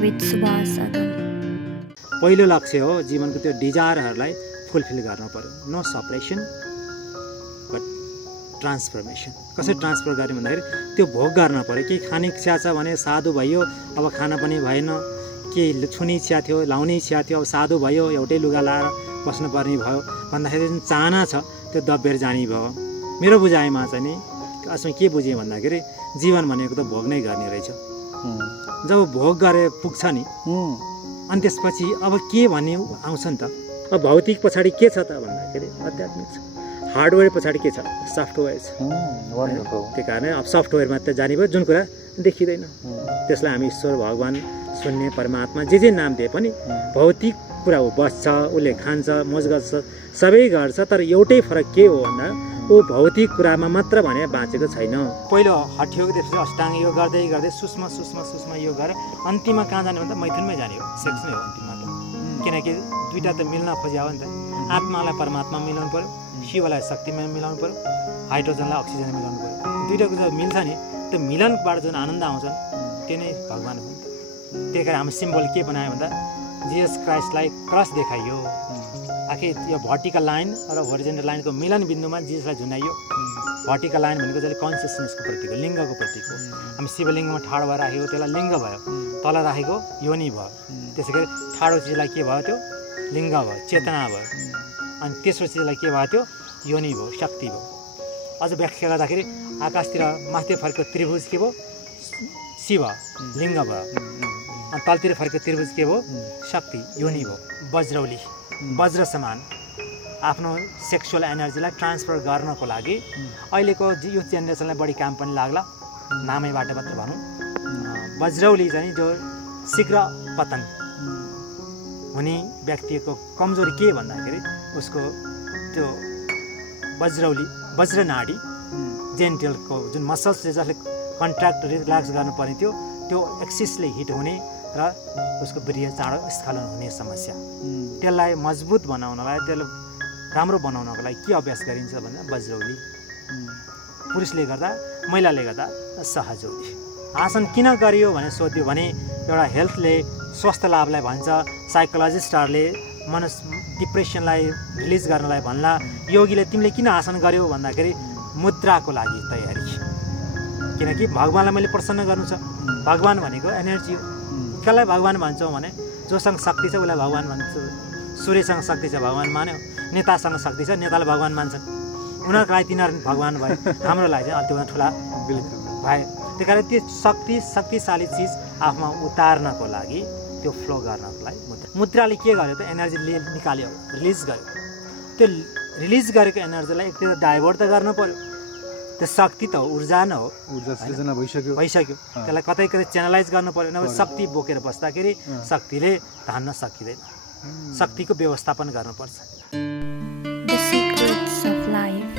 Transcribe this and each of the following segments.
with Subhash Adam. पहिलो लक्ष्य हो जीवनको त्यो डिजायरहरूलाई फुलफिल गर्न पर्यो. No suppression but transformation. कसरी ट्रान्सफर गर्ने भन्दाखेरि त्यो भोग गर्न पर्यो. केही खाने इच्छा छ भने साधु भयो, अब खान पनि भएन. केही छुने इच्छा थियो, लाउने इच्छा थियो, अब साधु भयो, एउटै लुगा लाएर बस्नुपर्ने भयो भन्दाखेरि जुन चाहना छ त्यो दबेर जाने भयो. मेरो बुझाइमा चाहिँ नि असमा के बुझेँ भन्दाखेरि जीवन भनेको त भोग नै गर्ने रहेछ. जब भोग गरे पुग्छ नि अनि त्यसपछि अब के भन्ने आउँछ नि त. अब भौतिक पछाडि के छ त भन्दाखेरि आध्यात्मिक छ. हार्डवेयर पछाडि के छ? सफ्टवेयर छ. त्यही कारण अब सफ्टवेयरमा त जाने भयो जुन कुरा देखिँदैन. त्यसलाई हामी ईश्वर, भगवान्, शून्य, परमात्मा जे नाम दिए पनि भौतिक कुरा हो. बस्छ, उसले खान्छ, मोज गर्छ, सबै गर्छ. तर एउटै फरक के हो भन्दा ऊ भौतिक कुरामा मात्र भने बाँचेको छैन. पहिलो हठयोग, त्यसपछि अष्टाङ्ग योग गर्दै गर्दै सूक्ष्म योग गरेर अन्तिममा कहाँ जाने भन्दा मैथुनमै जाने हो. सेक्स नै हो अन्तिममा त. किनकि दुईवटा त मिल्न खोज्या हो नि त. आत्मालाई परमात्मा मिलाउनु पऱ्यो, शिवलाई शक्तिमा मिलाउनु पऱ्यो, हाइड्रोजनलाई अक्सिजन मिलाउनु पऱ्यो. दुईवटाको जब मिल्छ नि त्यो मिलनबाट जुन आनन्द आउँछ नि त्यो नै भगवान् हो नि त. त्यही कारण हाम्रो सिम्बल के बनायो भन्दा जिजस क्राइस्टलाई क्रस देखाइयो. आखिर यो भर्टिकल लाइन र होरिजेन्टल लाइनको मिलन बिन्दुमा जिजसलाई झुन्डाइयो. भर्टिकल लाइन भनेको जसले कन्सियसनेसको प्रतीक हो, लिङ्गको प्रतीक हो. हामी शिवलिङ्गमा ठाडो भएर राखेको त्यसलाई लिङ्ग भयो, तल राखेको योनि भयो. त्यसै गरी ठाडो चिजलाई के भयो त्यो लिङ्ग भयो, चेतना भयो. अनि तेस्रो चिजलाई के भयो त्यो योनि भयो, शक्ति भयो. अझ व्याख्या गर्दाखेरि आकाशतिर माथि फर्केको त्रिभुज के भयो? शिव लिङ्ग भयो. अनि तलतिर फर्केको त्रिभुज के भयो? शक्ति योनि भयो. वज्रौली वज्र समान आफ्नो सेक्सुअल एनर्जीलाई ट्रान्सफर गर्नको लागि अहिलेको युथ जेनेरेसनलाई बढी काम पनि लाग्ला. नामैबाट मात्र भनौँ वज्रौली चाहिँ जो शीघ्र पतन हुने व्यक्तिको कमजोरी के भन्दाखेरि उसको त्यो वज्रौली वज्र नाडी जेन्टलको जुन मसल्स जसले कन्ट्र्याक्ट रिल्याक्स गर्नुपर्ने थियो त्यो एक्सिसले हिट हुने र उसको वीर्य चाँडो स्खलन हुने समस्या. त्यसलाई मजबुत बनाउनलाई, त्यसलाई राम्रो बनाउनको लागि के अभ्यास गरिन्छ भन्दा वज्रौली. पुरुषले गर्दा, महिलाले गर्दा सहजौली. आसन किन गरियो भने सोध्यो भने एउटा हेल्थले स्वास्थ्य लाभलाई भन्छ. साइकोलोजिस्टहरूले डिप्रेसनलाई रिलिज गर्नलाई भन्ला. योगीले तिमीले किन आसन गर्यो भन्दाखेरि मुद्राको लागि तयारी. किनकि भगवान्लाई मैले प्रसन्न गर्नु छ. भगवान् भनेको एनर्जी हो. कसलाई भगवान् भन्छौँ भने जोसँग शक्ति छ उसलाई भगवान् भन्छौँ. सूर्यसँग शक्ति छ भगवान् मान्यो, नेतासँग शक्ति छ नेतालाई भगवान् मान्छन्. उनीहरूको लागि तिनीहरू भगवान् भयो, हाम्रो लागि चाहिँ अति ठुला भए. त्यही कारण त्यो शक्तिशाली चिज आफूमा उतार्नको लागि, त्यो फ्लो गर्नको लागि मुद्राले के गर्यो त एनर्जी निकाल्यो, रिलिज गर्यो. त्यो रिलिज गरेको एनर्जीलाई एकतिर डाइभर्ट त गर्नु पर्यो. त्यो शक्ति त हो, ऊर्जा न हो, ऊर्जा सृजना भइसक्यो. त्यसलाई कतै कतै च्यानलाइज गर्नु पर्यो. नभए शक्ति बोकेर बस्दाखेरि शक्तिले धान्न सकिँदैन. शक्तिको व्यवस्थापन गर्नुपर्छ. The Secrets of Life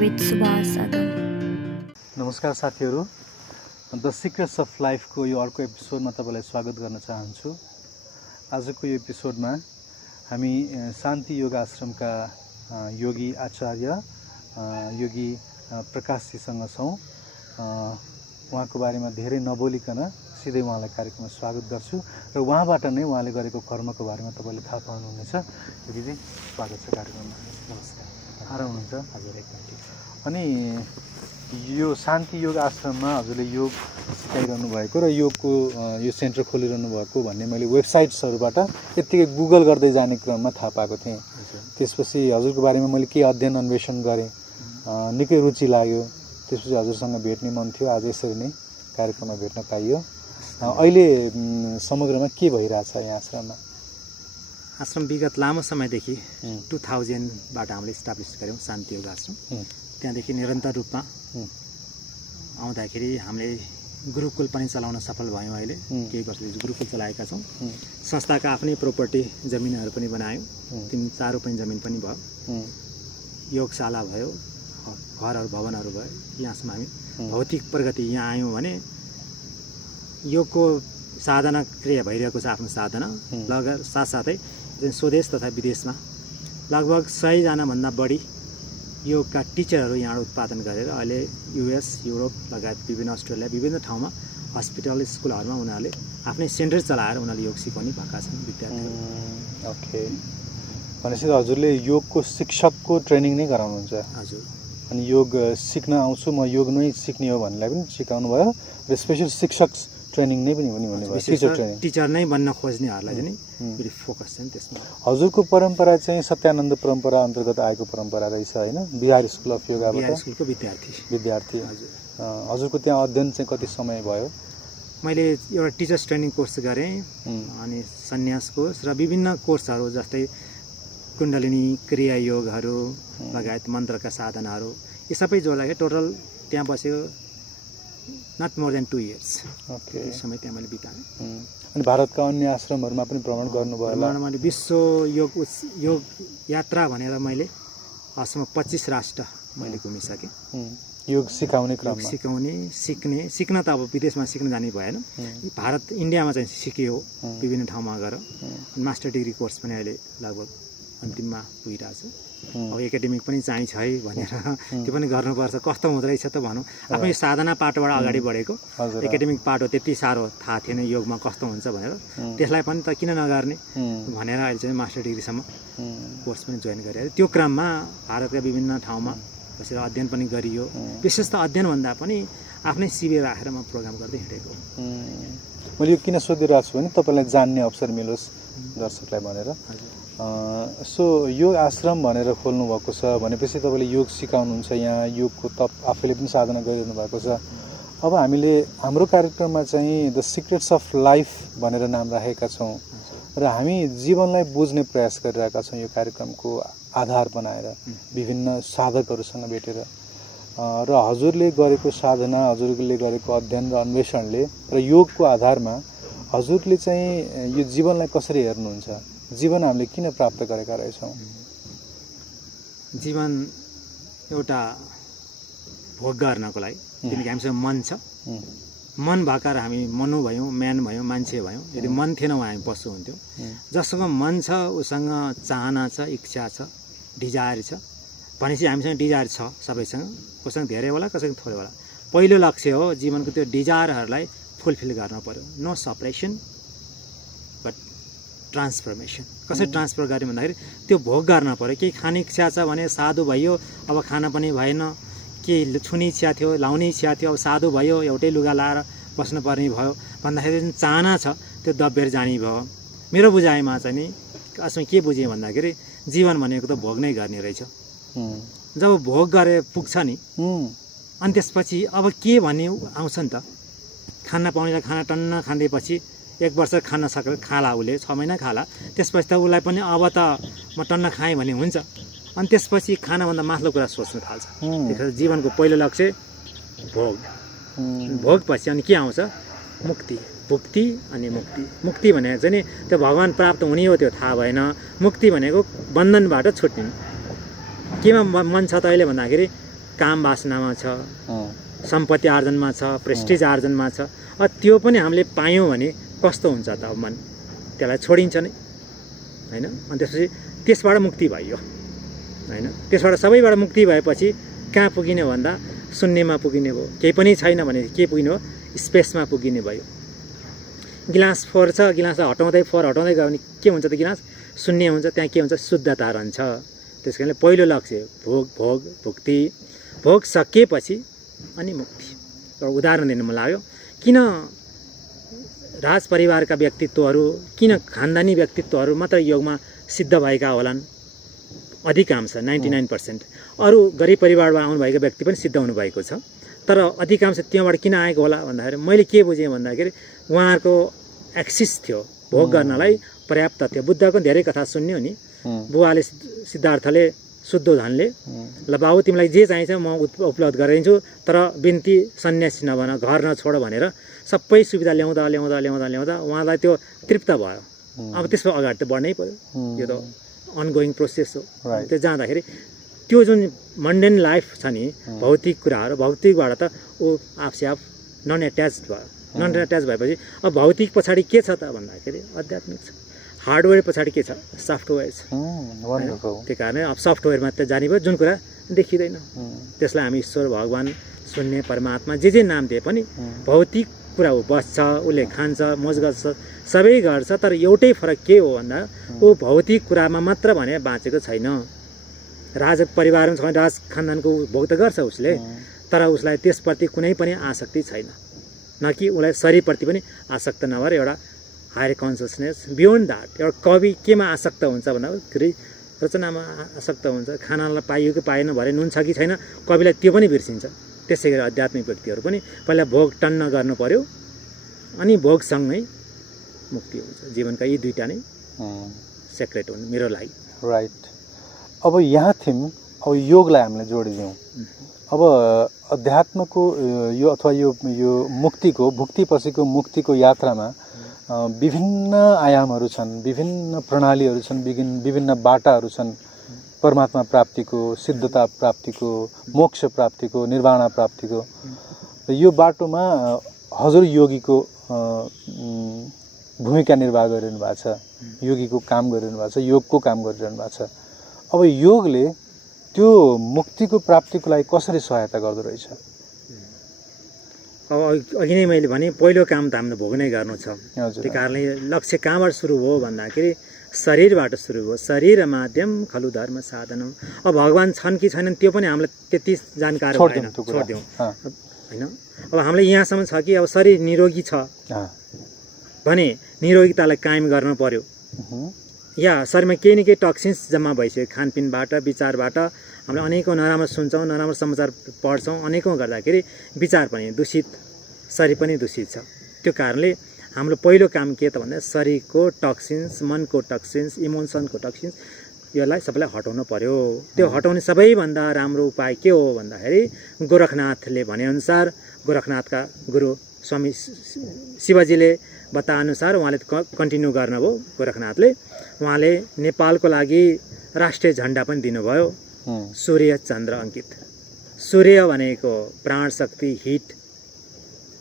with Subhash Adam. नमस्कार साथीहरू, द सिक्रेट्स अफ लाइफको यो अर्को एपिसोडमा तपाईँलाई स्वागत गर्न चाहन्छु. आजको यो एपिसोडमा हामी शान्ति योग आश्रमका योगी आचार्य योगी प्रकाशजीसँग छौँ. उहाँको बारेमा धेरै नबोलिकन सिधै उहाँलाई कार्यक्रममा स्वागत गर्छु र उहाँबाट नै उहाँले गरेको कर्मको बारेमा तपाईँले थाहा पाउनुहुनेछ. दिदी स्वागत छ कार्यक्रममा. नमस्कार. आराम हुनुहुन्छ? हजुर एकदम ठिक छ. अनि यो शान्ति योग आश्रममा हजुरले योग सिकाइरहनु भएको र योगको यो सेन्टर खोलिरहनु भएको भन्ने मैले वेबसाइट्सहरूबाट यत्तिकै गुगल गर्दै जाने क्रममा थाहा पाएको थिएँ. त्यसपछि हजुरको बारेमा मैले के अध्ययन अन्वेषण गरेँ, निकै रुचि लाग्यो. त्यसपछि हजुरसँग भेट्ने मन थियो. आज यसरी नै कार्यक्रममा भेट्न पाइयो. अहिले समग्रमा के भइरहेछ यहाँ आश्रममा? आश्रम विगत लामो समयदेखि 2000बाट हामीले इस्टाब्लिस गऱ्यौँ शान्ति योग आश्रम. त्यहाँदेखि निरन्तर रूपमा आउँदाखेरि हामीले गुरुकुल पनि चलाउन सफल भयौँ. अहिले केही वर्षदेखि गुरुकुल चलाएका छौँ. संस्थाका आफ्नै प्रोपर्टी जमिनहरू पनि बनायौँ. 3-4 रोपनी जमिन पनि भयो. योगशाला भयो, घरहरू भवनहरू भयो. यहाँसम्म हामी भौतिक प्रगति यहाँ आयौँ भने योगको साधना क्रिया भइरहेको छ. आफ्नो साधना साथसाथै स्वदेश तथा विदेशमा लगभग 100जनाभन्दा बढी योगका टिचरहरू यहाँ उत्पादन गरेर अहिले युएस, युरोप लगायत विभिन्न अस्ट्रेलिया विभिन्न ठाउँमा हस्पिटल स्कुलहरूमा उनीहरूले आफ्नै सेन्टर चलाएर उनीहरूले योग सिकाउने भएका छन् विद्यार्थीहरू। ओके, भनेपछि हजुरले योगको शिक्षकको ट्रेनिङ नै गराउनुहुन्छ? हजुर। अनि योग सिक्न आउँछु म, योग नै सिक्ने हो भन्नेलाई पनि सिकाउनु भयो र स्पेसल शिक्षक ट्रेनिङ नै पनि हुनुभयो, टिचर ट्रेनिङ। टिचर नै बन्न खोज्नेहरूलाई चाहिँ फेरि फोकस चाहिँ त्यसमा। हजुरको परम्परा चाहिँ सत्यानन्द परम्परा अन्तर्गत आएको परम्परा रहेछ होइन? बिहार स्कुल अफ योगाबाट? बिहार स्कुलको विद्यार्थी। हजुर। हजुरको त्यहाँ अध्ययन चाहिँ कति समय भयो? मैले एउटा टिचर्स ट्रेनिङ कोर्स गरेँ, अनि सन्यास कोर्स र विभिन्न कोर्सहरू जस्तै कुण्डलिनी क्रिया योगहरू लगायत मन्त्रका साधनाहरू, यो सबै जोड्दाखेरि टोटल त्यहाँ बस्यो not more than 2 years। Okay, त्यो समय त्यहाँ मैले बिताएँ। अनि भारतका अन्य आश्रमहरूमा पनि भ्रमण गर्नुभयो होला? मैले विश्व योग यात्रा भनेर मैले आजसम्म 25 राष्ट्र मैले घुमिसकेँ। योग सिकाउने क्रममा? सिक्न त अब विदेशमा सिक्न जाने भएन, भारत इन्डियामा चाहिँ सिकियो विभिन्न ठाउँमा गएर। मास्टर डिग्री कोर्स पनि अहिले लगभग अन्तिममा पुगिरहेछ। अब एकाडेमिक पनि चाहिन्छ है भनेर त्यो पनि गर्नुपर्छ। कस्तो हुँदो रहेछ त भनौँ, आफ्नो यो साधना पाटोबाट अगाडि बढेको, एकाडेमिक पाटो त्यति साह्रो थाहा थिएन योगमा कस्तो हुन्छ भनेर, त्यसलाई पनि त किन नगर्ने भनेर अहिले चाहिँ मास्टर डिग्रीसम्म कोर्स पनि जोइन गरेर त्यो क्रममा भारतका विभिन्न ठाउँमा बसेर अध्ययन पनि गरियो। विशेष त अध्ययन भन्दा पनि आफ्नै शिविर राखेर म प्रोग्राम गर्दै हिँडेको। मैले यो किन सोधिरहेको छु भने तपाईँलाई जान्ने अवसर मिलोस् दर्शकलाई भनेर। सो योग आश्रम भनेर खोल्नु भएको छ भनेपछि तपाईँले योग सिकाउनुहुन्छ, यहाँ योगको तप आफैले पनि साधना गरिरहनु भएको छ। अब हामीले हाम्रो कार्यक्रममा चाहिँ द सिक्रेट्स अफ लाइफ भनेर नाम राखेका छौँ र हामी जीवनलाई बुझ्ने प्रयास गरिरहेका छौँ यो कार्यक्रमको आधार बनाएर विभिन्न साधकहरूसँग भेटेर। र हजुरले गरेको साधना, हजुरले गरेको अध्ययन र अन्वेषणले र योगको आधारमा हजुरले चाहिँ यो जीवनलाई कसरी हेर्नुहुन्छ? जीवन हामीले किन प्राप्त गरेका रहेछौँ? जीवन एउटा भोग गर्नको लागि, किनकि हामीसँग मन छ। मन भएकार हामी मनु भयौँ, म्यान भयौँ, मान्छे भयौँ। यदि मन थिएन उहाँ हामी पशु हुन्थ्यौँ। जसको मन छ उसँग चाहना छ, इच्छा छ, डिजायर छ भनेपछि हामीसँग डिजायर छ सबैसँग, कोसँग धेरै होला कसैसँग थोरै होला। पहिलो लक्ष्य हो जीवनको त्यो डिजायरहरूलाई फुलफिल गर्न पर्यो। No separation but transformation. कसरी ट्रान्सफर गर्ने भन्दाखेरि त्यो भोग गर्न पर्यो। केही खाने इच्छा छ भने साधु भयो, अब खाना पनि भएन। केही छुने इच्छा थियो, लाउने इच्छा थियो, अब साधु भयो, एउटै लुगा लाएर बस्नुपर्ने भयो भन्दाखेरि जुन चाहना छ त्यो दबेर जाने भयो। मेरो बुझाइमा चाहिँ नि असमा के बुझेँ भन्दाखेरि जीवन भनेको त भोग नै गर्ने रहेछ। जब भोग गरे पुग्छ नि अनि त्यसपछि अब के भन्ने आउँछ नि त। खाना पाउनेलाई खाना टन्न खाँदैपछि 1 वर्ष खान सकेर खाला उसले, 6 महिना खाला, त्यसपछि त उसलाई पनि अब त म टन्न खाएँ भने हुन्छ। अनि त्यसपछि खानाभन्दा माथिल्लो कुरा सोच्न थाल्छ। त्यसो जीवनको पहिलो लक्ष्य भोग। भोगपछि अनि के आउँछ? मुक्ति, भुक्ति अनि मुक्ति। मुक्ति भनेको चाहिँ नि त्यो भगवान प्राप्त हुने हो त्यो थाहा भएन। मुक्ति भनेको बन्धनबाट छुट्ने। केमा मन छ त अहिले भन्दाखेरि काम वासनामा छ, सम्पत्ति आर्जनमा छ, प्रेस्टिज आर्जनमा छ। त्यो पनि हामीले पायौँ भने कस्तो हुन्छ त अब मन? त्यसलाई छोडिन्छ नै होइन। अनि त्यसपछि त्यसबाट मुक्ति भयो होइन। त्यसबाट सबैबाट मुक्ति भएपछि कहाँ पुगिने भन्दा शून्यमा पुगिने भयो। केही पनि छैन भने के पुगिने हो? स्पेसमा पुगिने भयो। गिलास फोहोर छ, गिलासलाई हटाउँदै फोहोर हटाउँदै गयो भने के हुन्छ त? गिलास शून्य हुन्छ। त्यहाँ के हुन्छ? शुद्धता रहन्छ। त्यस कारणले पहिलो लक्ष्य भोग, भोग, भुक्ति। भोग सकिएपछि अनि मुक्ति। एउटा उदाहरण दिन मन लाग्यो। किन राज परिवारका व्यक्तित्वहरू, किन खानदानी व्यक्तित्वहरू मात्र योगमा सिद्ध भएका होलान्? अधिकांश 99%। अरू गरिब परिवारबाट आउनुभएका व्यक्ति पनि सिद्ध हुनुभएको छ। तर अधिकांश त्यहाँबाट किन आएको होला भन्दाखेरि मैले के बुझेँ भन्दाखेरि उहाँहरूको एक्सिस थियो भोग गर्नलाई पर्याप्त थियो। बुद्धको धेरै कथा सुन्यो नि। बुवाले सिद्धार्थले शुद्धोधनले ल बाबु तिमीलाई जे चाहिन्छ म उपलब्ध गराइदिन्छु, तर बिन्ती सन्यासी नभन, घर नछोड भनेर सबै सुविधा ल्याउँदा ल्याउँदा ल्याउँदा ल्याउँदा उहाँलाई त्यो तृप्त भयो। अब त्यसको अगाडि त बढ्नै पर्यो। यो त अनगोइङ प्रोसेस हो। त्यो जाँदाखेरि त्यो जुन मन्डेन लाइफ छ नि, भौतिक कुराहरू, भौतिकबाट त ऊ आफसे आफ नन एट्याच्ड भयो। नन एट्याच भएपछि अब भौतिक पछाडि के छ त भन्दाखेरि आध्यात्मिक छ। हार्डवेयर पछाडि के छ? सफ्टवेयर छ। त्यही कारणले अब सफ्टवेयरमा त जाने भयो जुन कुरा देखिँदैन। त्यसलाई हामी ईश्वर, भगवान, शून्य, परमात्मा जे नाम दिए पनि भौतिक कुरा ऊ बस्छ, उसले खान्छ, मोज गर्छ, सबै गर्छ। तर एउटै फरक के हो भन्दा ऊ भौतिक कुरामा मात्र भने बाँचेको छैन। राज परिवारमा छ भने राज खानदानको भोग त गर्छ उसले, तर उसलाई त्यसप्रति कुनै पनि आसक्ति छैन, न कि उसलाई शरीरप्रति पनि आसक्त नभएर एउटा हायर कन्सियसनेस बियोन्ड द्याट। एउटा कवि केमा आसक्त हुन्छ भन्दाखेरि रचनामा आसक्त हुन्छ। खानालाई पाइयो कि पाएन भरे नुन छ कि छैन कविलाई त्यो पनि बिर्सिन्छ। त्यसै गरी आध्यात्मिक व्यक्तिहरू पनि पहिला भोग टन्न गर्नु पर्यो, अनि भोगसँगै मुक्ति हुन्छ। जीवनका यी दुईटा नै सेक्रेट हुन् मेरो लागि। राइट। अब यहाँ थियौँ, अब योगलाई हामीले जोडिदियौँ। अब अध्यात्मको यो अथवा यो मुक्तिको भुक्तिपछिको मुक्तिको यात्रामा विभिन्न आयामहरू छन्, विभिन्न प्रणालीहरू छन्, विभिन्न बाटाहरू छन्। परमात्मा प्राप्तिको, सिद्धता प्राप्तिको, मोक्ष प्राप्तिको, निर्वाण प्राप्तिको। यो बाटोमा हजुर योगीको भूमिका निर्वाह गरिरहनु भएको छ, योगीको काम गरिरहनु भएको छ, योगको काम गरिरहनु भएको छ। अब योगले त्यो मुक्तिको प्राप्तिको लागि कसरी सहायता गर्दो रहेछ? अब अघि नै मैले भने पहिलो काम त हामीले भोग नै गर्नु छ। त्यही कारणले लक्ष्य कहाँबाट सुरु हो भन्दाखेरि शरीरबाट सुरु हो। शरीर माध्यम खलु धर्म साधन। अब भगवान छन् कि छैनन् त्यो पनि हामीलाई त्यति जानकारी छैन, छोडिदिउँ होइन। अब हामीलाई यहाँसम्म छ कि अब शरीर निरोगी छ भने निरोगितालाई कायम गर्न पर्यो। या शरीरमा केही न केही टक्सिन्स जम्मा भइसक्यो खानपिनबाट, विचारबाट। हामीले अनेकौँ नराम्रो सुन्छौँ, नराम्रो समाचार पढ्छौँ, अनेकौँ गर्दाखेरि विचार पनि दूषित, शरीर पनि दूषित छ। त्यो कारणले हाम्रो पहिलो काम के त भन्दा शरीरको टक्सिन्स, मनको टक्सिन्स, इमोसनको टक्सिन्स यसलाई सबैलाई हटाउनु पर्यो। त्यो हटाउने सबैभन्दा राम्रो उपाय के हो भन्दाखेरि गोरखनाथले भनेअनुसार, गोरखनाथका गुरु स्वामी शिवजीले बताएअनुसार उहाँले कन्टिन्यू गर्नुभयो। गोरखनाथले उहाँले नेपालको लागि राष्ट्रिय झन्डा पनि दिनुभयो, सूर्य चन्द्र अङ्कित। सूर्य भनेको प्राण शक्ति, हिट,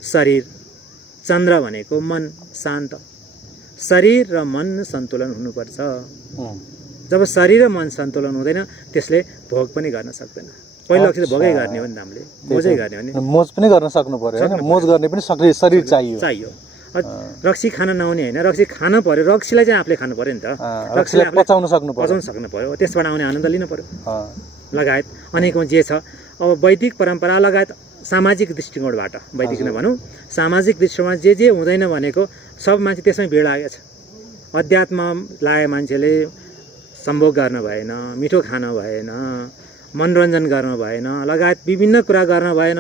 शरीर। चन्द्र भनेको मन, शान्त। शरीर र मन सन्तुलन हुनुपर्छ। जब शरीर र मन सन्तुलन हुँदैन त्यसले भोग पनि गर्न सक्दैन। पहिलो लक्ष्य भोगै गर्ने हो नि, हामीले मोजै गर्ने हो नि। मोज पनि गर्न सक्नु पर्यो हैन, मोज गर्ने पनि शरीर चाहियो। रक्सी खान नआउने होइन, रक्सी खान पर्यो। रक्सीलाई चाहिँ आफूले खानु पर्यो नि त, रक्सीलाई पचाउन सक्नु पर्यो, त्यसबाट आउने आनन्द लिनु पर्यो। लगायत अनेकौँ जे छ। अब वैदिक परम्परा लगायत सामाजिक दृष्टिकोणबाट, वैदिक नभनौँ, सामाजिक दृष्टिकोणमा जे हुँदैन भनेको सब मान्छे त्यसमै भिड लागेको छ। अध्यात्म लाए मान्छेले सम्भोग गर्न भएन, मिठो खान भएन, मनोरञ्जन गर्न भएन, लगायत विभिन्न कुरा गर्न भएन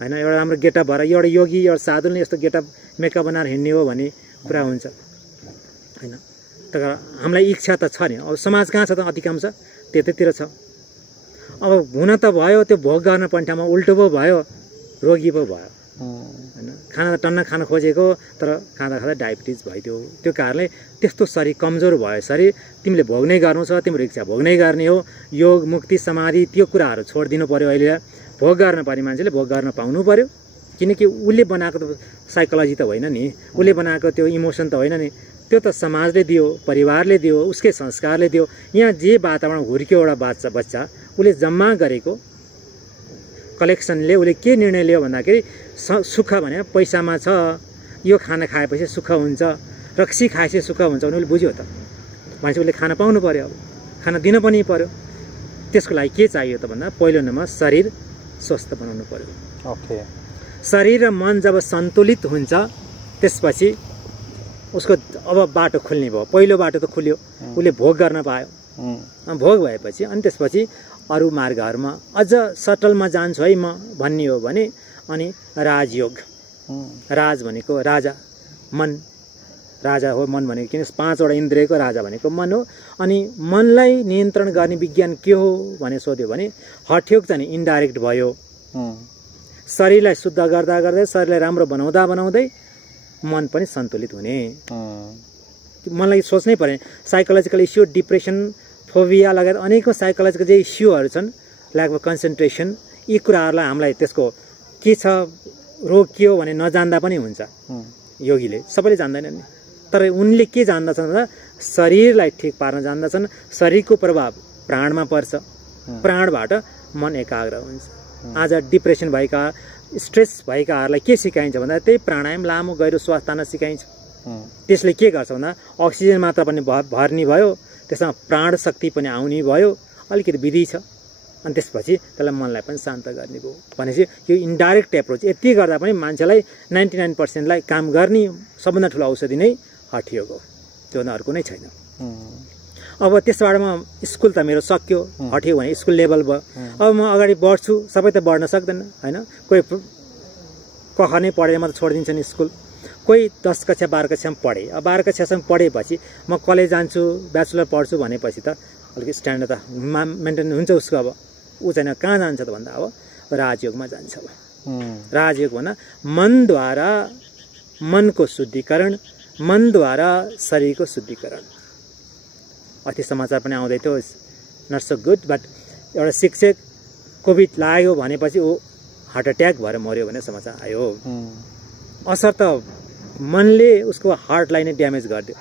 होइन। एउटा राम्रो गेटअप भएर एउटा योगी, एउटा साधुले यस्तो गेटअप मेकअप बनाएर हिँड्ने हो भन्ने कुरा हुन्छ होइन। तर हामीलाई इच्छा त छ नि। अब समाज कहाँ छ त अधिकांश? त्यतैतिर छ। अब हुन त भयो, त्यो भोग गर्न पर्ने ठाउँमा उल्टो पो भयो, रोगी पो भयो होइन। खाना त टन्न खान खोजेको, तर खाँदा खाँदा डायबिटिज भइदियो। त्यो कारणले त्यस्तो शरीर कमजोर भयो। शरीर तिमीले भोग्नै गर्नु छ, तिम्रो इच्छा भोग्नै गर्ने हो। योग, मुक्ति, समाधि त्यो कुराहरू छोडिदिनु पर्यो। अहिले भोग गर्न पर्ने मान्छेले भोग गर्न पाउनु पर्यो, किनकि उसले बनाएको त साइकोलोजी त होइन नि, उसले बनाएको त्यो इमोसन त होइन नि। त्यो त समाजले दियो, परिवारले दियो, उसकै संस्कारले दियो। यहाँ जे वातावरण हुर्क्यो एउटा बच्चा उसले जम्मा गरेको कलेक्सनले उसले के निर्णय लियो भन्दाखेरि सुख भने पैसामा छ, यो खाना खाएपछि सुख हुन्छ, रक्सी खाएपछि सुख हुन्छ भने उसले बुझ्यो त। मान्छे उसले खाना पाउनु पर्यो, अब खाना दिन पनि पर्यो। त्यसको लागि के चाहियो त भन्दा पहिलो नम्बर शरीर स्वस्थ बनाउनु पर्यो। ओके। शरीर र मन जब सन्तुलित हुन्छ त्यसपछि उसको अब बाटो खुल्ने भयो। पहिलो बाटो त खुल्यो, उसले भोग गर्न पायो। भोग भएपछि अनि त्यसपछि अरू मार्गहरूमा अझ सटलमा जान्छु है म भन्ने हो भने अनि राजयोग। राज भनेको राजा, मन राजा हो। मन भनेको किन 5वटा इन्द्रियको राजा भनेको मन हो। अनि मनलाई नियन्त्रण गर्ने विज्ञान के हो भने सोध्यो भने हठयोग चाहिँ इन्डाइरेक्ट भयो। शरीरलाई शुद्ध गर्दा गर्दै, शरीरलाई राम्रो बनाउँदा बनाउँदै मन पनि सन्तुलित हुने। मनलाई सोच्नै पर्यो। साइकोलोजिकल इस्यु, डिप्रेसन, फोबिया लगायत अनेकौँ साइकोलोजिकल जे इस्युहरू छन्, ल्याक अफ कन्सन्ट्रेसन, यी कुराहरूलाई हामीलाई त्यसको के छ, रोग के हो भने नजान्दा पनि हुन्छ। योगीले सबैले जान्दैनन् नि, तर उनले के जान्दछन् भन्दा शरीरलाई ठिक पार्न जान्दछन्। शरीरको प्रभाव प्राणमा पर्छ, प्राणबाट मन एकाग्र हुन्छ। आज डिप्रेसन भएका, स्ट्रेस भएकाहरूलाई के सिकाइन्छ भन्दा त्यही प्राणायाम लामो गहिरो श्वास तान्न सिकाइन्छ। त्यसले के गर्छ भन्दा अक्सिजन मात्रा पनि भर्ने भयो, त्यसमा प्राण शक्ति पनि आउने भयो, अलिकति विधि छ। अनि त्यसपछि त्यसलाई मनलाई पनि शान्त गर्ने भयो भनेपछि यो इन्डाइरेक्ट एप्रोच यति गर्दा पनि मान्छेलाई 99% काम गर्ने सबभन्दा ठुलो औषधि नै हठयोग हो, त्योभन्दा अर्को नै छैन। अब त्यसबाट म स्कुल त मेरो सक्यो, हट्यो भने स्कुल लेभल भयो। अब म अगाडि बढ्छु, सबै त बढ्न सक्दैन होइन, कोही कख नै पढेर मात्र छोडिदिन्छन् स्कुल, कोही 10 कक्षा 12 कक्षामा पढे। अब 12 कक्षासम्म पढेपछि म कलेज जान्छु, ब्याचलर पढ्छु भनेपछि त अलिकति स्ट्यान्डर्ड त मेन्टेन हुन्छ उसको। अब ऊ चाहिँ कहाँ जान्छ त भन्दा अब राजयोगमा जान्छ। अब राजयोग भन्दा मनद्वारा मनको शुद्धिकरण, मनद्वारा शरीरको शुद्धिकरण। अति समाचार पनि आउँदै थियो, नट सो गुड, बट एउटा शिक्षक कोभिड लाग्यो भनेपछि ऊ हार्ट एट्याक भएर मर्यो भन्ने समाचार आयो। असर त मनले उसको हार्टलाई नै ड्यामेज गरिदियो।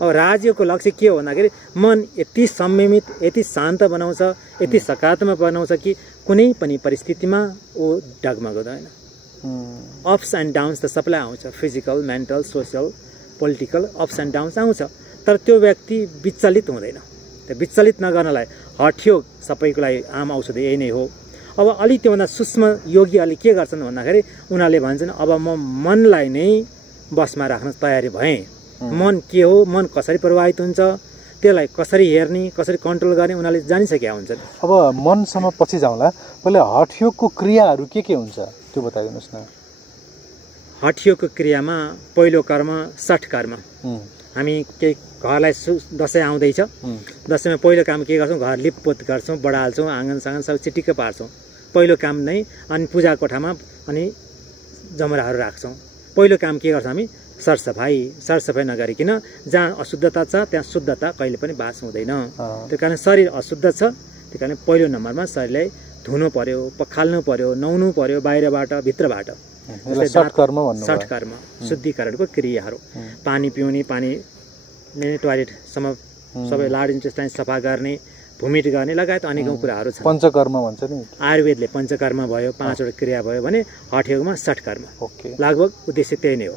अब राजयोगको लक्ष्य के हो भन्दाखेरि मन यति संयमित, यति शान्त बनाउँछ, यति सकारात्मक बनाउँछ कि कुनै पनि परिस्थितिमा ऊ डगमगाउँदैन। अप्स एन्ड डाउन्स त सबैलाई आउँछ, physical, mental, social, political ups and downs आउँछ, तर त्यो व्यक्ति विचलित हुँदैन। त्यो विचलित नगर्नलाई हठयोग सबैको लागि आम औषधि यही नै हो। अब अलिक त्योभन्दा सूक्ष्म योगीहरूले के गर्छन् भन्दाखेरि उनीहरूले भन्छन् अब म मनलाई नै बसमा राख्न तयारी भएँ। मन के हो, मन कसरी प्रभावित हुन्छ, त्यसलाई कसरी हेर्ने, कसरी कन्ट्रोल गर्ने उनीहरूले जानिसकेका हुन्छन्। अब मनसम्म पछि जाउँला, पहिले हठयोगको क्रियाहरू के हुन्छ त्यो बताइदिनुहोस् न। हठयोगको क्रियामा पहिलो कर्म सठ कर्म। हामी केही घरलाई दसैँ आउँदैछ, दसैँमा पहिलो काम के गर्छौँ, घर लिपपोत गर्छौँ, बढाल्छौँ, आँगन सबै चिटिक्क पार्छौँ, पहिलो काम नै। अनि पूजा कोठामा अनि जमराहरू राख्छौँ। पहिलो काम के गर्छौँ हामी, सरसफाइ नगरिकन जहाँ अशुद्धता छ त्यहाँ शुद्धता कहिले पनि बास हुँदैन। त्यो कारण शरीर अशुद्ध छ, त्यो कारण पहिलो नम्बरमा शरीरलाई धुनु पर्यो, पखाल्नु पर्यो, नुहाउनु पर्यो, बाहिरबाट भित्रबाट। सठ कर्म शुद्धिकरणको क्रियाहरू, पानी पिउने, पानी टोयलेटसम्म सबै लाड इन्टेस्टाइन सफा गर्ने, भूमिट गर्ने लगायत अनेकौँ कुराहरू छन्। पञ्चकर्म भन्छ नि, आयुर्वेदले पञ्चकर्म भयो, 5वटा क्रिया भयो भने हठयोगमा सठ कर्म। लगभग उद्देश्य त्यही नै हो।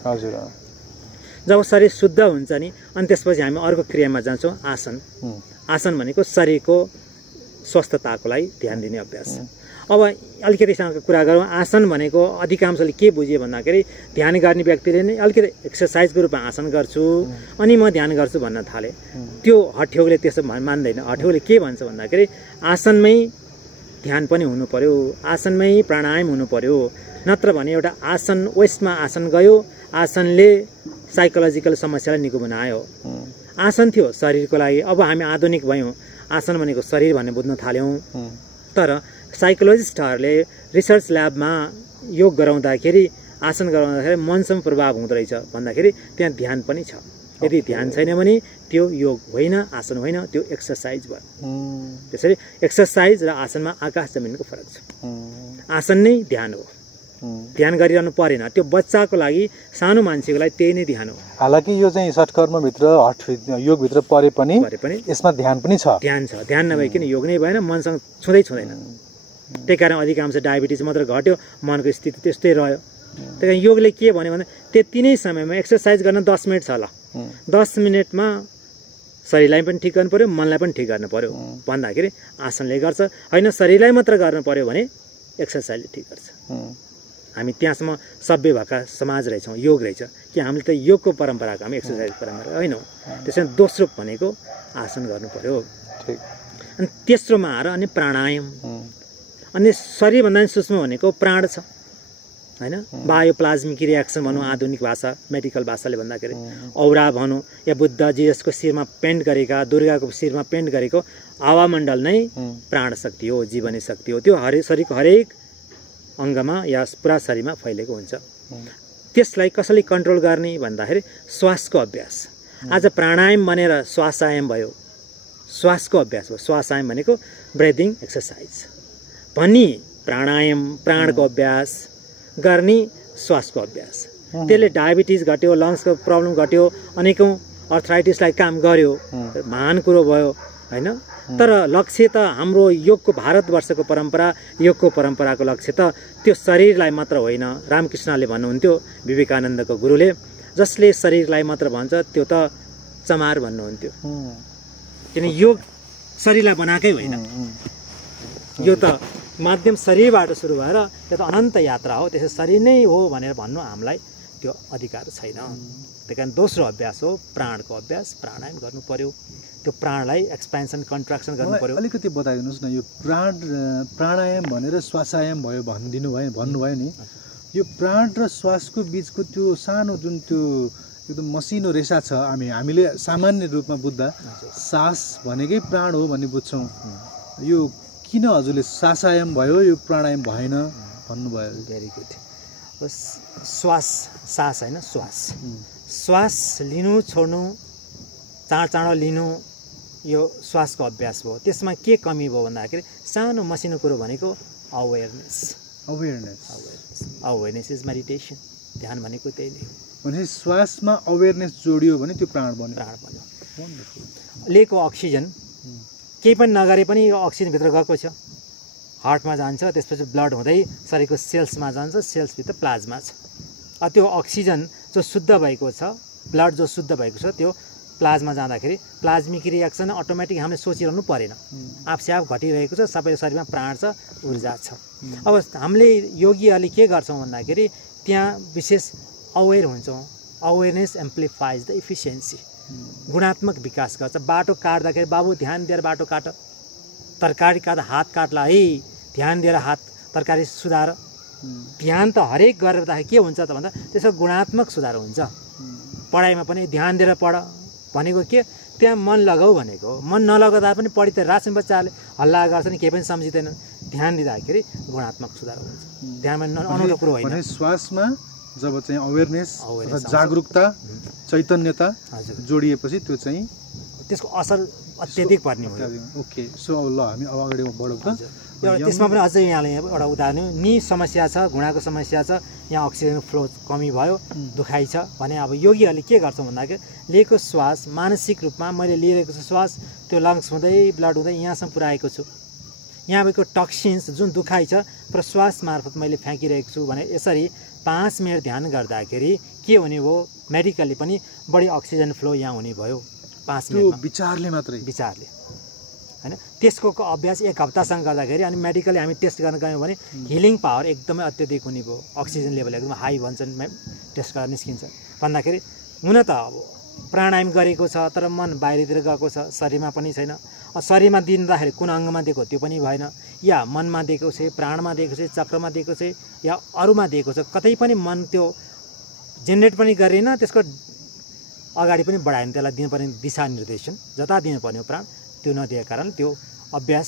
जब शरीर शुद्ध हुन्छ नि अनि त्यसपछि हामी अर्को क्रियामा जान्छौँ, आसन। आसन भनेको शरीरको स्वस्थताको लागि ध्यान दिने अभ्यास। अब अलिकतिसँग कुरा गरौँ, आसन भनेको अधिकांशले के बुझ्यो भन्दाखेरि ध्यान गर्ने व्यक्तिले नै अलिकति एक्सर्साइजको रूपमा आसन गर्छु अनि म ध्यान गर्छु भन्न थाले। त्यो हठयोगले त्यसो मान्दैन। हठयोगले के भन्छ भन्दाखेरि आसनमै ध्यान पनि हुनु पर्यो, आसनमै प्राणायाम हुनु पर्यो, नत्र भने एउटा आसन वेस्टमा आसन गयो, आसनले साइकोलोजिकल समस्यालाई निको बनायो। आसन थियो शरीरको लागि, अब हामी आधुनिक भयौँ, आसन भनेको शरीर भन्ने बुझ्न थाल्यौँ। तर साइकोलोजिस्टहरूले रिसर्च ल्याबमा योग गराउँदाखेरि, आसन गराउँदाखेरि मनसम्म प्रभाव हुँदो रहेछ भन्दाखेरि त्यहाँ ध्यान पनि छ। यदि ध्यान छैन भने त्यो योग होइन, आसन होइन, त्यो एक्सर्साइज भयो। त्यसरी एक्सर्साइज र आसनमा आकाश जमिनको फरक छ। आसन नै ध्यान हो, ध्यान गरिरहनु परेन। त्यो बच्चाको लागि, सानो मान्छेको लागि त्यही नै ध्यान हो। हालाकि यो चाहिँ षटकर्मभित्र योगभित्र परे पनि यसमा ध्यान पनि छ। ध्यान नभइकन योग नै भएन, मनसँग छुँदैन। त्यही कारण अधिकांश डायबिटिज मात्र घट्यो, मनको स्थिति त्यस्तै रह्यो। त्यही कारण योगले के भन्यो भने त्यति नै समयमा एक्सर्साइज गर्न 10 मिनट छ, ल 10 मिनटमा शरीरलाई पनि ठिक गर्नु पर्यो, मनलाई पनि ठिक गर्नु पर्यो भन्दाखेरि आसनले गर्छ। होइन शरीरलाई मात्र गर्नु पर्यो भने एक्सर्साइजले ठिक गर्छ। हामी त्यहाँसम्म सभ्य भएका समाज रहेछौँ, योग रहेछ कि हामीले त योगको परम्पराको हामी एक्सर्साइज परम्परा होइनौँ। त्यसमा दोस्रो भनेको आसन गर्नु पर्यो। अनि तेस्रोमा आएर अनि प्राणायाम। अनि शरीरभन्दा पनि सूक्ष्म भनेको प्राण छ होइन, बायोप्लाज्मिक रियाक्सन भनौँ आधुनिक भाषा, मेडिकल भाषाले भन्दाखेरि, औरा भनौँ या बुद्ध जिजसको शिरमा पेन्ट गरेका, दुर्गाको शिरमा पेन्ट गरेको हावामण्डल नै प्राण शक्ति हो, जीवनी शक्ति हो। त्यो शरीरको हरेक अङ्गमा या पुरा शरीरमा फैलेको हुन्छ। त्यसलाई कसरी कन्ट्रोल गर्ने भन्दाखेरि श्वासको अभ्यास। आज प्राणायाम भनेर श्वासायाम भयो, श्वासको अभ्यास हो। श्वासायाम भनेको ब्रेदिङ एक्सर्साइज भनी, प्राणायाम प्राणको अभ्यास गर्ने, श्वासको अभ्यास। त्यसले डायबिटिज घट्यो, लङ्सको प्रब्लम घट्यो, अनेकौँ अर्थराइटिसलाई काम गर्यो, महान कुरो भयो होइन। तर लक्ष्य त हाम्रो योगको भारतवर्षको परम्परा योगको परम्पराको लक्ष्य त त्यो शरीरलाई मात्र होइन। रामकृष्णले भन्नुहुन्थ्यो विवेकानन्दको गुरुले, जसले शरीरलाई मात्र भन्छ त्यो त चमार भन्नुहुन्थ्यो। किन योग शरीरलाई बनाएकै होइन, यो त माध्यम शरीरबाट सुरु भएर यो त अनन्त यात्रा हो। त्यसै शरीर नै हो भनेर भन्नु हामीलाई त्यो अधिकार छैन। त्यही कारण दोस्रो अभ्यास हो प्राणको अभ्यास। प्राणायाम गर्नु पर्यो, त्यो प्राणलाई एक्सपेन्सन कन्ट्राक्सन गर्नु पर्यो। अलिकति बताइदिनुहोस् न, यो प्राणायाम भनेर श्वासायाम भयो भन्नुभयो नि, यो प्राण र श्वासको बिचको त्यो सानो जुन त्यो एकदम मसिनो रेसा छ, हामीले सामान्य रूपमा बुझ्दा सास भनेकै प्राण हो भन्ने बुझ्छौँ। यो किन हजुरले श्वासायाम भयो यो प्राणायाम भएन भन्नुभयो? Very good. श्वास सास होइन, श्वास लिनु छोड्नु, चाँडो लिनु, यो श्वासको अभ्यास भयो। त्यसमा के कमी भयो भन्दाखेरि सानो मसिनो कुरो भनेको अवेरनेस इज मेडिटेसन। ध्यान भनेको त्यही नै हो। भने श्वासमा अवेरनेस जोडियो भने त्यो प्राण बन्यो। लिएको अक्सिजन केही पनि नगरे पनि यो अक्सिजन भित्र गएको छ, हार्टमा जान्छ, त्यसपछि ब्लड हुँदै शरीरको सेल्समा जान्छ, सेल्सभित्र प्लाज्मा छ। त्यो अक्सिजन जो शुद्ध भएको छ, ब्लड जो शुद्ध भएको छ, त्यो प्लाज्मा जाँदाखेरि प्लाज्मिक रियाक्सन अटोमेटिक हामीले सोचिरहनु परेन, आफसे आफ घटिरहेको छ। सबै शरीरमा प्राण छ, ऊर्जा छ। अब हामीले योगीहरूले के गर्छौँ भन्दाखेरि त्यहाँ विशेष अवेर हुन्छौँ। अवेरनेस एम्प्लिफाइज द इफिसियन्सी, गुणात्मक विकास गर्छ। बाटो काट्दाखेरि बाबु ध्यान दिएर बाटो काट, तरकारी काट्दा हात काट्ला है, ध्यान दिएर हात तरकारी सुधार। ध्यान त हरेक गर्दाखेरि के हुन्छ त भन्दा त्यसको गुणात्मक सुधार हुन्छ। पढाइमा पनि ध्यान दिएर पढ भनेको के, त्यहाँ मन लगाऊ भनेको। मन नलगाउँदा पनि पढि त रासन बच्चाहरूले हल्ला गर्छन्, केही पनि सम्झिँदैन। ध्यान दिँदाखेरि गुणात्मक सुधार हुन्छ। ध्यानमा अनौठो कुरो होइन। श्वासमा जब चाहिँ अवेरनेस जागरुकता चैतन्यता जोडिएपछि त्यो चाहिँ त्यसको असर अत्यधिक पर्ने हो। ओके, सो ल हामी अब अगाडि बढौँ त। त्यसमा पनि अझै यहाँले एउटा उदाहरण, नि समस्या छ, घुँडाको समस्या छ, यहाँ अक्सिजन फ्लो कमी भयो, दुखाइ छ भने अब योगीहरूले के गर्छौँ भन्दाखेरि लिएको श्वास मानसिक रूपमा मैले लिएको छु श्वास, त्यो लङ्स हुँदै ब्लड हुँदै यहाँसम्म पुऱ्याएको छु। यहाँ भएको टक्सिन्स जुन दुखाइ छ प्रश्वास मार्फत मैले फ्याँकिरहेको छु भने यसरी 5 मिनट ध्यान गर्दाखेरि के हुने भयो, मेडिकली पनि बढी अक्सिजन फ्लो यहाँ हुने भयो 5 मिनटमा। विचारले मात्रै, विचारले हैन। त्यसको अभ्यास 1 हप्तासम्म गर्दाखेरि अनि मेडिकली हामी टेस्ट गर्न गयौँ भने हिलिङ पावर एकदमै अत्यधिक हुने भयो। अक्सिजन लेभल एकदम हाई भन्छन्, टेस्ट गरेर निस्किन्छ। भन्दाखेरि हुन त अब प्राणायाम गरेको छ तर मन बाहिरतिर गएको छ, शरीरमा पनि छैन। शरीरमा दिँदाखेरि कुन अङ्गमा दिएको त्यो पनि भएन, या मनमा दिएको छ, प्राणमा दिएको छ, चक्रमा दिएको छ, या अरूमा दिएको छ, कतै पनि मन त्यो जेनेरेट पनि गरेन, त्यसको अगाडि पनि बढाएन। त्यसलाई दिनुपर्ने दिशा निर्देशन जता दिनुपर्ने प्राण त्यो नदिएको कारण त्यो अभ्यास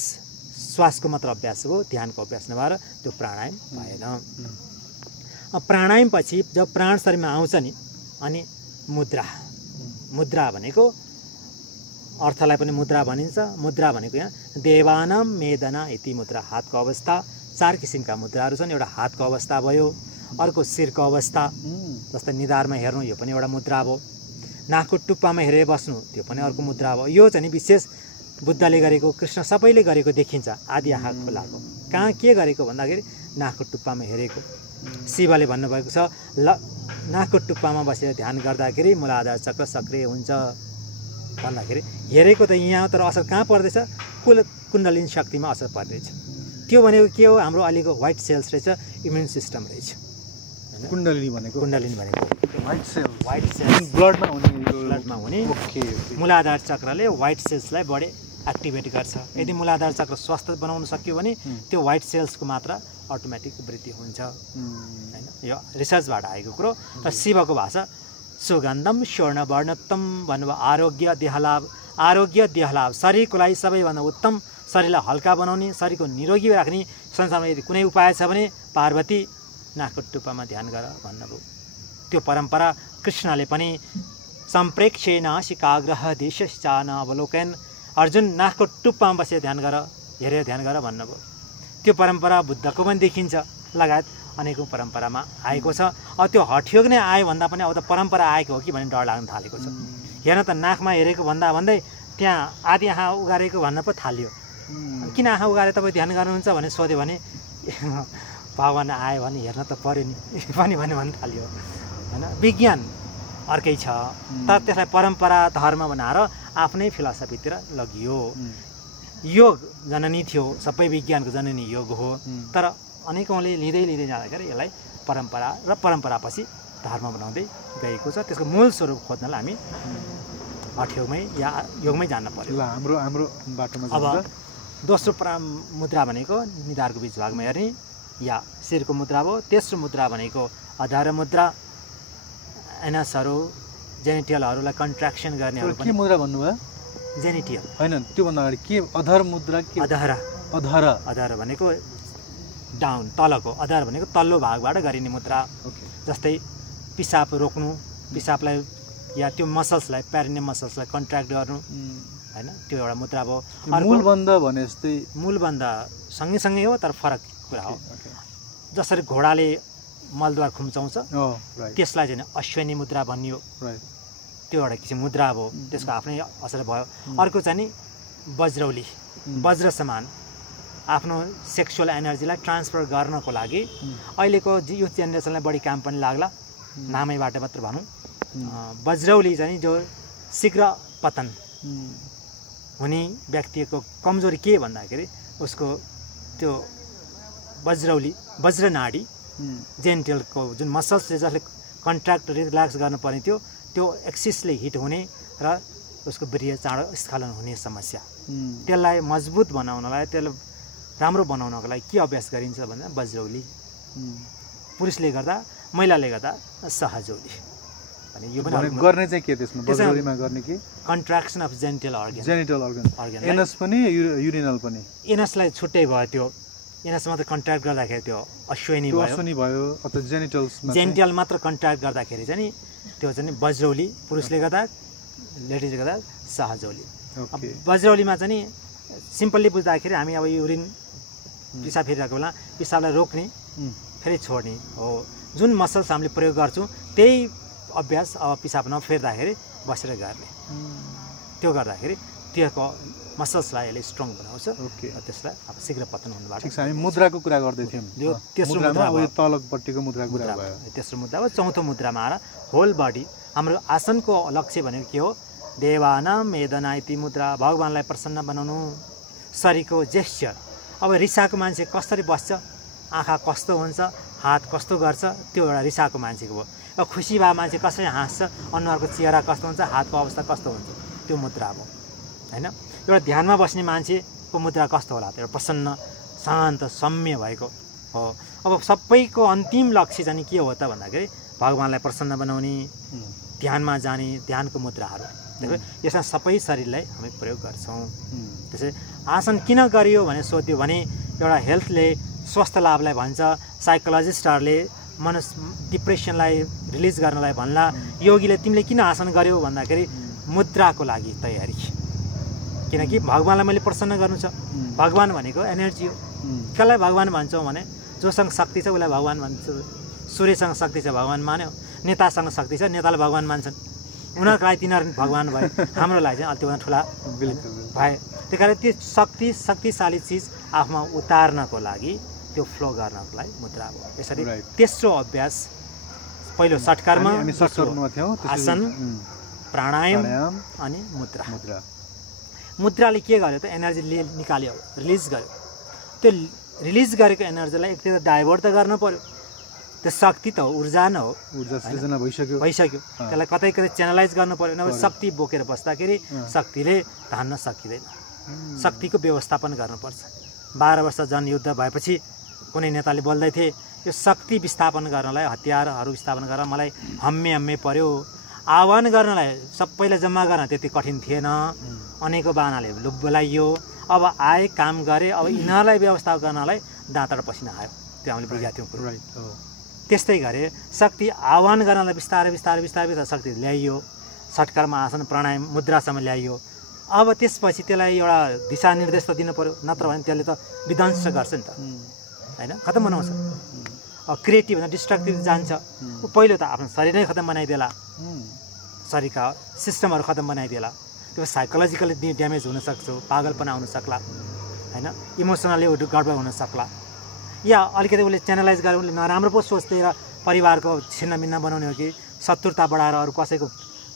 श्वासको मात्र अभ्यास हो, ध्यानको अभ्यास नभएर त्यो प्राणायाम भएन। प्राणायाम पछि जब प्राण शरीरमा आउँछ नि, अनि मुद्रा भनेको अर्थलाई पनि मुद्रा भनिन्छ। मुद्रा भनेको यहाँ देवानाम मेदना इति मुद्रा, हातको अवस्था। 4 किसिमका मुद्राहरू छन्। एउटा हातको अवस्था भयो, अर्को शिरको अवस्था जस्तै निधारमा हेर्नु, यो पनि एउटा मुद्रा भयो। नाकको टुप्पामा हेरेर बस्नु, त्यो पनि अर्को मुद्रा भयो। यो चाहिँ विशेष बुद्धले गरेको, कृष्ण सबैले गरेको देखिन्छ। आदि आँखा खोलाको कहाँ के गरेको भन्दाखेरि नाकको टुप्पामा हेरेको। शिवले भन्नुभएको छ नाकको टुप्पामा बसेर ध्यान गर्दाखेरि मूलाधार चक्र सक्रिय हुन्छ भन्दाखेरि हेरेको त यहाँ, तर असर कहाँ पर्दैछ, कुण्डलिनी शक्तिमा असर पर्दैछ। त्यो भनेको के हो, हाम्रो अहिलेको व्हाइट सेल्स रहेछ, इम्युन सिस्टम रहेछ। कुण्डलिनी भनेको व्हाइट सेल्स ब्लडमा हुने मूलाधार चक्रले व्हाइट सेल्सलाई बढी एक्टिभेट गर्छ। यदि मूलाधार चक्र स्वस्थ बनाउन सक्यो भने त्यो व्हाइट सेल्सको मात्रा अटोमेटिक वृद्धि हुन्छ हैन। यो रिसर्चबाट आएको कुरो। र शिवको भाषा सुगन्धम स्वर्णवर्णत्तम भन्नुभयो। आरोग्य देहलाभ, आरोग्य देहलाभ, शरीरको लागि सबैभन्दा उत्तम, शरीरलाई हल्का बनाउने, शरीरको निरोगी राख्ने संसारमा यदि कुनै उपाय छ भने पार्वती नाकको टुप्पामा ध्यान गर भन्नुभयो। त्यो परम्परा कृष्णले पनि सम्प्रेक्षे नासिकाग्रह देशश्चान अवलोकन, अर्जुन नाकको टुप्पामा बसेर ध्यान गर, हेरेर ध्यान गर भन्नुभयो। त्यो परम्परा बुद्धको पनि देखिन्छ, लगायत अनेकौँ परम्परामा आएको छ। अब त्यो हठयोग नै आयो भन्दा पनि अब त परम्परा आएको हो कि भन्ने डर लाग्न थालेको छ। हेर्न त नाकमा हेरेको भन्दा भन्दै त्यहाँ आधी आँखा उगारेको भन्न पो थाल्यो। किन आँखा उगारे तपाईँ ध्यान गर्नुहुन्छ भने सोध्यो भने भगवान् आयो भने हेर्न त पऱ्यो नि पनि भन्न थाल्यो होइन। विज्ञान अर्कै छ तर त्यसलाई परम्परा धर्म बनाएर आफ्नै फिलोसफीतिर लगियो। योग जननी थियो, सबै विज्ञानको जननी योग हो, तर अनेकौँले लिँदै जाँदाखेरि यसलाई परम्परा र परम्परापछि धर्म बनाउँदै गएको छ। त्यसको मूल स्वरूप खोज्नलाई हामी हठयोगमै या योगमै जान्न पर्यो। ल हाम्रो बाटोमा अब दोस्रो मुद्रा भनेको निधारको बिच भागमा हेर्ने या शिरको मुद्रा भयो। तेस्रो मुद्रा भनेको अधार मुद्रा, एनसहरू जेनिटलहरूलाई कन्ट्र्याक्सन गर्नेहरू। के मुद्रा भन्नुभयो? जेनिटल होइन, त्योभन्दा अगाडि के अधार मुद्रा? के अधार भनेको डाउन तलको, अधार भनेको तल्लो भागबाट गरिने मुद्रा। जस्तै पिसाब रोक्नु, पिसाबलाई या त्यो मसल्सलाई प्यारिनियम मसल्सलाई कन्ट्र्याक्ट गर्नु होइन, त्यो एउटा मुद्रा भयो। मूलबन्ध भने जस्तै मूलबन्ध सँगै हो तर फरक कुरा हो। जसरी घोडाले मलद्वार खुम्चाउँछ त्यसलाई चाहिँ अश्विनी मुद्रा भनियो, त्यो एउटा किसिम मुद्रा भयो, त्यसको आफ्नै असर भयो। अर्को चाहिँ नि वज्रौली, वज्र समान आफ्नो सेक्सुअल एनर्जीलाई ट्रान्सफर गर्नको लागि अहिलेको युथ जेनेरेसनलाई बढी काम पनि लाग्ला, नामैबाट मात्र भनौँ। वज्रौली चाहिँ जो शीघ्र पतन हुने व्यक्तिको कमजोरी के भन्दाखेरि उसको त्यो वज्रौली वज्रनाडी जेनिटलको जुन मसल्सले जसले कन्ट्र्याक्ट रिल्याक्स गर्नुपर्ने थियो त्यो एक्सिसले हिट हुने र उसको वीर्य चाँडो स्खलन हुने समस्या, त्यसलाई मजबुत बनाउनलाई, त्यसलाई राम्रो बनाउनको लागि के अभ्यास गरिन्छ भन्दा वज्रौली। पुरुषले गर्दा महिलाले गर्दा सहजौली भने यो पनि गर्ने चाहिँ के त्यसमा वज्रौलीमा गर्ने के? Contraction of genital organ. Anus पनि युरिनल पनि। एनसलाई छुट्टै भयो, त्यो एनस मात्र कन्ट्र्याक्ट गर्दाखेरि त्यो अश्विनी भयो अथवा जेनिटल मात्र कन्ट्र्याक्ट गर्दाखेरि चाहिँ त्यो चाहिँ वज्रौली, पुरुषले गर्दा लेडिजले गर्दा सहजौली। वज्रौलीमा चाहिँ नि सिम्पल्ली बुझ्दाखेरि हामी अब युरिन पिसाब फेरिरहेको बेला पिसाबलाई रोक्ने फेरि छोड्ने हो, जुन मसल्स हामीले प्रयोग गर्छौँ त्यही अभ्यास अब पिसाब नफेर्दाखेरि बसेर गर्ने, त्यो गर्दाखेरि त्यसको मसल्सलाई यसले स्ट्रङ बनाउँछ, त्यसलाई अब शीघ्र पतन हुनुबाट। ठिक छ, हामी मुद्राको कुरा गर्दै थियौँ। यो तेस्रो मुद्रा भयो, तलपट्टिको मुद्राको कुरा भयो। तेस्रो मुद्रा हो। चौथो मुद्रामा आएर होल बडी। हाम्रो आसनको लक्ष्य भनेको के हो? देवानाम वेदना इति मुद्रा, भगवान्लाई प्रसन्न बनाउनु, शरीरको जेस्चर। अब रिसाएको मान्छे कसरी बस्छ, आँखा कस्तो हुन्छ, हात कस्तो गर्छ, त्यो एउटा रिसाएको मान्छेको हो। अब खुसी भए मान्छे कसरी हाँस्छ, अनुहारको चेहरा कस्तो हुन्छ, हातको अवस्था कस्तो हुन्छ, त्यो मुद्रा हो होइन। एउटा ध्यानमा बस्ने मान्छेको मुद्रा कस्तो होला? त्यो प्रसन्न शान्त सौम्य भएको हो। अब सबैको अन्तिम लक्ष्य चाहिँ के हो त भन्दाखेरि भगवान्लाई प्रसन्न बनाउने, ध्यानमा जाने, ध्यानको मुद्राहरू। यसमा सबै शरीरलाई हामी प्रयोग गर्छौँ। त्यसै आसन किन गरियो भने सोध्यो भने एउटा हेल्थले स्वास्थ्य लाभलाई भन्छ, साइकोलोजिस्टहरूले डिप्रेसनलाई रिलिज गर्नलाई भन्ला, योगीले तिमीले किन आसन गर्यो भन्दाखेरि मुद्राको लागि तयारी, किनकि भगवान्लाई मैले प्रसन्न गर्नु छ। भगवान् भनेको एनर्जी हो। कसलाई भगवान् भन्छौँ भने जोसँग शक्ति छ उसलाई भगवान् भन्छ। सूर्यसँग शक्ति छ भगवान् मान्यो, नेतासँग शक्ति छ नेतालाई भगवान् मान्छन्, उनीहरूको लागि तिनीहरू भगवान् भए, हाम्रो लागि चाहिँ त्योभन्दा ठुला भए। त्यही कारण त्यो शक्तिशाली चिज आफूमा उतार्नको लागि, त्यो फ्लो गर्नको लागि मुद्रा हो। यसरी तेस्रो अभ्यास, पहिलो षट्कर्म, आसन, प्राणायाम अनि मुद्रा। मुद्राले के गर्यो त? एनर्जी निकाल्यो, रिलिज गर्यो। त्यो रिलिज गरेको एनर्जीलाई एकतिर डाइभर्ट त गर्नु पर्यो, त्यो शक्ति त हो, ऊर्जा न हो, ऊर्जा सृजना भइसक्यो। त्यसलाई कतै च्यानलाइज गर्नु पर्यो, नभए शक्ति बोकेर बस्दाखेरि शक्तिले धान्न सकिँदैन। शक्तिको व्यवस्थापन गर्नुपर्छ। 12 वर्ष जनयुद्ध भएपछि कुनै नेताले बोल्दै थिए यो शक्ति विस्थापन गर्नलाई, हतियारहरू स्थापना गर्न मलाई हम्मे पर्यो, आह्वान गर्नलाई सबैलाई जम्मा गर्न त्यति कठिन थिएन, अनेकौँ बानाले बोलाइयो, अब आए काम गरे, अब यिनीहरूलाई व्यवस्था गर्नलाई दाँतबाट पसिना आयो, त्यो हामीले बुझेका थियौँ। त्यस्तै गरे शक्ति आह्वान गर्नलाई बिस्तारै शक्ति ल्याइयो, षट्कर्म, आसन, प्राणायाम, मुद्रासम्म ल्याइयो। अब त्यसपछि त्यसलाई एउटा दिशानिर्देश त दिनु पर्यो, नत्र भने त्यसले त विध्वंस गर्छ नि त होइन, खतम बनाउँछ। क्रिएटिभ भन्दा डिस्ट्रक्टिभ जान्छ। पहिलो त आफ्नो शरीर नै खतम बनाइदिएला, शरीरका सिस्टमहरू खतम बनाइदिएला, त्यो त्यो साइकोलोजिकली ड्यामेज हुनसक्छ, पागलपना आउन सक्ला होइन, इमोसनली गडबड हुन सक्ला, या अलिकति उसले च्यानलाइज गरेर उसले नराम्रो पो सोच्दै र परिवारको छिन्नभिन्न बनाउने हो कि शत्रुता बढाएर अरू कसैको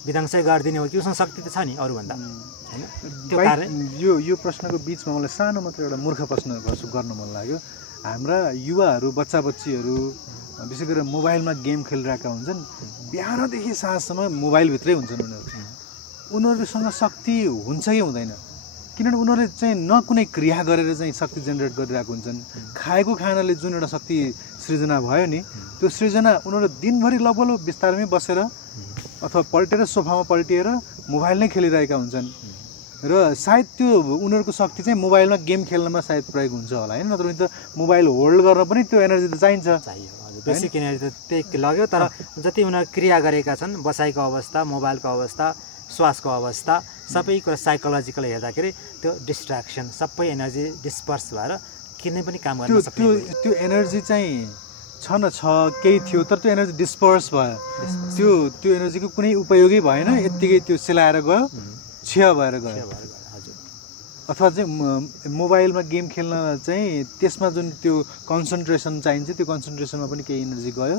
विध्वंसै गरिदिने हो कि उसँग शक्ति त छ नि अरूभन्दा होइन। त्यो कारण यो प्रश्नको बिचमा मलाई सानो मात्र एउटा मूर्ख प्रश्न गर्नु मन लाग्यो। हाम्रा युवाहरू बच्चा बच्चीहरू विशेष गरेर मोबाइलमा गेम खेलिरहेका हुन्छन्, बिहानदेखि साँझसम्म मोबाइलभित्रै हुन्छन् उनीहरूसँग शक्ति हुन्छ कि हुँदैन? किनभने उनीहरूले चाहिँ न कुनै क्रिया गरेर चाहिँ शक्ति जेनेरेट गरिरहेको हुन्छन्। खाएको खानाले जुन एउटा शक्ति सृजना भयो नि, त्यो सृजना उनीहरू दिनभरि लबलो बिस्तारमै बसेर अथवा पल्टेर सोफामा पल्टिएर मोबाइल नै खेलिरहेका हुन्छन् र सायद त्यो उनीहरूको शक्ति चाहिँ मोबाइलमा गेम खेल्नमा सायद प्रयोग हुन्छ होला होइन, नत्र भने त मोबाइल होल्ड गर्न पनि त्यो एनर्जी त चाहिन्छ। बेसिक एनर्जी त त्यही लाग्यो। तर जति उनीहरू क्रिया गरेका छन्, बसाइको अवस्था, मोबाइलको अवस्था, श्वासको अवस्था, सबै कुरा साइकोलोजिकल हेर्दाखेरि त्यो डिस्ट्र्याक्सन सबै एनर्जी डिस्पर्स भएर किनै पनि काम गर्न सक्दैन। त्यो एनर्जी चाहिँ छ न छ केही थियो, तर त्यो एनर्जी डिस्पर्स भयो, त्यो एनर्जीको कुनै उपयोगै भएन, यत्तिकै त्यो सेलाएर गयो, क्षय भएर गयो। अथवा चाहिँ मोबाइलमा गेम खेल्न चाहिँ त्यसमा जुन त्यो कन्सन्ट्रेसन चाहिन्छ त्यो कन्सन्ट्रेसनमा पनि केही एनर्जी गयो,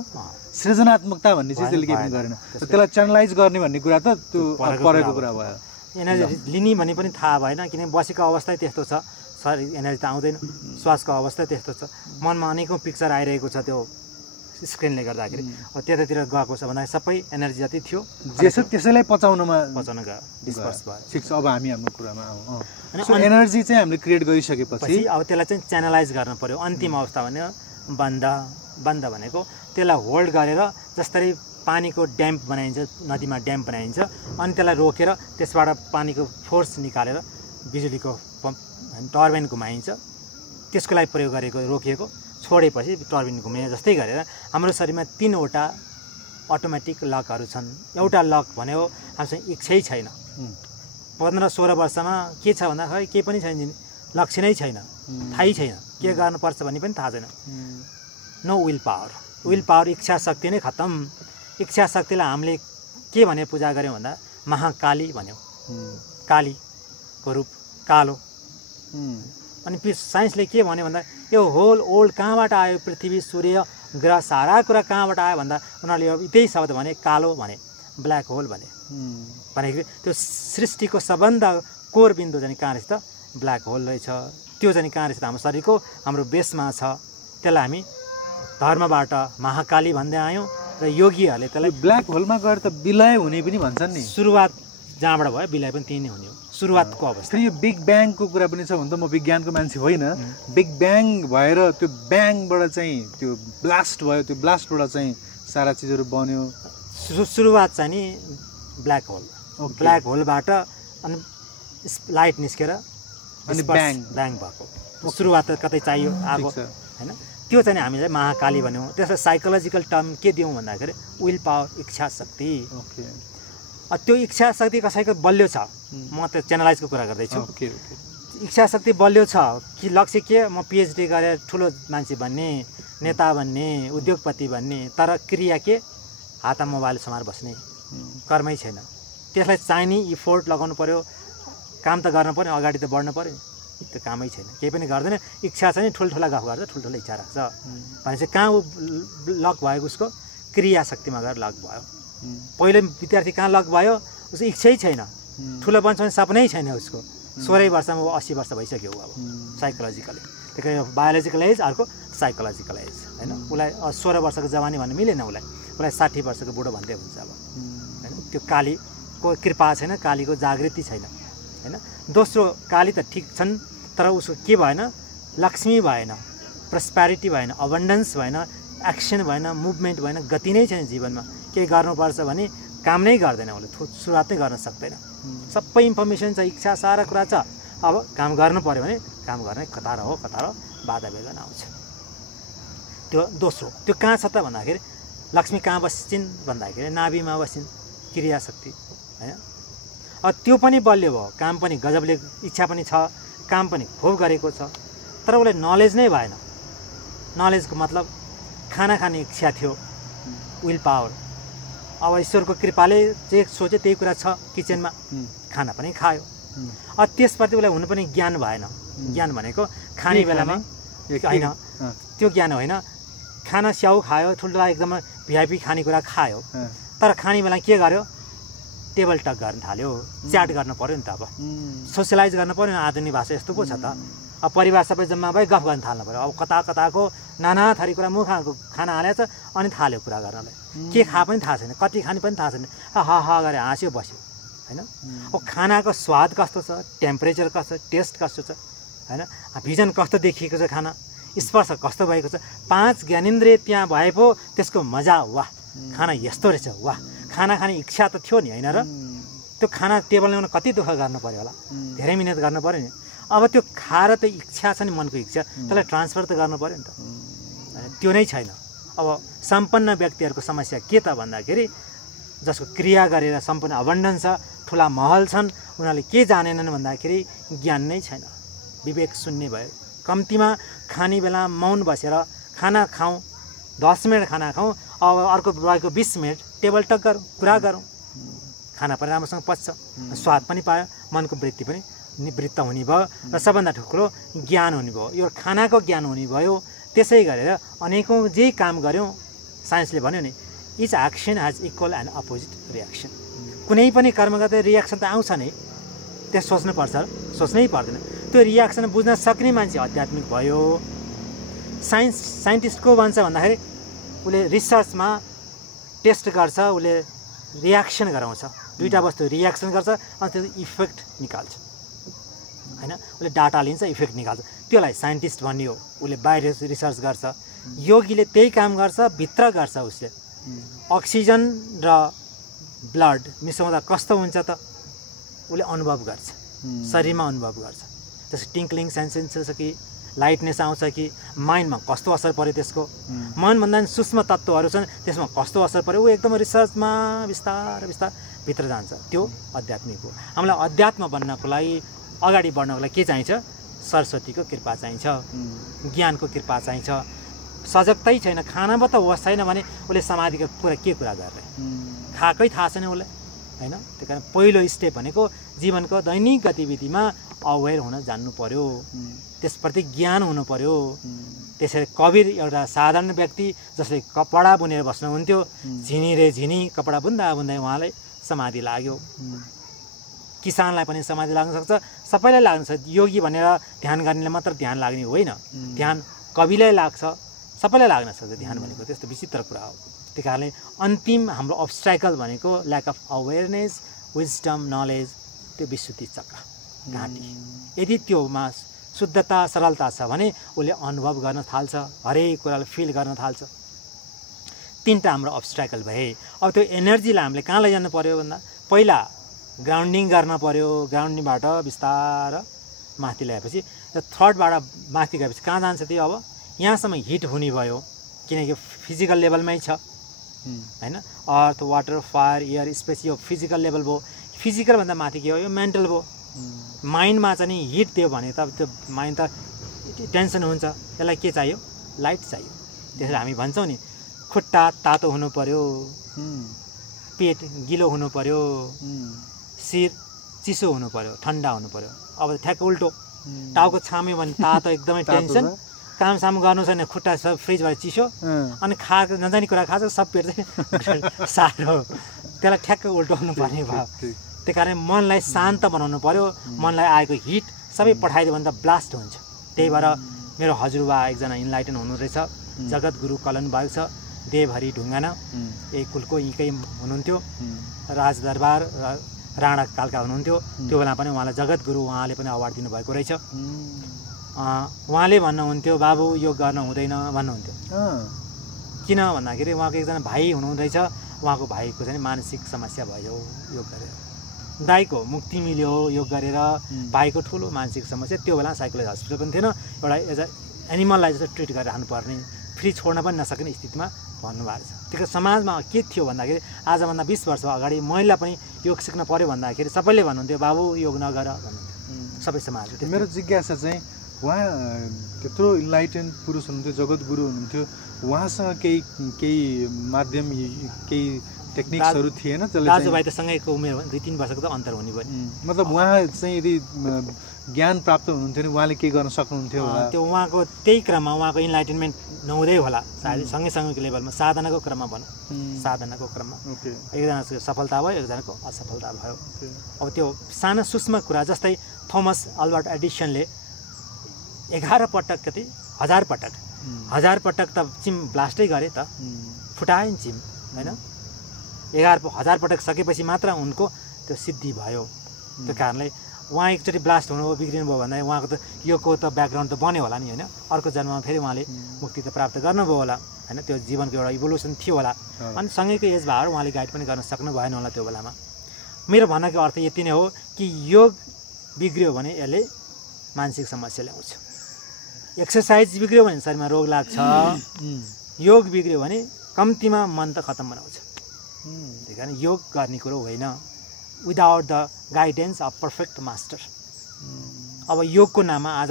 सृजनात्मकता भन्ने चाहिँ त्यसले केही पनि गरेन। त्यसलाई च्यानलाइज गर्ने भन्ने कुरा त त्यो परेको कुरा भयो। एनर्जी लिने भने पनि थाहा भएन, किनभने बसेको अवस्था त्यस्तो छ, शरीर एनर्जी त आउँदैन, श्वासको अवस्था त्यस्तो छ, मनमा अनेकौँ पिक्चर आइरहेको छ त्यो स्क्रिनले गर्दाखेरि, त्यतातिर गएको छ भन्दा सबै एनर्जी जति थियो त्यसैलाई पचाउन गयो, डिस्पर्स भयो। ठिक छ, अब हामी हाम्रो कुरामा आउँ। एनर्जी चाहिँ हामीले क्रिएट गरिसकेपछि अब त्यसलाई चाहिँ च्यानलाइज गर्नु पर्यो। अन्तिम अवस्था भने बन्द भनेको त्यसलाई होल्ड गरेर जसरी पानीको ड्याम्प बनाइन्छ, नदीमा ड्याम्प बनाइन्छ, अनि त्यसलाई रोकेर त्यसबाट पानीको फोर्स निकालेर बिजुलीको पम्प टर्बाइन घुमाइन्छ, त्यसको लागि प्रयोग गरेको रोकिएको छोडेपछि टर्बिन घुम्ने जस्तै गरेर हाम्रो शरीरमा 3वटा अटोमेटिक लकहरू छन्। एउटा लक भनेको हामीसँग इच्छै छैन। 15-16 वर्षमा के छ भन्दा खै केही पनि छैन, लक्ष्य नै छैन, थाहै छैन के गर्नुपर्छ भन्ने पनि थाहा छैन। नो विल पावर, इच्छा शक्ति नै खत्तम। इच्छा शक्तिलाई हामीले के भनेर पूजा गऱ्यौँ भन्दा महाकाली भन्यौँ, कालीको रूप कालो। अनि साइन्सले के भन्यो भन्दा यो होल ओल्ड कहाँबाट आयो, पृथ्वी सूर्य ग्रह सारा कुरा कहाँबाट आयो भन्दा उनीहरूले त्यही शब्द भने कालो भने, ब्ल्याक होल भने भनेको त्यो सृष्टिको सबभन्दा कोर बिन्दु चाहिँ कहाँ रहेछ त ब्ल्याक होल रहेछ। त्यो चाहिँ कहाँ रहेछ त हाम्रो शरीरको हाम्रो बेसमा छ। त्यसलाई हामी धर्मबाट महाकाली भन्दै आयौँ र योगीहरूले त्यसलाई ब्ल्याक होलमा गएर त विलय हुने पनि भन्छन् नि। सुरुवात जहाँबाट भयो विलय पनि त्यही नै हुने हो, सुरुवातको अवस्था। यो बिग ब्याङको कुरा पनि छ भने त म विज्ञानको मान्छे होइन। बिग ब्याङ भएर त्यो ब्याङबाट चाहिँ त्यो ब्लास्ट भयो, त्यो ब्लास्टबाट चाहिँ सारा चिजहरू बन्यो। सुरुवात चाहिँ नि ब्ल्याक होल, ब्ल्याक होलबाट अनि लाइट निस्केर अनि ब्याङ भएको सुरुवात कतै चाहियो आगो होइन। त्यो चाहिँ हामीले महाकाली भन्यौँ। त्यसलाई साइकोलोजिकल टर्म के दियौँ भन्दाखेरि विल पावर, इच्छा शक्ति। त्यो इच्छा शक्ति कसैको बलियो छ, म त्यो च्यानलाइजको कुरा गर्दैछु। इच्छा शक्ति बलियो छ कि लक्ष्य के म पिएचडी गरेर ठुलो मान्छे बन्ने, नेता बन्ने, उद्योगपति बन्ने, तर क्रिया के हातमा मोबाइल समाएर बस्ने, कर्मै छैन। त्यसलाई चाहिने इफोर्ट लगाउनु पर्यो, काम त गर्नु पर्यो, अगाडि त बढ्नु पर्यो, त्यो कामै छैन, केही पनि गर्दैन। इच्छा चाहिँ ठुल्ठुला गफ गर्छ, ठुल्ठुलो इच्छा राख्छ भनेपछि कहाँ ऊ लक भएको, उसको क्रिया शक्तिमा गएर लक भयो। पहिलो विद्यार्थी कहाँ लक भयो, उसको इच्छै छैन, ठुलो बन्छ भने सपनै छैन उसको। 16 वर्षमा ऊ 80 वर्ष भइसक्यो अब साइकोलोजिकली। त्यही बायोलोजिकल एज, अर्को साइकोलोजिकल एज होइन। उसलाई 16 वर्षको जवानी भन्नु मिलेन, उसलाई 60 वर्षको बुढो भन्दै हुन्छ अब होइन। त्यो कालीको कृपा छैन, कालीको जागृति छैन होइन। दोस्रो काली त ठिक छन्, तर उसको के भएन, लक्ष्मी भएन, प्रस्प्यारिटी भएन, अबन्डेन्स भएन, एक्सन भएन, मुभमेन्ट भएन, गति नै छैन जीवनमा। केही गर्नुपर्छ भने काम नै गर्दैन उसले, सुरुवात नै गर्न सक्दैन। सबै इन्फर्मेसन छ, इच्छा सारा कुरा छ, अब काम गर्नु पऱ्यो भने काम गर्ने कतार हो बाधा बेगन आउँछ। त्यो दोस्रो। त्यो कहाँ छ त भन्दाखेरि लक्ष्मी कहाँ बस्छिन् भन्दाखेरि नाभिमा बस्छिन्, क्रिया शक्ति होइन। त्यो पनि बलियो भयो, काम पनि गजबले, इच्छा पनि छ, काम पनि खुब गरेको छ, तर उसलाई नलेज नै भएन। नलेजको मतलब खाना खाने इच्छा थियो, विल पावर। अब ईश्वरको कृपाले जे सोचे त्यही कुरा छ, किचनमा खाना पनि खायो। त्यसप्रति उसलाई हुनु पनि ज्ञान भएन। ज्ञान भनेको खाने बेलामा होइन, त्यो ज्ञान होइन। खाना स्याउ खायो, ठुल्ठुला एकदम भिआइपी खानेकुरा खायो, तर खाने बेला के गर्यो? टेबल टक गर्न थाल्यो, च्याट गर्न पर्यो नि त। अब सोसियलाइज गर्न पर्यो नि। आधुनिक भाषा यस्तो पो छ त। अब परिवार सबै जम्मा भए गफ गर्न थाल्नु पर्यो। अब कता कताको नाना थरी कुरा मुखको खाना हालेछ अनि थाल्यो कुरा गर्नलाई। के खा पनि थाहा छैन, कति खाने पनि थाहा छैन। हा हा गरेर हाँस्यो बस्यो होइन। अब खानाको स्वाद कस्तो छ, टेम्परेचर कस्तो, टेस्ट कस्तो छ होइन, भिजन कस्तो देखिएको छ, खाना स्पर्श कस्तो भएको छ, 5 ज्ञानेन्द्रिय त्यहाँ भए पो त्यसको मजा। वाह, खाना यस्तो रहेछ, वाह। खाना खाने इच्छा त थियो नि होइन र? त्यो खाना टेबल ल्याउन कति दुःख गर्नु पर्यो होला, धेरै मिहिनेत गर्नु पर्यो नि। अब त्यो खाएर त इच्छा छ नि, मनको इच्छा, त्यसलाई ट्रान्सफर त गर्नु पर्यो नि त। त्यो नै छैन। अब सम्पन्न व्यक्तिहरूको समस्या के त भन्दाखेरि जसको क्रिया गरेर सम्पन्न अबन्डन्स छ, ठुला महल छन्, उनीहरूले के जानेनन् भन्दाखेरि ज्ञान नै छैन, विवेक शून्य भयो। कम्तीमा खाने बेला मौन बसेर खाना खाउँ, 10 मिनट खाना खाउँ, अब अर्को रहेको 20 मिनट टेबल टक गरौँ, कुरा गरौँ। खाना पनि राम्रोसँग पच्छ, स्वाद पनि पायो, मनको वृत्ति पनि निवृत्त हुने भयो, र सबभन्दा ठुलो ज्ञान हुने भयो। यो खानाको ज्ञान हुने भयो। त्यसै गरेर अनेकौँ जे काम गऱ्यौँ, साइन्सले भन्यो नि, each action has equal and opposite reaction. कुनै पनि कर्म गर्दा रियाक्सन त आउँछ नै, त्यस सोच्नुपर्छ, सोच्नै पर्दैन। त्यो रियाक्सन बुझ्न सक्ने मान्छे आध्यात्मिक भयो। साइन्टिस्ट को भन्छ भन्दाखेरि उसले रिसर्चमा टेस्ट गर्छ, उसले रियाक्सन गराउँछ। दुईवटा वस्तु रियाक्सन गर्छ अनि त्यो इफेक्ट निकाल्छ होइन। उसले डाटा लिन्छ, इफेक्ट निकाल्छ, त्यसलाई साइन्टिस्ट भन्ने हो। उसले बाहिर रिसर्च गर्छ। योगीले त्यही काम गर्छ, भित्र गर्छ। उसले अक्सिजन र ब्लड मिसाउँदा कस्तो हुन्छ त उसले अनुभव गर्छ, शरीरमा अनुभव गर्छ। जस्तो टिङ्कलिङ सेन्सेसन छ कि लाइटनेस आउँछ कि माइन्डमा कस्तो असर पर्यो त्यसको, मनभन्दा पनि सूक्ष्म तत्त्वहरू छन् त्यसमा कस्तो असर पर्यो, ऊ एकदम रिसर्चमा बिस्तार बिस्तार भित्र जान्छ। त्यो आध्यात्मिक हो। हामीलाई अध्यात्म बन्नको लागि, अगाडि बढ्नको लागि के चाहिन्छ? सरस्वतीको कृपा चाहिन्छ, ज्ञानको कृपा चाहिन्छ। सजगतै छैन, खाना पो त होस् छैन भने उसले समाधिको कुरा के कुरा गर्ने? खाएकै थाहा छैन उसलाई होइन। त्यही कारण पहिलो स्टेप भनेको जीवनको दैनिक गतिविधिमा अवेर हुन जान्नु पर्यो, त्यसप्रति ज्ञान हुनु पर्यो। त्यसरी कवीर एउटा साधारण व्यक्ति जसले कपडा बुनेर बस्नुहुन्थ्यो, झिनी रे झिनी कपडा बुन्दा बुन्दै उहाँलाई समाधि लाग्यो। किसानलाई पनि समाधि लाग्न सक्छ, सबैलाई लाग्न सक्छ। योगी भनेर ध्यान गर्नेले मात्र ध्यान लाग्ने होइन, ध्यान कविलाई लाग्छ, सबैलाई लाग्न सक्छ ध्यान भनेको। त्यस्तो विचित्र कुरा हो। त्यही कारणले अन्तिम हाम्रो अब्स्ट्याकल भनेको lack of awareness, wisdom, knowledge, त्यो विशुद्धि चक्र घाँटी। यदि त्योमा शुद्धता, सरलता छ भने उसले अनुभव गर्न थाल्छ, हरेक कुरालाई फिल गर्न थाल्छ। 3टा हाम्रो अब्स्ट्याकल भए। अब त्यो एनर्जीलाई हामीले कहाँ लैजानु पर्यो भन्दा पहिला ग्राउन्डिङ गर्न पर्यो। ग्राउन्डिङबाट बिस्तार माथि ल्याएपछि थर्डबाट माथि गएपछि कहाँ जान्छ त्यो? अब यहाँसम्म हिट हुने भयो, किनकि फिजिकल लेभलमै छ होइन। अर्थ, वाटर, फायर, एयर, स्पेस, यो फिजिकल लेभल भयो। फिजिकलभन्दा माथि के हो? यो मेन्टल भयो। माइन्डमा चाहिँ नि हिट दियो भने त त्यो माइन्ड त टेन्सन हुन्छ। त्यसलाई के चाहियो? लाइट चाहियो। त्यसरी हामी भन्छौँ नि, खुट्टा तातो हुनु पर्यो, पेट गिलो हुनु पर्यो, शिर चिसो हुनु पर्यो, ठन्डा हुनु पर्यो। अब ठ्याक्क उल्टो, टाउको छाम्यो भने तातो एकदमै टेन्सन, कामसाम गर्नु छैन, खुट्टा सब फ्रिज भएर चिसो, अनि खाएको नजाने कुरा खाएको सब पेट चाहिँ साह्रो। त्यसलाई ठ्याक्क उल्टो हुनुपर्ने भयो। त्यही कारण मनलाई शान्त बनाउनु पर्यो। मनलाई आएको हिट सबै पठाइदियो भने त ब्लास्ट हुन्छ। त्यही भएर मेरो हजुरबा एकजना इन्लाइटन हुनु रहेछ, जगत गुरु कलन भएको छ, देवहरि ढुङ्गाना, यही कुलको यहीँकै हुनुहुन्थ्यो, राजदरबार राणा कालका हुनुहुन्थ्यो। त्यो बेला पनि उहाँलाई जगत गुरु उहाँले पनि अवार्ड दिनुभएको रहेछ। उहाँले भन्नुहुन्थ्यो, बाबु योग गर्न हुँदैन भन्नुहुन्थ्यो। किन भन्दाखेरि उहाँको एकजना भाइ हुनुहुँदैछ, उहाँको भाइको चाहिँ मानसिक समस्या भयो योग गरेर, दाइको मुक्ति मिल्यो योग गरेर, भाइको ठुलो मानसिक समस्या। त्यो बेला साइकोलोजी हस्पिटल पनि थिएन, एउटा एज अ एनिमललाई जस्तो ट्रिट गरिरहनु पर्ने, फ्री छोड्न पनि नसक्ने स्थितिमा भन्नुभएको छ। त्यो समाजमा के थियो भन्दाखेरि आजभन्दा 20 वर्ष अगाडि महिला पनि योग सिक्न पर्यो भन्दाखेरि सबैले भन्नुहुन्थ्यो, बाबु योग नगर भन्नुहुन्थ्यो, सबै समाजले। मेरो जिज्ञासा चाहिँ, उहाँ त्यत्रो इन्लाइटेन पुरुष हुनुहुन्थ्यो, जगत गुरु हुनुहुन्थ्यो, उहाँसँग केही माध्यम, केही टेक्निक्सहरू थिएन त्यसले दाजुभाइ त सँगैको उमेर 2-3 वर्षको त अन्तर हुने भयो मतलब उहाँ चाहिँ यदि ज्ञान प्राप्त हुनुहुन्थ्यो नि उहाँले के गर्न सक्नुहुन्थ्यो होला त्यो उहाँको त्यही क्रममा उहाँको इन्लाइटनमेन्ट नहुँदै होला सायद सँगैसँगैको लेभलमा साधनाको क्रममा भनौँ साधनाको क्रममा एकजनाको सफलता भयो एकजनाको असफलता भयो अब त्यो सानो सूक्ष्म कुरा जस्तै थोमस अल्बर्ट एडिसनले 11 पटक कति 1000 पटक 1000 पटक त चिम ब्लास्टै गरे त फुटाए नि चिम हैन 1000 पटक सकेपछि मात्र उनको त्यो सिद्धि भयो त्यो कारणले उहाँ एकचोटि ब्लास्ट हुनुभयो बिग्रिनु भयो भन्दा उहाँको त योको त ब्याकग्राउन्ड त बन्यो होला नि होइन अर्को जन्ममा फेरि उहाँले मुक्ति त प्राप्त गर्नुभयो होला होइन त्यो जीवनको एउटा इभोल्युसन थियो होला अनि सँगैको एज भएर उहाँले गाइड पनि गर्न सक्नु भएन होला त्यो बेलामा मेरो भन्नको अर्थ यति नै हो कि योग बिग्रियो भने यसले मानसिक समस्या ल्याउँछ एक्सर्साइज बिग्रियो भने शरीरमा रोग लाग्छ योग बिग्रियो भने कम्तीमा मन त खत्तम बनाउँछ त्यही कारण योग गर्ने कुरो होइन without the guidance of perfect master अब योगको नाममा आज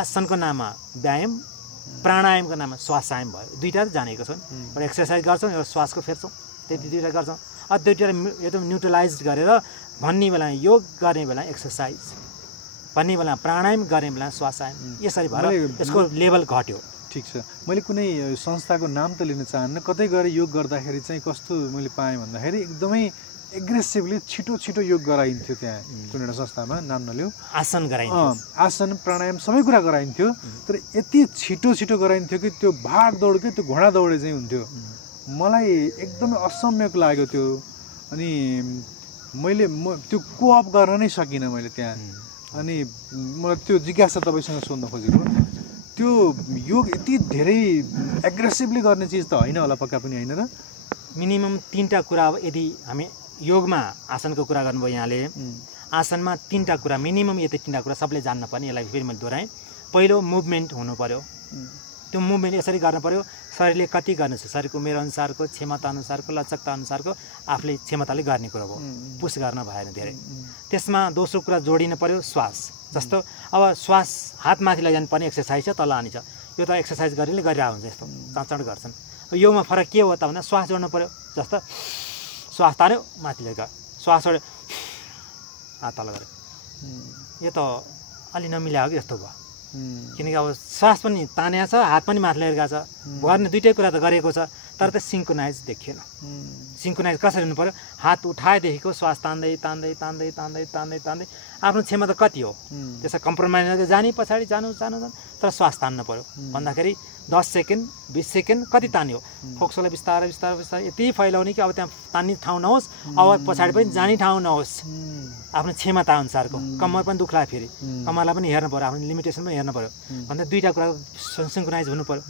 आसनको नाममा व्यायाम प्राणायामको नाममा स्वासायाम भयो दुईवटा त जानेको छौँ एउटा एक्सर्साइज गर्छौँ एउटा श्वासको फेर्छौँ त्यति दुईवटा गर्छौँ अब दुईवटा एकदम न्युट्रलाइज गरेर भन्ने बेला योग गर्ने बेला एक्सर्साइज भन्ने बेला प्राणायाम गर्ने बेला स्वासायाम यसरी भएर यसको लेभल घट्यो ठिक छ मैले कुनै संस्थाको नाम त लिन चाहन्न कतै गएर योग गर्दाखेरि चाहिँ कस्तो मैले पाएँ भन्दाखेरि एकदमै एग्रेसिभली छिटो योग गराइन्थ्यो त्यहाँ कुनै एउटा संस्थामा नाम नलिऊ आसन गराइन्थ्यो आसन प्राणायाम सबै कुरा गराइन्थ्यो तर यति छिटो गराइन्थ्यो कि त्यो भाग दौड के त्यो घोडा दौडे चाहिँ हुन्थ्यो मलाई एकदमै असम्यक लाग्यो त्यो अनि म त्यो कोअप गर्न नै सकिनँ मैले त्यहाँ अनि मलाई त्यो जिज्ञासा तपाईँसँग सोध्न खोजेको त्यो योग यति धेरै एग्रेसिभली गर्ने चिज त होइन होला पक्का पनि होइन र मिनिमम 3टा कुरा अब यदि हामी योगमा आसनको कुरा गर्नुभयो यहाँले आसनमा 3टा कुरा मिनिमम यति 3टा कुरा सबले जान्न पर्ने यसलाई फेरि मैले दोहोऱ्याएँ पहिलो मुभमेन्ट हुनु पर्यो त्यो मुभमेन्ट यसरी गर्नु पर्यो शरीरले कति गर्नु छ शरीरको उमेर अनुसारको क्षमता अनुसारको लचकता अनुसारको आफूले क्षमताले गर्ने कुरो हो पुस गर्न भएन धेरै त्यसमा दोस्रो कुरा जोडिनु पर्यो श्वास जस्तो अब श्वास हातमाथि लैजानुपर्ने एक्सर्साइज छ तल हानी छ यो त एक्सर्साइज गरेर गरिरहेको हुन्छ यस्तो चढ गर्छन् योमा फरक के हो त भन्दा श्वास जोड्नु पर्यो जस्तो श्वास तान्यो माथि लग्यो श्वास छोड्यो हात तल गऱ्यो यो त अलि नमिलायो कि जस्तो भयो किनकि अब श्वास पनि तानेको छ हात पनि माथि लिएर गएको छ गर्ने दुइटै कुरा त गरेको छ तर त सिङ्क्रोनाइज देखिएन सिङ्क्रोनाइज कसरी हुनु पर्यो हात उठाएदेखिको श्वास तान्दै तान्दै तान्दै तान्दै तान्दै तान्दै आफ्नो क्षमता कति हो त्यसमा कम्प्रोमाइज जाने पछाडि जानु तर श्वास तान्नु पर्यो भन्दाखेरि 10 सेकेन्ड 20 सेकेन्ड कति तान्यो फोक्सोलाई बिस्तारै बिस्तारै बिस्तारै यति फैलाउने कि अब त्यहाँ तान्ने ठाउँ नहोस् अब पछाडि पनि जाने ठाउँ नहोस् आफ्नो क्षमता अनुसारको कम्मर पनि दुख्ला फेरि कम्मरलाई पनि हेर्नु पर्यो आफ्नो लिमिटेसन पनि हेर्नु पर्यो भन्दा दुईवटा कुरा सिङ्क्रोनाइज हुनु पर्यो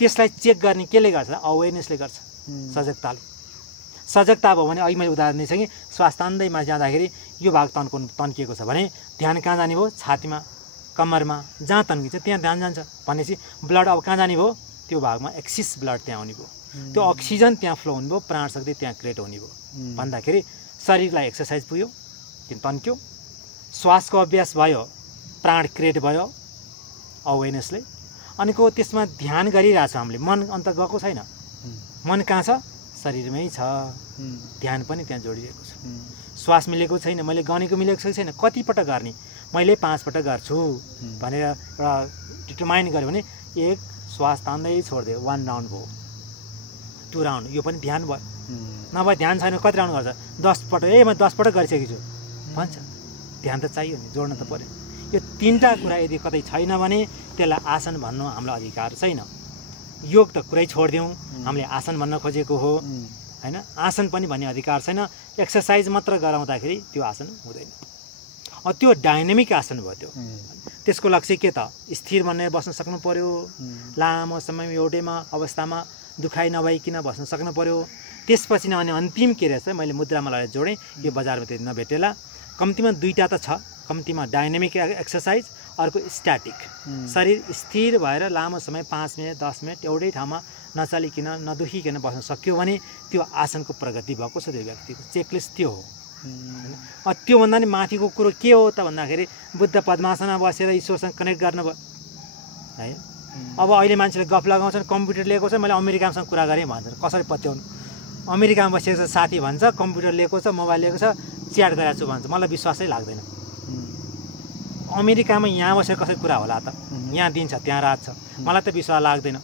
त्यसलाई चेक गर्ने केले गर्छ अवेरनेसले गर्छ सजगता भयो भने अघि मैले उदाहरण दिएँ कि श्वास तान्दैमा जाँदाखेरि यो भाग तन्किएको छ भने ध्यान कहाँ जाने भयो छातीमा कम्मरमा जहाँ तन्किन्छ त्यहाँ ध्यान जान्छ भनेपछि ब्लड अब कहाँ जाने भयो त्यो भागमा एक्सिस ब्लड त्यहाँ हुने भयो त्यो अक्सिजन त्यहाँ फ्लो हुने भयो प्राण शक्ति त्यहाँ क्रिएट हुने भयो भन्दाखेरि शरीरलाई एक्सर्साइज पुग्यो त्यो तन्क्यो श्वासको अभ्यास भयो प्राण क्रिएट भयो अवेरनेसले अनि को त्यसमा ध्यान गरिरहेछ हामीले मन अन्त गएको छैन मन कहाँ छ शरीरमै छ ध्यान पनि त्यहाँ जोडिएको छ श्वास मिलेको छैन मैले गनेको मिलेको छैन कतिपटक गर्ने मैले 5 पटक गर्छु भनेर एउटा डिटरमाइन गर्यो भने एक श्वास तान्दै छोड्दियो 1 राउन्ड भयो 2 राउन्ड यो पनि ध्यान भयो नभए ध्यान छैन कति राउन्ड गर्छ 10 पटक म 10 पटक गरिसकेको छु भन्छ ध्यान त चाहियो नि जोड्न त पर्यो यो 3टा कुरा यदि कतै छैन भने त्यसलाई आसन भन्नु हाम्रो अधिकार छैन योग त कुरै छोडिदिउँ हामीले आसन भन्न खोजेको हो हैन आसन पनि भन्ने अधिकार छैन एक्सर्साइज मात्र गराउँदाखेरि त्यो आसन हुँदैन त्यो डाइनामिक आसन भयो त्यो त्यसको लक्ष्य के त स्थिर बनेर बस्न सक्नु पर्यो लामो समय एउटैमा अवस्थामा दुखाइ नभइकन बस्न सक्नु पर्यो त्यसपछि न अनि अन्तिम के रहेछ मैले मुद्रामा लगाएर जोडेँ यो बजारमा त्यति नभेटेला कम्तीमा 2टा त छ कम्तीमा डाइनामिक एक्सर्साइज अर्को स्ट्याटिक शरीर स्थिर भएर लामो समय 5 मिनट 10 मिनट एउटै ठाउँमा नचलिकन नदुखिकन बस्न सक्यो भने त्यो आसनको प्रगति भएको छ त्यो व्यक्तिको चेकलिस्ट त्यो हो त्योभन्दा नि माथिको कुरो के हो त भन्दाखेरि बुद्ध पद्मासनमा बसेर ईश्वरसँग कनेक्ट गर्नुभयो है अब अहिले मान्छेले गफ लगाउँछन् कम्प्युटर लिएको छ मैले अमेरिकासँग कुरा गरेँ भन्छन् कसरी पत्याउनु अमेरिकामा बसेको छ साथी भन्छ कम्प्युटर लिएको छ मोबाइल लिएको छ च्याट गरेको छु भन्छ मलाई विश्वासै लाग्दैन अमेरिकामा यहाँ बसेर कसरी कुरा होला त यहाँ दिन छ त्यहाँ रात छ मलाई त विश्वास लाग्दैन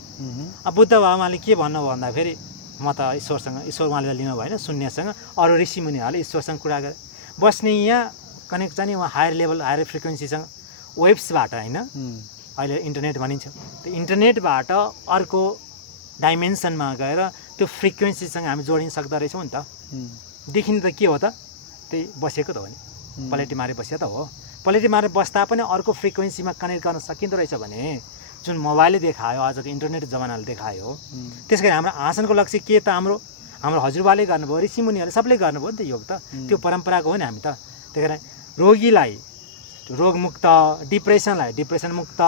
अब बुद्ध बाबाले के भन्नुभयो भन्दाखेरि म त ईश्वरसँग ईश्वर उहाँले लिनु भएन शून्यसँग अरू ऋषिमुनिहरूले ईश्वरसँग कुरा गरे बस्ने यहाँ कनेक्ट चाहिँ उहाँ हायर लेभल हायर फ्रिक्वेन्सीसँग वेब्सबाट होइन अहिले इन्टरनेट भनिन्छ त्यो इन्टरनेटबाट अर्को डाइमेन्सनमा गएर त्यो फ्रिक्वेन्सीसँग हामी जोडिन सक्दो रहेछौँ नि त देखिनु त के हो त त्यही बसेको त हो नि पलेटी मारे बसेको त हो पलेटी मारे बस्दा पनि अर्को फ्रिक्वेन्सीमा कनेक्ट गर्न सकिँदो रहेछ भने जुन मोबाइलले देखायो आजको इन्टरनेट जमानाले देखायो त्यस गरी हाम्रो आसनको लक्ष्य के त हाम्रो हजुरबाले गर्नुभयो ऋषिमुनिहरूले सबले गर्नुभयो नि त योग त त्यो परम्पराको हो नि हामी त त्यही कारण रोगीलाई रोगमुक्त डिप्रेसन मुक्त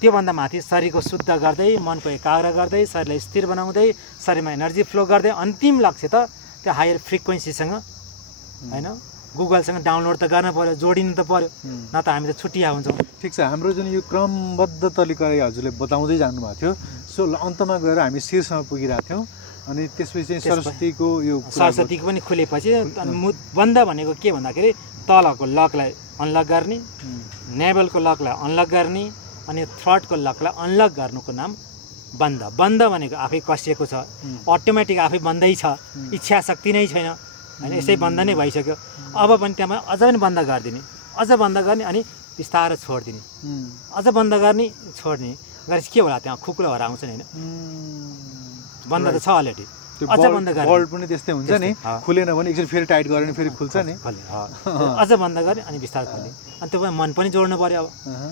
त्योभन्दा माथि शरीरको शुद्ध गर्दै मनको एकाग्र गर्दै शरीरलाई स्थिर बनाउँदै शरीरमा एनर्जी फ्लो गर्दै अन्तिम लक्ष्य त त्यो हायर फ्रिक्वेन्सीसँग होइन गुगलसँग डाउनलोड त गर्न पर्यो जोडिनु त पर्यो न त हामी त छुट्टिया हुन्छौँ ठिक छ हाम्रो जुन यो क्रमबद्ध तरिकाले हजुरले बताउँदै जानुभएको थियो सो अन्तमा गएर हामी शीर्षमा पुगिरहेको थियौँ अनि त्यसपछि चाहिँ सरस्वतीको यो सरस्वतीको पनि खुलेपछि बन्द भनेको के भन्दाखेरि तलको लकलाई अनलक गर्ने नेभलको लकलाई अनलक गर्ने अनि थ्रटको लकलाई अनलक गर्नुको नाम बन्द बन्द भनेको आफै कसिएको छ अटोमेटिक आफै बन्दै छ इच्छा शक्ति नै छैन होइन यसै बन्द नै भइसक्यो अब पनि त्यहाँ अझ पनि बन्द गरिदिने अझ बन्द गर्ने अनि बिस्तारै छोडिदिने अझ बन्द गर्ने छोड्ने गरेपछि के होला त्यहाँ खुकुलोहरू आउँछ नि होइन बन्द त छ अलरेडी अझ बन्द गर्ने बल्ब पनि त्यस्तै हुन्छ नि खुलेन भने एकचोटि फेरि टाइट गरेर फेरि खुल्छ नि अझ बन्द गर्ने अनि बिस्तारै खोल्ने अनि त्यो मन पनि जोड्नु पर्यो अब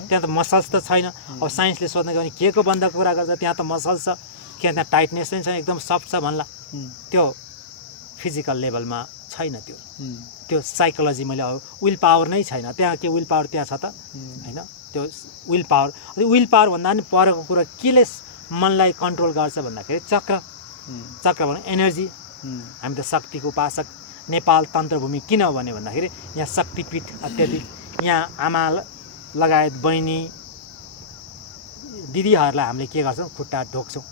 त्यहाँ त मसल्स त छैन अब साइन्सले सोध्न गयो भने के को बन्दको कुरा गर्छ त्यहाँ त मसल्स छ किन त्यहाँ टाइटनेस नै छैन एकदम सफ्ट छ भन्ला त्यो फिजिकल लेभलमा छैन त्यो साइकोलोजी मैले विल पावर नै छैन त्यहाँ के विल पावर त्यहाँ छ त होइन त्यो विल पावर भन्दा पनि परको कुरा केले मनलाई कन्ट्रोल गर्छ भन्दाखेरि चक्र भनौँ एनर्जी हामी त शक्तिको उपासक नेपाल तन्त्रभूमि किन हो भन्दाखेरि यहाँ शक्तिपीठ अत्याधिक यहाँ आमा लगायत बहिनी दिदीहरूलाई हामीले के गर्छौँ खुट्टा ढोक्छौँ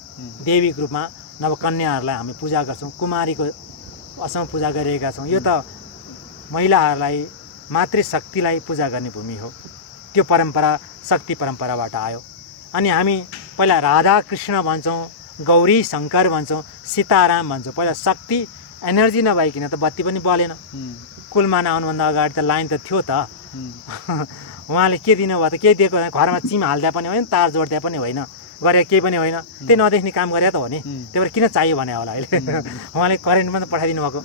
देवीको रूपमा नवकन्याहरूलाई हामी पूजा गर्छौँ कुमारीको असम पूजा गरिरहेका छौँ यो त महिलाहरूलाई मातृशक्तिलाई पूजा गर्ने भूमि हो त्यो परम्परा शक्ति परम्पराबाट आयो अनि हामी पहिला राधा कृष्ण भन्छौँ गौरी शङ्कर भन्छौँ सीताराम भन्छौँ पहिला शक्ति एनर्जी नभइकन त बत्ती पनि बलेन कुलमान आउनुभन्दा अगाडि त लाइन त थियो त उहाँले के दिनुभयो त केही दिएको घरमा चिम हाल्दा पनि होइन तार जोड्दा पनि होइन गरे केही पनि होइन त्यही नदेख्ने काम गरे त हो नि त्यही भएर किन चाहियो भने होला अहिले उहाँले करेन्टमा त पठाइदिनु भएको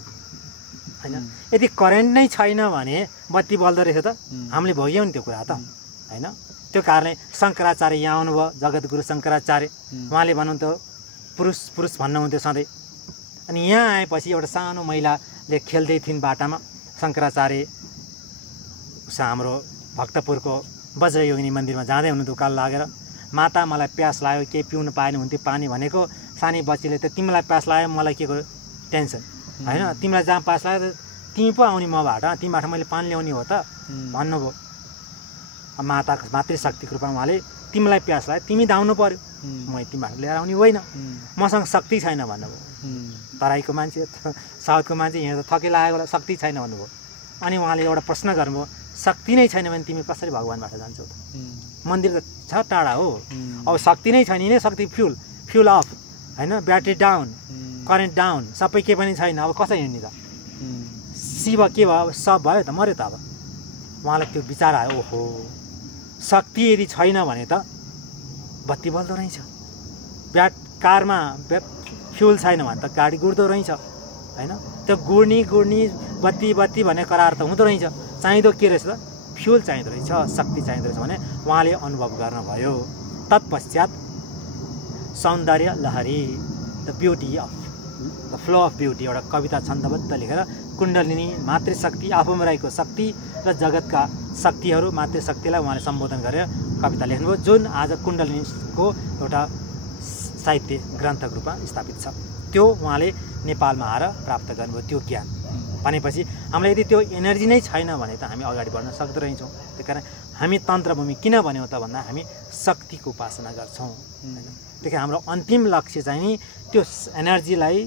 होइन यदि करेन्ट नै छैन भने बत्ती बल्दो रहेछ त हामीले भोग्यौँ नि त्यो कुरा त होइन त्यो कारणले शङ्कराचार्य यहाँ आउनुभयो जगद्गुरु शङ्कराचार्य उहाँले भनौँ त पुरुष भन्नुहुन्थ्यो सधैँ अनि यहाँ आएपछि एउटा सानो महिलाले खेल्दै थिइन् बाटामा शङ्कराचार्य हाम्रो भक्तपुरको वज्रयोगिनी मन्दिरमा जाँदै हुनुहुन्थ्यो उकालो लागेर माता मलाई प्यास लाग्यो केही पिउनु पाएन हुन्थ्यो पानी भनेको सानी बच्चीले त तिमीलाई प्यास लाग्यो मलाई के गर्यो टेन्सन होइन तिमीलाई जहाँ प्यास लाग्यो तिमी पो आउने मबाट तिमीबाट मैले पानी ल्याउने हो त भन्नुभयो माताको मातृशक्तिको रूपमा उहाँले तिमीलाई प्यास लाग्यो तिमी धाउनु पर्यो म तिमीबाट लिएर आउने होइन मसँग शक्ति छैन भन्नुभयो तराईको मान्छे साउथको मान्छे यहाँ त थके लागेको होला शक्ति छैन भन्नुभयो अनि उहाँले एउटा प्रश्न गर्नुभयो शक्ति नै छैन भने तिमी कसरी भगवान्बाट जान्छौ त मन्दिर त छ टाढा हो अब शक्ति नै छैन नै शक्ति फ्युल अफ होइन ब्याट्री डाउन करेन्ट डाउन सबै के पनि छैन अब कसरी हिँड्ने त शिव के भयो सब भयो त मऱ्यो त अब उहाँलाई त्यो विचार आयो ओहो शक्ति यदि छैन भने त बत्ती बल्दो रहेछ कारमा फ्युल छैन भने त गाडी गुड्दो रहेछ होइन त्यो गुड्ने बत्ती भन्ने करार त हुँदो रहेछ चाहिँदो के रहेछ त फ्युल चाहिँदो रहेछ शक्ति चाहिँदो रहेछ भने उहाँले अनुभव गर्नुभयो तत्पश्चात Saundarya Lahari the beauty of the flow of beauty एउटा कविता छन्दबद्ध लेखेर कुण्डलिनी मातृशक्ति आफूमा रहेको शक्ति र जगतका शक्तिहरू मातृशक्तिलाई उहाँले सम्बोधन गरेर कविता लेख्नुभयो जुन आज कुण्डलिनीको एउटा साहित्य ग्रन्थको रूपमा स्थापित छ त्यो उहाँले नेपालमा आएर प्राप्त गर्नुभयो त्यो ज्ञान भनेपछि हामीलाई यदि त्यो एनर्जी नै छैन भने त हामी अगाडि बढ्न सक्दो रहेछौँ त्यही कारण हामी तन्त्रभूमि किन भन्यौँ त भन्दा हामी शक्तिको उपासना गर्छौँ होइन त्यही कारण हाम्रो अन्तिम लक्ष्य चाहिँ नि त्यो एनर्जीलाई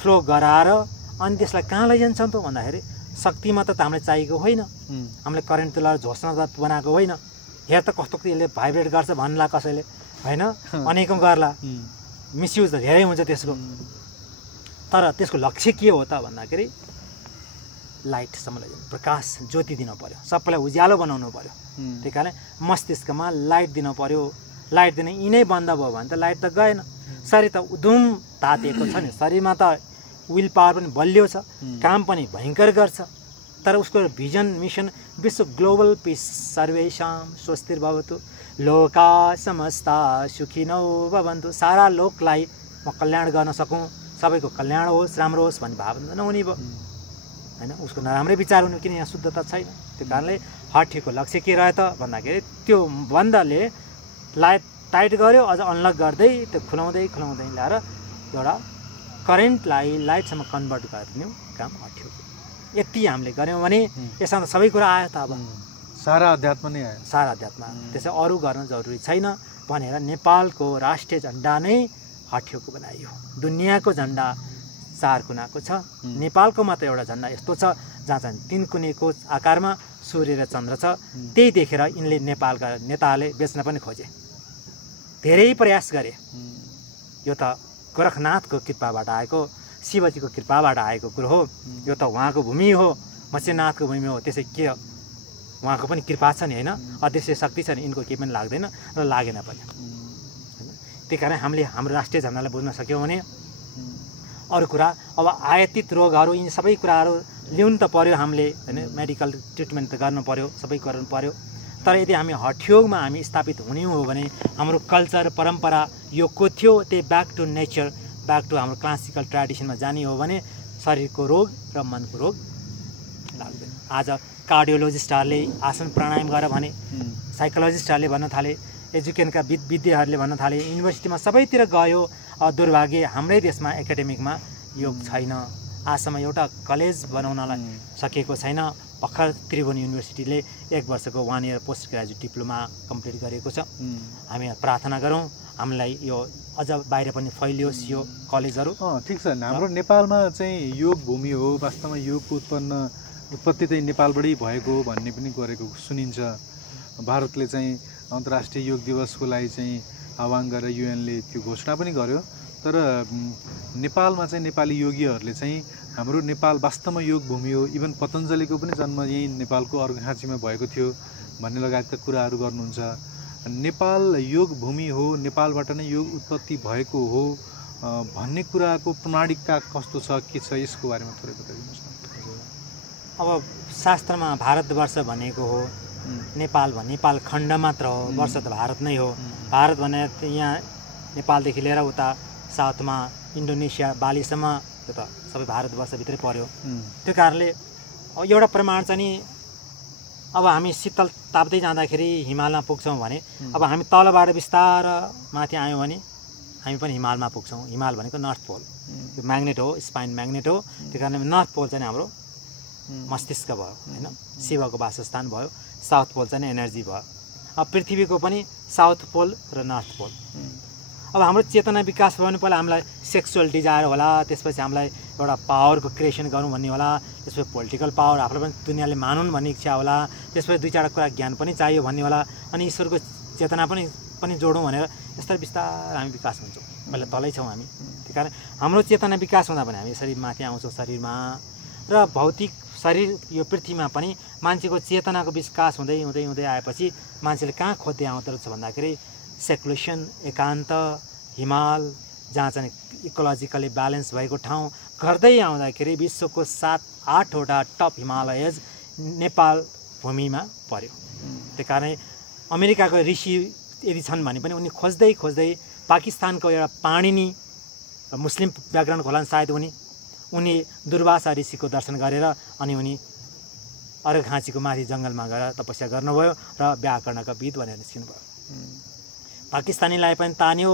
फ्लो गराएर अनि त्यसलाई कहाँ लैजान्छौँ त भन्दाखेरि शक्तिमा त हामीलाई चाहिएको होइन, हामीले करेन्ट त्यसलाई झोस्न त बनाएको होइन। हेर त कस्तो यसले भाइब्रेट गर्छ भन्ला कसैले होइन, अनेकौँ गर्ला, मिसयुज त धेरै हुन्छ त्यसको। तर त्यसको लक्ष्य के हो त भन्दाखेरि लाइटसम्म लैजानु, प्रकाश ज्योति दिनु पर्यो, सबैलाई उज्यालो बनाउनु पर्यो। त्यही कारण मस्तिष्कमा लाइट दिनु पर्यो। लाइट दिने यिनै बन्द भयो भने त लाइट त गएन। शरीर त उधुम तातिएको छ नि, शरीरमा त विल पावर पनि बलियो छ, काम पनि भयङ्कर गर्छ। तर उसको भिजन मिसन विश्व ग्लोबल पिस सर्वेषां स्वस्तिर्भवतु लोका समस्ता सुखिनौ भवन्तु। सारा लोकलाई म कल्याण गर्न सकौँ, सबैको कल्याण होस्, राम्रो होस् भन्ने भावना नहुने भयो होइन। उसको नराम्रै विचार हुनु, किन यहाँ शुद्धता छैन। त्यो कारणले हठीको लक्ष्य के रह्यो त भन्दाखेरि त्यो बन्दले लाइट टाइट गर्यो, अझ अनलक गर्दै त्यो खुलाउँदै ल्याएर एउटा करेन्टलाई लाइटसम्म कन्भर्ट गरिदिनु काम हट्यो। यति हामीले गऱ्यौँ भने यसमा त सबै कुरा आयो त। अब सारा अध्यात्म नै आयो, सारा अध्यात्म। त्यसै अरू गर्न जरुरी छैन भनेर नेपालको राष्ट्रिय झन्डा नै हठियोको बनाइयो। दुनियाँको झन्डा चार कुनाको छ, नेपालको मात्र एउटा झन्डा यस्तो छ जहाँ चाहिँ 3 कुनेको आकारमा सूर्य र चन्द्र छ। त्यही देखेर यिनले नेपालका नेताहरूले बेच्न पनि खोजे, धेरै प्रयास गरे। यो त गोरखनाथको कृपाबाट आएको, शिवजीको कृपाबाट आएको कुरो हो। यो त उहाँको भूमि हो, मत्स्यनाथको भूमि हो। त्यसै के उहाँको पनि कृपा छ नि होइन, अदृश्य शक्ति छ नि, यिनको केही पनि लाग्दैन र लागेन पनि होइन। त्यही कारण हामीले हाम्रो राष्ट्रिय झन्डालाई बुझ्न सक्यौँ भने अरू कुरा अब आयातित रोगहरू यिनी सबै कुराहरू ल्याउनु त पर्यो हामीले होइन, मेडिकल ट्रिटमेन्ट त गर्नु पर्यो, सबै गर्नु पर्यो। तर यदि हामी हठयोगमा हामी स्थापित हुने हो भने हाम्रो कल्चर परम्परा योगको थियो, त्यही back to nature, back to हाम्रो क्लासिकल ट्रेडिसनमा जाने हो भने शरीरको रोग र मनको रोग लाग्दैन। आज कार्डियोलोजिस्टहरूले आसन प्राणायाम गर भने, साइकोलोजिस्टहरूले भन्न थाले, एजुकेसनका विद्याहरूले भन्न थाले, युनिभर्सिटीमा सबैतिर गयो। दुर्भाग्य हाम्रै देशमा एकाडेमिकमा योग छैन। आजसम्म एउटा कलेज बनाउनलाई सकेको छैन। भर्खर त्रिभुवन युनिभर्सिटीले 1 वर्षको 1 year post graduate diploma complete गरेको छ। हामी प्रार्थना गरौँ हामीलाई यो अझ बाहिर पनि फैलियोस् यो कलेजहरू। ठिक छ। हाम्रो नेपालमा चाहिँ योग भूमि हो, वास्तवमा योगको उत्पत्ति चाहिँ नेपालबाटै भएको भन्ने पनि गरेको सुनिन्छ। भारतले चाहिँ अन्तर्राष्ट्रिय योग दिवसको लागि चाहिँ आह्वान गरेर युएनले त्यो घोषणा पनि गर्यो। तर नेपालमा चाहिँ नेपाली योगीहरूले चाहिँ हाम्रो नेपाल वास्तवमा योग भूमि हो, इभन पतञ्जलिको पनि जन्म यहीँ नेपालको अर्घाखाँचीमा भएको थियो भन्ने लगायतका कुराहरू गर्नुहुन्छ। नेपाल योग भूमि हो, नेपालबाट नै योग उत्पत्ति भएको हो भन्ने कुराको प्रमाणिकता कस्तो छ, के छ, यसको बारेमा थोरै बताइदिनुहोस् न। अब शास्त्रमा भारतवर्ष भनेको हो, नेपाल खण्ड मात्र हो, वर्ष त भारत नै हो। भारत भने यहाँ नेपालदेखि लिएर उता साउथमा इन्डोनेसिया बालीसम्म त्यो त सबै भारतवर्षभित्रै पर्यो। त्यो कारणले एउटा प्रमाण चाहिँ नि अब हामी शीतल ताप्दै जाँदाखेरि हिमालमा पुग्छौँ भने अब हामी तलबाट बिस्तार माथि आयौँ भने हामी पनि हिमालमा पुग्छौँ। हिमाल भनेको नर्थ पोल, यो म्याग्नेट हो, स्पाइन म्याग्नेट हो। त्यो कारणले नर्थ पोल चाहिँ हाम्रो मस्तिष्क भयो होइन, शिवको वासस्थान भयो। साउथ पोल चाहिँ एनर्जी भयो। अब पृथ्वीको पनि साउथ पोल र नर्थ पोल। अब हाम्रो चेतना विकास भयो भने पहिला हामीलाई सेक्सुअल डिजायर होला, त्यसपछि हामीलाई एउटा पावरको क्रिएसन गरौँ भन्ने होला, त्यसपछि पोलिटिकल पावर आफूलाई पनि दुनियाँले मानुन् भन्ने इच्छा होला, त्यसपछि 2-4 कुरा ज्ञान पनि चाहियो भन्ने होला, अनि ईश्वरको चेतना पनि जोडौँ भनेर यस्ता बिस्तार हामी विकास हुन्छौँ। पहिला तलै छौँ हामी। त्यही कारण हाम्रो चेतना विकास हुँदा पनि हामी शरीर माथि आउँछौँ शरीरमा, र भौतिक शरीर यो पृथ्वीमा पनि मान्छेको चेतनाको विकास हुँदै हुँदै हुँदै आएपछि मान्छेले कहाँ खोज्दै आउँदो रहेछ भन्दाखेरि सेक्युलेसन, एकान्त, हिमाल, जहाँ चाहिँ इकोलोजिकली ब्यालेन्स भएको ठाउँ गर्दै आउँदाखेरि विश्वको 7-8वटा टप हिमालयज नेपाल भूमिमा पर्यो। त्यही कारण अमेरिकाको ऋषि यदि छन् भने पनि उनी खोज्दै खोज्दै पाकिस्तानको एउटा पाणिनी मुस्लिम ब्याकग्राउन्ड होला सायद उनी दुर्वासा ऋषिको दर्शन गरेर अनि उनी अर्घाखाँचीको माथि जङ्गलमा गएर तपस्या गर्नुभयो र व्याकरणका विद भनेर निस्किनुभयो। पाकिस्तानीलाई पनि तान्यो,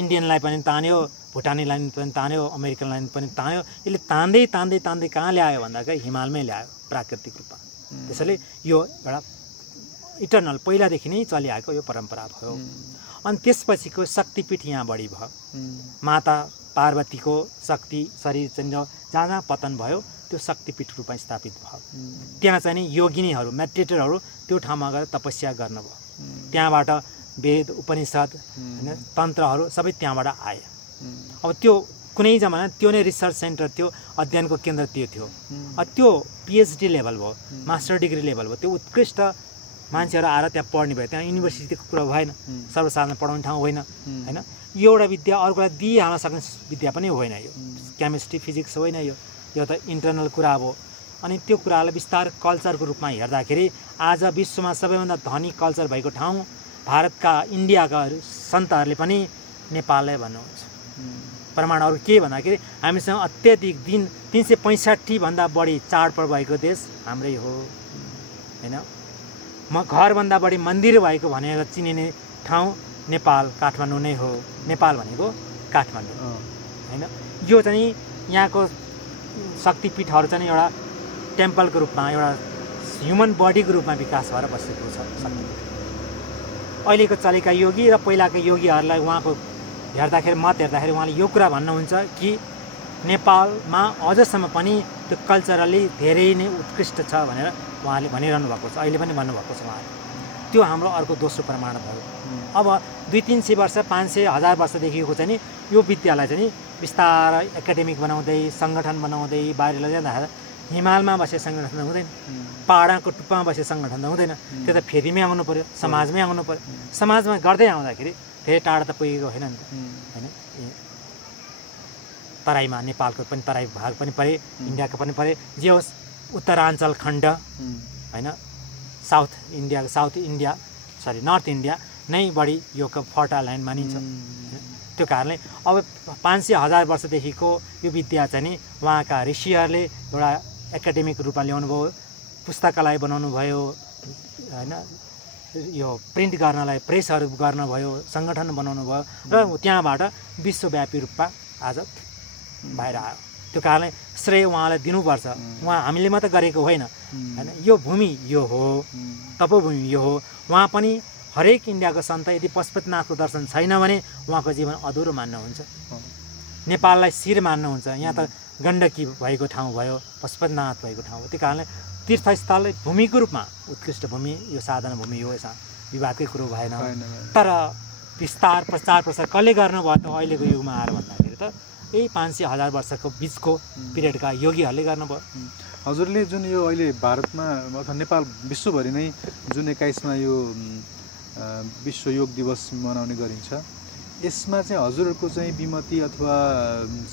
इन्डियनलाई पनि तान्यो, भुटानीलाई पनि तान्यो, अमेरिकनलाई पनि तान्यो। यसले तान्दै तान्दै तान्दै कहाँ ल्यायो भन्दाखेरि हिमालमै ल्यायो प्राकृतिक रूपमा। त्यसैले यो एउटा इटर्नल पहिलादेखि नै चलिआएको यो परम्परा भयो। अनि त्यसपछिको शक्तिपीठ यहाँ बढी भयो। माता पार्वतीको शक्ति शरीर चाहिँ जहाँ जहाँ पतन भयो त्यो शक्तिपीठ रूपमा स्थापित भयो। त्यहाँ चाहिँ नि योगिनीहरू मेडिटेटरहरू त्यो ठाउँमा गएर तपस्या गर्नुभयो। त्यहाँबाट वेद उपनिषद होइन तन्त्रहरू सबै त्यहाँबाट आए। अब त्यो कुनै जमाना त्यो नै रिसर्च सेन्टर थियो, अध्ययनको केन्द्र त्यो थियो। त्यो पिएचडी लेभल भयो, मास्टर डिग्री लेभल भयो। त्यो उत्कृष्ट मान्छेहरू आएर त्यहाँ पढ्ने भयो। त्यहाँ युनिभर्सिटीको कुरा भएन, सर्वसाधारण पढाउने ठाउँ होइन होइन। यो एउटा विद्या अर्कोलाई दिइहाल्न सक्ने विद्या पनि होइन। यो केमिस्ट्री फिजिक्स होइन, यो त इन्टरनल कुरा हो। अनि त्यो कुरालाई बिस्तार कल्चरको रूपमा हेर्दाखेरि आज विश्वमा सबैभन्दा धनी कल्चर भएको ठाउँ भारतका इन्डियाका सन्तहरूले पनि नेपाललाई भन्नुहुन्छ। प्रमाण अरू के भन्दाखेरि हामीसँग अत्याधिक दिन 365 भन्दा बढी चाडपर्व भएको देश हाम्रै हो होइन। घरभन्दा बढी मन्दिर भएको भनेर चिनिने ठाउँ नेपाल काठमाडौँ नै हो। नेपाल भनेको काठमाडौँ होइन। यो चाहिँ यहाँको शक्तिपीठहरू चाहिँ एउटा टेम्पलको रूपमा एउटा ह्युमन बडीको रूपमा विकास भएर बसेको छ। अहिलेको चलेका योगी र पहिलाका योगीहरूलाई उहाँको हेर्दाखेरि उहाँले यो कुरा भन्नुहुन्छ कि नेपालमा अझसम्म पनि त्यो कल्चरली धेरै नै उत्कृष्ट छ भनेर उहाँले भनिरहनु भएको छ। अहिले पनि भन्नुभएको छ उहाँले। त्यो हाम्रो अर्को दोस्रो प्रमाण भयो। अब 200-300 वर्ष 500-1000 वर्षदेखिको चाहिँ नि यो विद्यालाई चाहिँ बिस्तारै एकाडेमिक बनाउँदै सङ्गठन बनाउँदै बाहिर लैजाँदाखेरि हिमालमा बसे सङ्गठन त हुँदैन, पहाडको टुप्पामा बसे सङ्गठन त हुँदैन। त्यो त फेरिमै आउनु पऱ्यो, समाजमै आउनु पऱ्यो। समाजमा गर्दै आउँदाखेरि धेरै टाढा त पुगेको होइन नि त होइन। तराईमा नेपालको पनि तराई भाग पनि परे, इन्डियाको पनि परे। जे होस् उत्तराञ्चल खण्ड होइन, नर्थ इन्डिया नै बढी यो फर्टाइल ल्यान्ड मानिन्छ। त्यो कारणले अब 500-1000 वर्षदेखिको यो विद्या चाहिँ नि उहाँका ऋषिहरूले एउटा एकाडेमिक रूपमा ल्याउनु भयो, पुस्तकालय बनाउनु भयो होइन, यो प्रिन्ट गर्नलाई प्रेसहरू गर्न भयो, सङ्गठन बनाउनु भयो र त्यहाँबाट विश्वव्यापी रूपमा आज बाहिर आयो। त्यो कारणले श्रेय उहाँलाई दिनुपर्छ। उहाँ हामीले मात्र गरेको होइन होइन। यो भूमि यो हो, तपोभूमि यो हो। उहाँ पनि हरेक इन्डियाको सन्त यदि पशुपतिनाथको दर्शन छैन भने उहाँको जीवन अधुरो मान्नुहुन्छ। नेपाललाई शिर मान्नुहुन्छ। यहाँ त गण्डकी भएको ठाउँ भयो, पशुपतिनाथ भएको ठाउँ हो। त्यो कारणले तीर्थस्थल भूमिको रूपमा उत्कृष्ट भूमि यो साधना भूमि हो। यसमा विवादकै कुरो भएन। तर विस्तार प्रचार प्रसार कसले गर्नुभयो त अहिलेको युगमा आएर भन्दाखेरि त यही 500-1000 वर्षको बिचको पिरियडका योगीहरूले गर्नुभयो। हजुरले जुन यो अहिले भारतमा अथवा नेपाल विश्वभरि नै जुन 21मा यो विश्व योग दिवस मनाउने गरिन्छ, यसमा चाहिँ हजुरहरूको चाहिँ विमति अथवा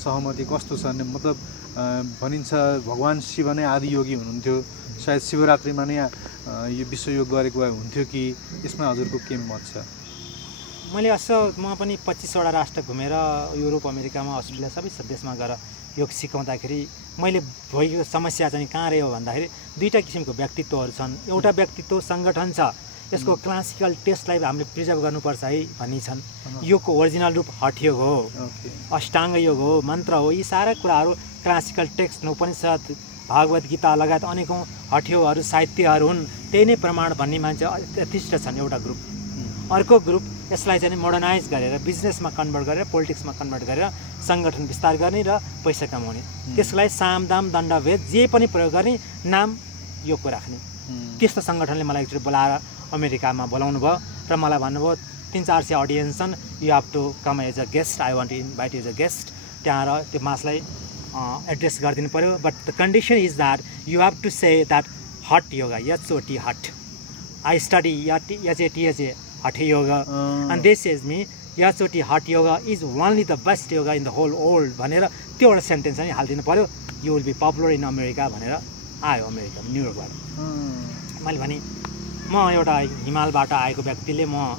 सहमति कस्तो छ? मतलब भनिन्छ भगवान् शिव नै आदि योगी हुनुहुन्थ्यो, सायद शिवरात्रिमा नै यो विश्व योग गरेको भए हुन्थ्यो कि? यसमा हजुरको के मत छ? मैले म पनि 25वटा राष्ट्र घुमेर युरोप अमेरिकामा अस्ट्रेलिया सबै देशमा गएर योग सिकाउँदाखेरि मैले भएको समस्या चाहिँ कहाँ रह्यो भन्दाखेरि दुईवटा किसिमको व्यक्तित्वहरू छन्। एउटा व्यक्तित्व सङ्गठन छ, यसको क्लासिकल टेस्टलाई हामीले प्रिजर्भ गर्नुपर्छ है भन्ने छन्। योगको ओरिजिनल रूप हठ योग हो, अष्टाङ्ग योग हो, मन्त्र हो। यी सारा कुराहरू क्लासिकल टेक्स्ट उपनिषद भागवत गीता लगायत अनेकौँ हठ योगहरू साहित्यहरू हुन्। त्यही नै प्रमाण भन्ने मान्छे यथेष्ट छन् एउटा ग्रुप। अर्को ग्रुप यसलाई चाहिँ मोडर्नाइज गरेर बिजनेसमा कन्भर्ट गरेर पोलिटिक्समा कन्भर्ट गरेर सङ्गठन विस्तार गर्ने र पैसा कमाउने। त्यसलाई सामदाम दण्डभेद जे पनि प्रयोग गर्ने, नाम योगको राख्ने। त्यस्तो सङ्गठनले मलाई एकचोटि बोलाएर अमेरिकामा बोलाउनु भयो र मलाई भन्नुभयो 300-400 अडियन्स छन्, you have to come as a guest, I want to invite as a guest. त्यहाँ र त्यो मासलाई एड्रेस गरिदिनु पऱ्यो। But the condition is that you have to say that hot yoga, HOT hot, I study HATHA hatha yoga, and this says me HOT hot yoga is only the best yoga in the whole world भनेर त्यो एउटा sentence पनि हालिदिनु पऱ्यो। You will be popular in America भनेर आयो America न्युयोर्कबाट। मैले भने म एउटा हिमालबाट आएको व्यक्तिले म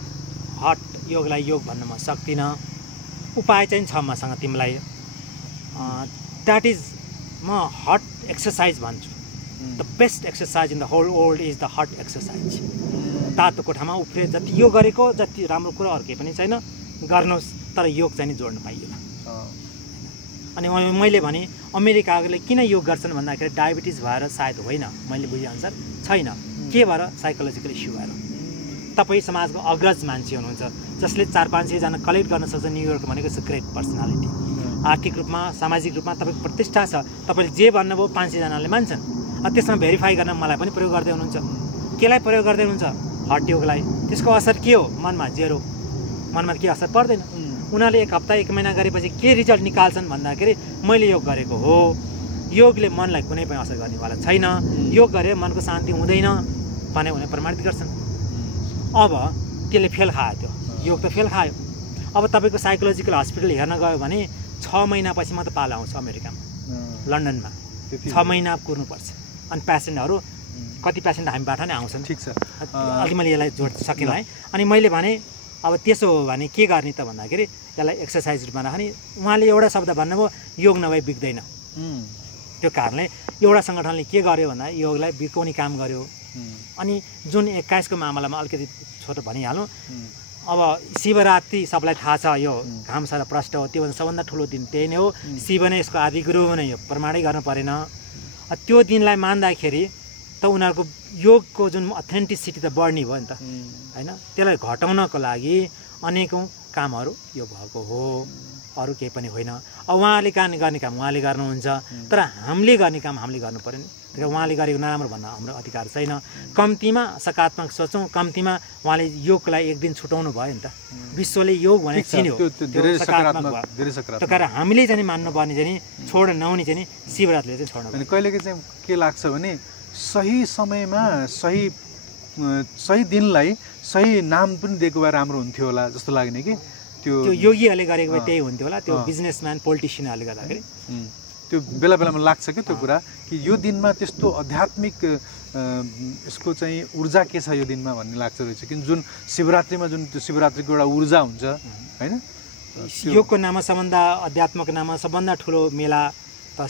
हट योगलाई योग भन्न म सक्दिनँ। उपाय चाहिँ छ मसँग तिमीलाई, द्याट इज म हट एक्सर्साइज भन्छु। The best exercise in the whole world is the hot exercise. तातो कोठामा उफ्रे जति यो गरेको जति राम्रो कुरो अरू केही पनि छैन, गर्नुहोस्, तर योग चाहिँ नि जोड्नु पाइएन। अनि मैले भने अमेरिकाले किन योग गर्छन् भन्दाखेरि डायबिटिज भएर सायद होइन, मैले बुझेअनुसार छैन। के भएर? साइकोलोजिकल इस्यु भएर। तपाईँ समाजको अग्रज मान्छे हुनुहुन्छ जसले 400-500 जना कलेक्ट गर्न सक्छ। न्युयोर्क भनेको इट्स अ ग्रेट पर्सनालिटी। आर्थिक रूपमा सामाजिक रूपमा तपाईँको प्रतिष्ठा छ, तपाईँले जे भन्नुभयो 500 जनाले मान्छन्। त्यसमा भेरिफाई गर्न मलाई पनि प्रयोग गर्दै हुनुहुन्छ। केलाई प्रयोग गर्दै हुनुहुन्छ? हट योगलाई। त्यसको असर के हो? मनमा जेरो, मनमा के असर पर्दैन। उनीहरूले 1 हप्ता 1 महिना गरेपछि के रिजल्ट निकाल्छन् भन्दाखेरि मैले योग गरेको हो, योगले मनलाई कुनै पनि असर गर्नेवाला छैन, योग गरेर मनको शान्ति हुँदैन भने उनीहरूले प्रमाणित गर्छन्। अब त्यसले फेल खायो, त्यो योग त फेल खायो। अब तपाईँको साइकोलोजिकल हस्पिटल हेर्न गयो भने 6 महिनापछि म त पालो आउँछु अमेरिकामा, लन्डनमा 6 महिना कुर्नुपर्छ। अनि पेसेन्टहरू कति पेसेन्ट हामीबाट नै आउँछन्। ठिक छ, अघि मैले यसलाई जोड सकेँ है। अनि मैले भने अब त्यसो हो भने के गर्ने त भन्दाखेरि यसलाई एक्सर्साइज रूपमा राख्ने। उहाँले एउटा शब्द भन्नुभयो, योग नभए बिग्दैन। त्यो कारणले एउटा सङ्गठनले के गर्यो भन्दा योगलाई बिर्काउने काम गर्यो। अनि जुन 21 को मामलामा अलिकति छोटो भनिहालौँ, अब शिवरात्रि सबलाई थाहा छ, यो घाम सारा प्रष्ट हो, त्योभन्दा सबभन्दा ठुलो दिन त्यही नै हो। शिव नै यसको आदि गुरु नै, यो प्रमाणै गर्नु परेन। त्यो दिनलाई मान्दाखेरि त उनीहरूको योगको जुन अथेन्टिसिटी त बढ्ने भयो नि त, होइन? त्यसलाई घटाउनको लागि अनेकौँ कामहरू यो भएको हो, अरू केही पनि होइन। अब उहाँले गर्ने काम उहाँले गर्नुहुन्छ, तर हामीले गर्ने काम हामीले गर्नु पऱ्यो नि। त्यही उहाँले गरेको नराम्रो भन्न हाम्रो अधिकार छैन। कम्तीमा सकारात्मक सोचौँ, कम्तीमा उहाँले योगलाई एक दिन छुटाउनु भयो नि त। विश्वले योग भने चिन्यो, त्यो सकारात्मक भयो। त्यो कारण हामीले चाहिँ मान्नुपर्ने चाहिँ छोड नहुने चाहिँ शिवरात्रिले चाहिँ छोड्नु। अनि कहिलेकाहीँ चाहिँ के लाग्छ भने सही समयमा सही दिनलाई सही नाम पनि दिएको भए राम्रो हुन्थ्यो होला जस्तो लाग्ने कि त्यो योगीहरूले गरेको भए त्यही हुन्थ्यो होला। त्यो बिजनेसम्यान पोलिटिसियनहरूले गर्दाखेरि त्यो बेला बेलामा लाग्छ कि त्यो कुरा कि यो दिनमा त्यस्तो आध्यात्मिक यसको चाहिँ ऊर्जा के छ यो दिनमा भन्ने लाग्छ रहेछ। किन जुन शिवरात्रिमा जुन त्यो शिवरात्रिको एउटा ऊर्जा हुन्छ होइन। योगको नाममा सबभन्दा अध्यात्मको नाममा सबभन्दा ठुलो मेला त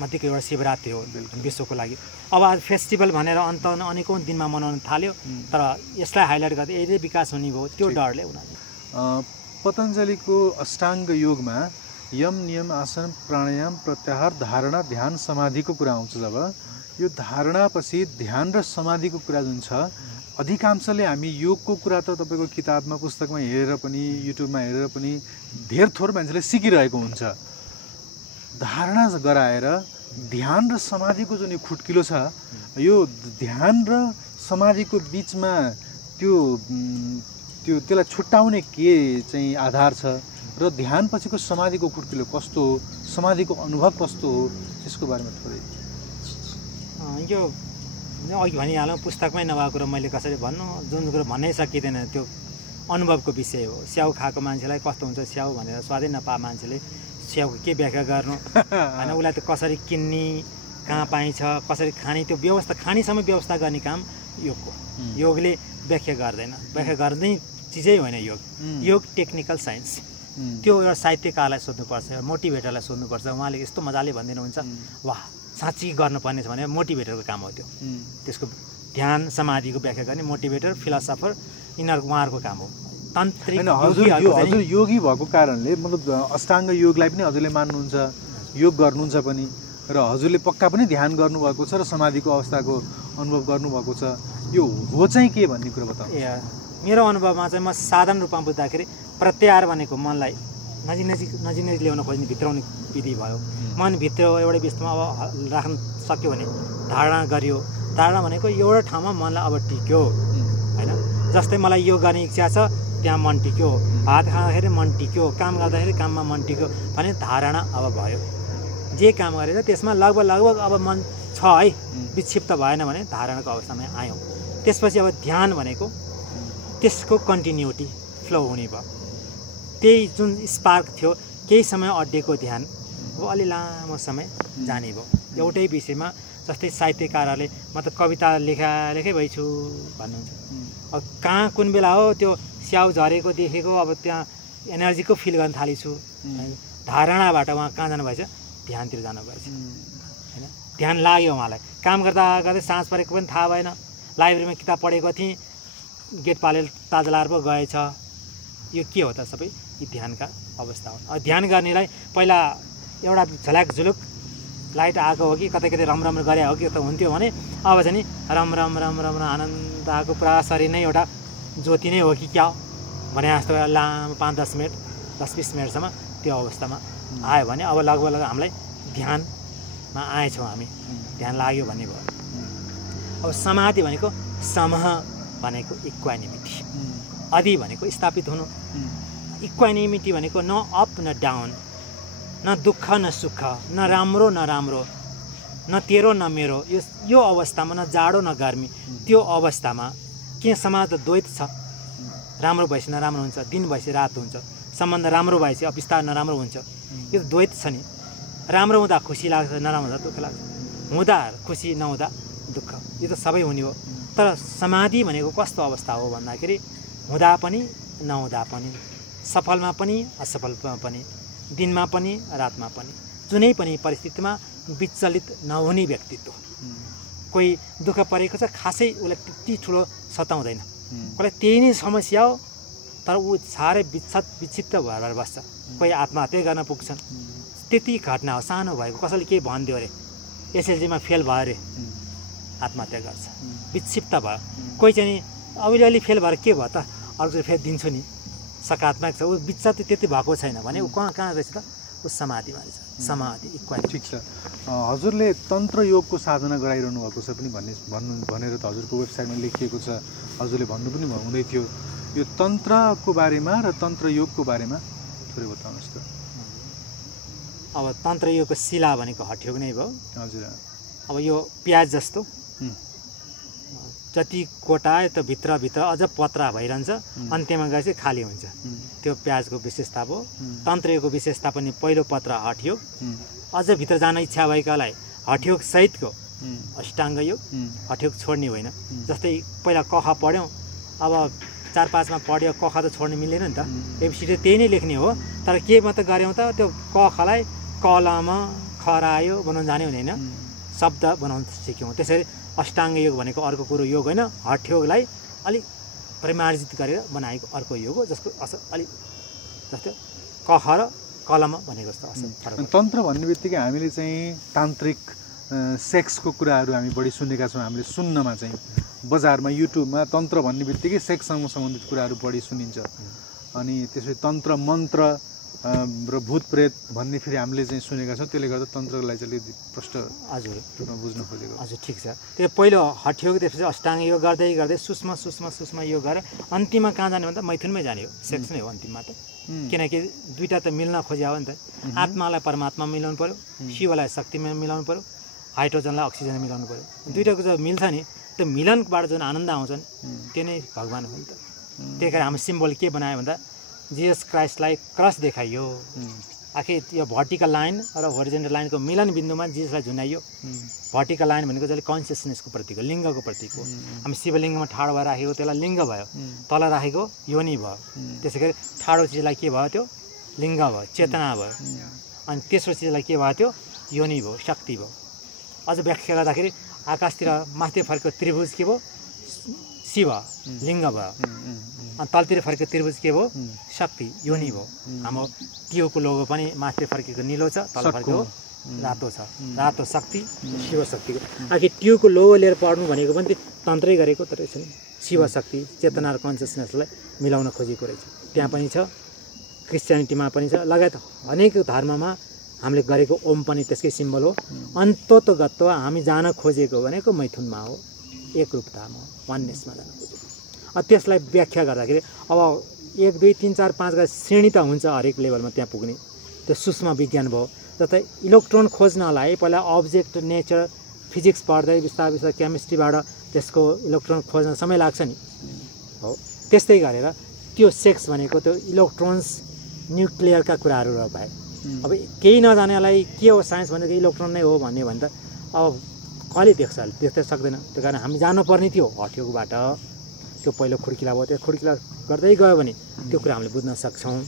मध्येको एउटा शिवरात्रि हो विश्वको लागि। अब आज फेस्टिभल भनेर अन्त अनेकौँ दिनमा मनाउन थाल्यो, तर यसलाई हाइलाइट गर्दै यदि विकास हुने भयो त्यो डरले उनीहरूले। पतञ्जलिको अष्टाङ्ग योगमा यम नियम आसन प्राणायाम प्रत्याहार धारणा ध्यान समाधिको कुरा आउँछ। जब यो धारणापछि ध्यान र समाधिको कुरा जुन छ, अधिकांशले हामी योगको कुरा त तपाईँको किताबमा पुस्तकमा हेरेर पनि युट्युबमा हेरेर पनि धेर थोर मान्छेले सिकिरहेको हुन्छ। धारणा गराएर ध्यान र समाधिको जुन यो खुट्किलो छ, यो ध्यान र समाधिको बिचमा त्यसलाई छुट्याउने के चाहिँ आधार छ र ध्यान पछिको समाधिको खुट्किलो कस्तो हो, समाधिको अनुभव कस्तो हो, त्यसको बारेमा थोरै। यो अघि भनिहालौँ, पुस्तकमै नभएको कुरो मैले कसरी भन्नु, जुन कुरो भन्नै सकिँदैन त्यो अनुभवको विषय हो। स्याउ खाएको मान्छेलाई कस्तो हुन्छ स्याउ भनेर स्वादै नपा मान्छेले स्याउको के व्याख्या गर्नु होइन। उसलाई त कसरी किन्ने, कहाँ पाइन्छ, कसरी खाने, त्यो व्यवस्था खानेसम्म व्यवस्था गर्ने काम योगको। योगले व्याख्या गर्दैन, व्याख्या गर्ने चिजै होइन योग। योग टेक्निकल साइन्स। त्यो एउटा साहित्यकारलाई सोध्नुपर्छ, मोटिभेटरलाई सोध्नुपर्छ। उहाँले यस्तो मजाले भनिदिनुहुन्छ, वाह साँच्ची गर्नुपर्ने छ भने मोटिभेटरको काम हो त्यो। त्यसको ध्यान समाधिको व्याख्या गर्ने मोटिभेटर, फिलोसफर, उहाँहरूको काम हो। तान्त्रिक हजुर योगी भएको कारणले मतलब अष्टाङ्ग योगलाई पनि हजुरले मान्नुहुन्छ, योग गर्नुहुन्छ पनि, र हजुरले पक्का पनि ध्यान गर्नुभएको छ र समाधिको अवस्थाको अनुभव गर्नुभएको छ। यो हो चाहिँ के भन्ने कुरा बताउनु। मेरो अनुभवमा चाहिँ म साधारण रूपमा बुझ्दाखेरि प्रत्याहार भनेको मनलाई नजिक ल्याउन खोज्ने भित्राउने विधि भयो। मनभित्र एउटै वस्तुमा अब राख्न सक्यो भने धारणा गरियो। धारणा भनेको एउटा ठाउँमा मनलाई अब टिक्यो होइन। जस्तै मलाई यो गर्ने इच्छा छ, त्यहाँ मन टिक्यो, भात खाँदाखेरि मन टिक्यो, काम गर्दाखेरि काममा मन टिक्यो भने धारणा अब भयो। जे काम गरेर त्यसमा लगभग अब मन छ है, विक्षिप्त भएन भने धारणाको अवस्थामा आयौँ। त्यसपछि अब ध्यान भनेको त्यसको कन्टिन्युटी फ्लो हुने भयो। त्यही जुन स्पार्क थियो केही समय अड्डेको ध्यान अब अलि लामो समय जाने भयो एउटै विषयमा। जस्तै साहित्यकारहरूले म त कविता लेखै भइछु भन्नुहुन्छ। अब कहाँ कुन बेला हो त्यो स्याउ झरेको देखेको, अब त्यहाँ एनर्जीको फिल गर्न थालेछु। धारणाबाट उहाँ कहाँ जानुभएछ, ध्यानतिर जानुभएछ होइन। ध्यान लाग्यो उहाँलाई, काम गर्दा गर्दै साँझ परेको पनि थाहा भएन। लाइब्रेरीमा किताब पढेको थिएँ, गेट पालेर ताजा लाएर पो गएछ। यो के हो त, सबै यी ध्यानका अवस्था हो। ध्यान गर्नेलाई पहिला एउटा झल्याक झुलुक लाइट आएको हो कि कतै रमरम गरे हो कि त हुन्थ्यो भने अब चाहिँ नि रम आनन्द आएको पुरा शरीर नै एउटा ज्योति नै हो कि क्या हो भने जस्तो लामो 5-10 मिनट 10-20 मिनटसम्म त्यो अवस्थामा आयो भने अब लगभग हामीलाई ध्यानमा आएछौँ हामी, ध्यान लाग्यो भन्ने भयो। अब समाधि भनेको समह भनेको इक्वानिमिटी, अधि भनेको स्थापित हुनु, इक्वानिमिटी भनेको न अप न डाउन, न दुःख न सुख, न राम्रो न राम्रो, न तेरो न मेरो, यो अवस्थामा न जाडो न गर्मी, त्यो अवस्थामा के समाज त द्वैत छ, राम्रो भएपछि नराम्रो हुन्छ, दिन भएपछि रात हुन्छ, सम्बन्ध राम्रो भएपछि अविस्तार नराम्रो हुन्छ, यो द्वैत छ नि। राम्रो हुँदा खुसी लाग्छ, नराम्रो हुँदा दुःख लाग्छ, हुँदा खुसी नहुँदा दुःख, यो त सबै हुने हो। तर समाधि भनेको कस्तो अवस्था हो भन्दाखेरि हुँदा पनि नहुँदा पनि, सफलमा पनि असफलमा पनि, दिनमा पनि रातमा पनि, जुनै पनि परिस्थितिमा विचलित नहुने व्यक्तित्व। कोही दुःख परेको छ, खासै उसलाई त्यति ठुलो सताउँदैन, कसलाई त्यही नै समस्या हो, तर ऊ साह्रै विक्षिप्त भएर बस्छ। कोही आत्महत्या गर्न पुग्छन्, त्यति घटना हो, सानो भएको, कसैले केही भनिदियो अरे, एसएलसीमा फेल भयो अरे, आत्महत्या गर्छ, विक्षिप्त भयो। कोही चाहिँ अलिअलि फेल भएर के भयो त, अर्को चाहिँ फेरि दिन्छु नि, सकारात्मक छ, ऊ विक्षिप्त त्यति भएको छैन भने ऊ कहाँ रहेछ त, ऊ समाधिमा रहेछ, समाधि इक्वालिटी। ठिक छ। हजुरले तन्त्र योगको साधना गराइरहनु भएको छ पनि भनेर त हजुरको वेबसाइटमा लेखिएको छ, हजुरले भन्नु पनि हुँदै थियो। यो तन्त्रको बारेमा र तन्त्र योगको बारेमा थोरै बताउनुहोस् त। अब तन्त्र योगको शिला भनेको हठयोग नै भयो। हजुर। अब यो प्याज जस्तो जति कोटायो त भित्रभित्र अझ पत्रा भइरहन्छ, अन्त्यमा गएर चाहिँ खाली हुन्छ, त्यो प्याजको विशेषता भयो। तन्त्र योगको विशेषता पनि पहिलो पत्र हठयोग, अझ भित्र जान इच्छा भएकालाई हठयोग सहितको अष्टाङ्ग योग, हठयोग छोड्ने होइन। जस्तै पहिला कख पढ्यौँ, अब 4-5मा पढ्यो, कख त छोड्नु मिलेन नि त, एबिसिडी त्यही नै लेख्ने हो, तर के मात्र गऱ्यौँ त, त्यो कखलाई कलम खरायो बनाउनु जाने हुँदैन, शब्द बनाउनु सिक्यौँ। त्यसरी अष्टाङ्ग योग भनेको अर्को कुरो योग होइन, हठयोगलाई अलिक परिमार्जित गरेर बनाएको अर्को योग हो, जसको अलिक जस्तो कख र कलम भनेको जस्तो असर। तन्त्र भन्ने बित्तिकै हामीले चाहिँ तान्त्रिक सेक्सको कुराहरू हामी बढी सुनेका छौँ। हामीले सुन्नमा चाहिँ बजारमा युट्युबमा तन्त्र भन्ने बित्तिकै सेक्ससँग सम्बन्धित कुराहरू बढी सुनिन्छ। अनि त्यसपछि तन्त्र मन्त्र र भूत प्रेत भन्ने फेरि हामीले चाहिँ सुनेका छौँ, त्यसले गर्दा तन्त्रलाई चाहिँ अलिकति प्रष्ट हजुर रूपमा बुझ्नु खोजेको। हजुर ठिक छ। त्यो पहिलो हठयोग, त्यसपछि अष्टाङ्ग योग गर्दै गर्दै सूक्ष्म योग गरेर अन्तिममा कहाँ जाने भन्दा मैथुनमै जाने हो, सेक्स नै हो अन्तिममा त। किनकि दुईवटा त मिल्न खोज्या हो नि त, आत्मालाई परमात्मा मिलाउनु पऱ्यो, शिवलाई शक्तिमा मिलाउनु पऱ्यो, हाइड्रोजनलाई अक्सिजन मिलाउनु पऱ्यो। दुईवटाको जब मिल्छ नि, त्यो मिलनबाट जुन आनन्द आउँछ नि, त्यो नै भगवान् हो नि त। त्यही कारण हाम्रो सिम्बल के बनायो भन्दा जिजस क्राइस्टलाई क्रस देखाइयो, आखिर यो भर्टिकल लाइन र होरिजेन्टल लाइनको मिलन बिन्दुमा जिजसलाई झुन्डाइयो। भर्टिकल लाइन भनेको जहिले कन्सियसनेसको प्रतीक हो, लिङ्गको प्रतीक हो। हामी शिवलिङ्गमा ठाडो भएर राखेको त्यसलाई लिङ्ग भयो, तल राखेको योनि भयो। त्यसै गरी ठाडो चिजलाई के भयो, त्यो लिङ्ग भयो, चेतना भयो। अनि तेस्रो चिजलाई के भयो, त्यो योनि भयो, शक्ति भयो। अझ व्याख्या गर्दाखेरि आकाशतिर माथि फर्केको त्रिभुज के भयो, शिव लिङ्ग भयो। अनि तलतिर फर्केको त्रिभुज के भयो, शक्ति योनि भयो। हाम्रो टियोको लोगो पनि माथि फर्केको निलो छ, तल फर्केको रातो छ, रातो शक्ति शिव शक्तिको। आखिर टियोको लोगो लिएर पढ्नु भनेको पनि तन्त्रै गरेको त रहेछ नि, शिव शक्ति चेतना र कन्सियसनेसलाई मिलाउन खोजेको रहेछ। त्यहाँ पनि छ, क्रिस्चियनिटीमा पनि छ, लगायत अनेक धर्ममा हामीले गरेको ओम पनि त्यसकै सिम्बल हो। अन्ततोगत्व हामी जान खोजेको भनेको मैथुनमा हो, एकरूपतामा हो, वाननेसमा जान खोजेको। त्यसलाई व्याख्या गर्दाखेरि अब 1, 2, 3, 4, 5 गरी श्रेणी त हुन्छ हरेक लेभलमा त्यहाँ पुग्ने, त्यो सूक्ष्म विज्ञान भयो। जस्तै इलेक्ट्रोन खोज्नलाई पहिला अब्जेक्ट नेचर फिजिक्स पढ्दै बिस्तारै बिस्तारै केमिस्ट्रीबाट त्यसको इलेक्ट्रोन खोज्न समय लाग्छ नि हो। त्यस्तै गरेर त्यो सेक्स भनेको त्यो इलेक्ट्रोन्स न्युक्लियरका कुराहरू भए। अब केही नजानेलाई के हो साइन्स भनेको इलेक्ट्रोन नै हो भन्ने भने त अब कहिले देख्छ, देख्दै सक्दैन। त्यो कारण हामी जानुपर्ने थियो हठयोगबाट, त्यो पहिलो खुड्किला भयो, त्यो खुड्किला गर्दै गयो भने त्यो कुरा हामीले बुझ्न सक्छौँ।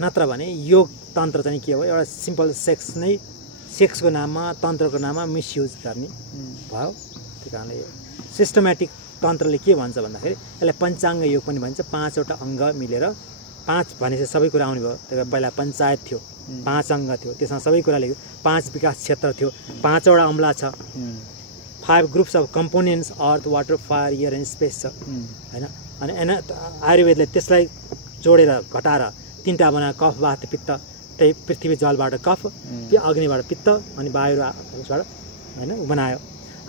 नत्र भने योग तन्त्र चाहिँ के हो, एउटा सिम्पल सेक्स नै, सेक्सको नाममा तन्त्रको नाममा मिसयुज गर्ने भयो। त्यही कारणले सिस्टमेटिक तन्त्रले के भन्छ भन्दाखेरि यसलाई पञ्चाङ्ग योग पनि भन्छ। 5वटा अङ्ग मिलेर, 5 भनेपछि सबै कुरा आउने भयो। त्यही पहिला पञ्चायत थियो, 5 अङ्ग थियो, त्यसमा सबै कुरा लेख्यो, 5 विकास क्षेत्र थियो, 5वटा अम्ला छ, 5 groups of components, earth water fire air and space छ होइन। अनि आयुर्वेदले त्यसलाई जोडेर घटाएर 3टा बनायो, कफ वात पित्त, त्यही पृथ्वी जलबाट कफ, अग्निबाट पित्त अनि वायु र आकाशबाट हैन बनायो।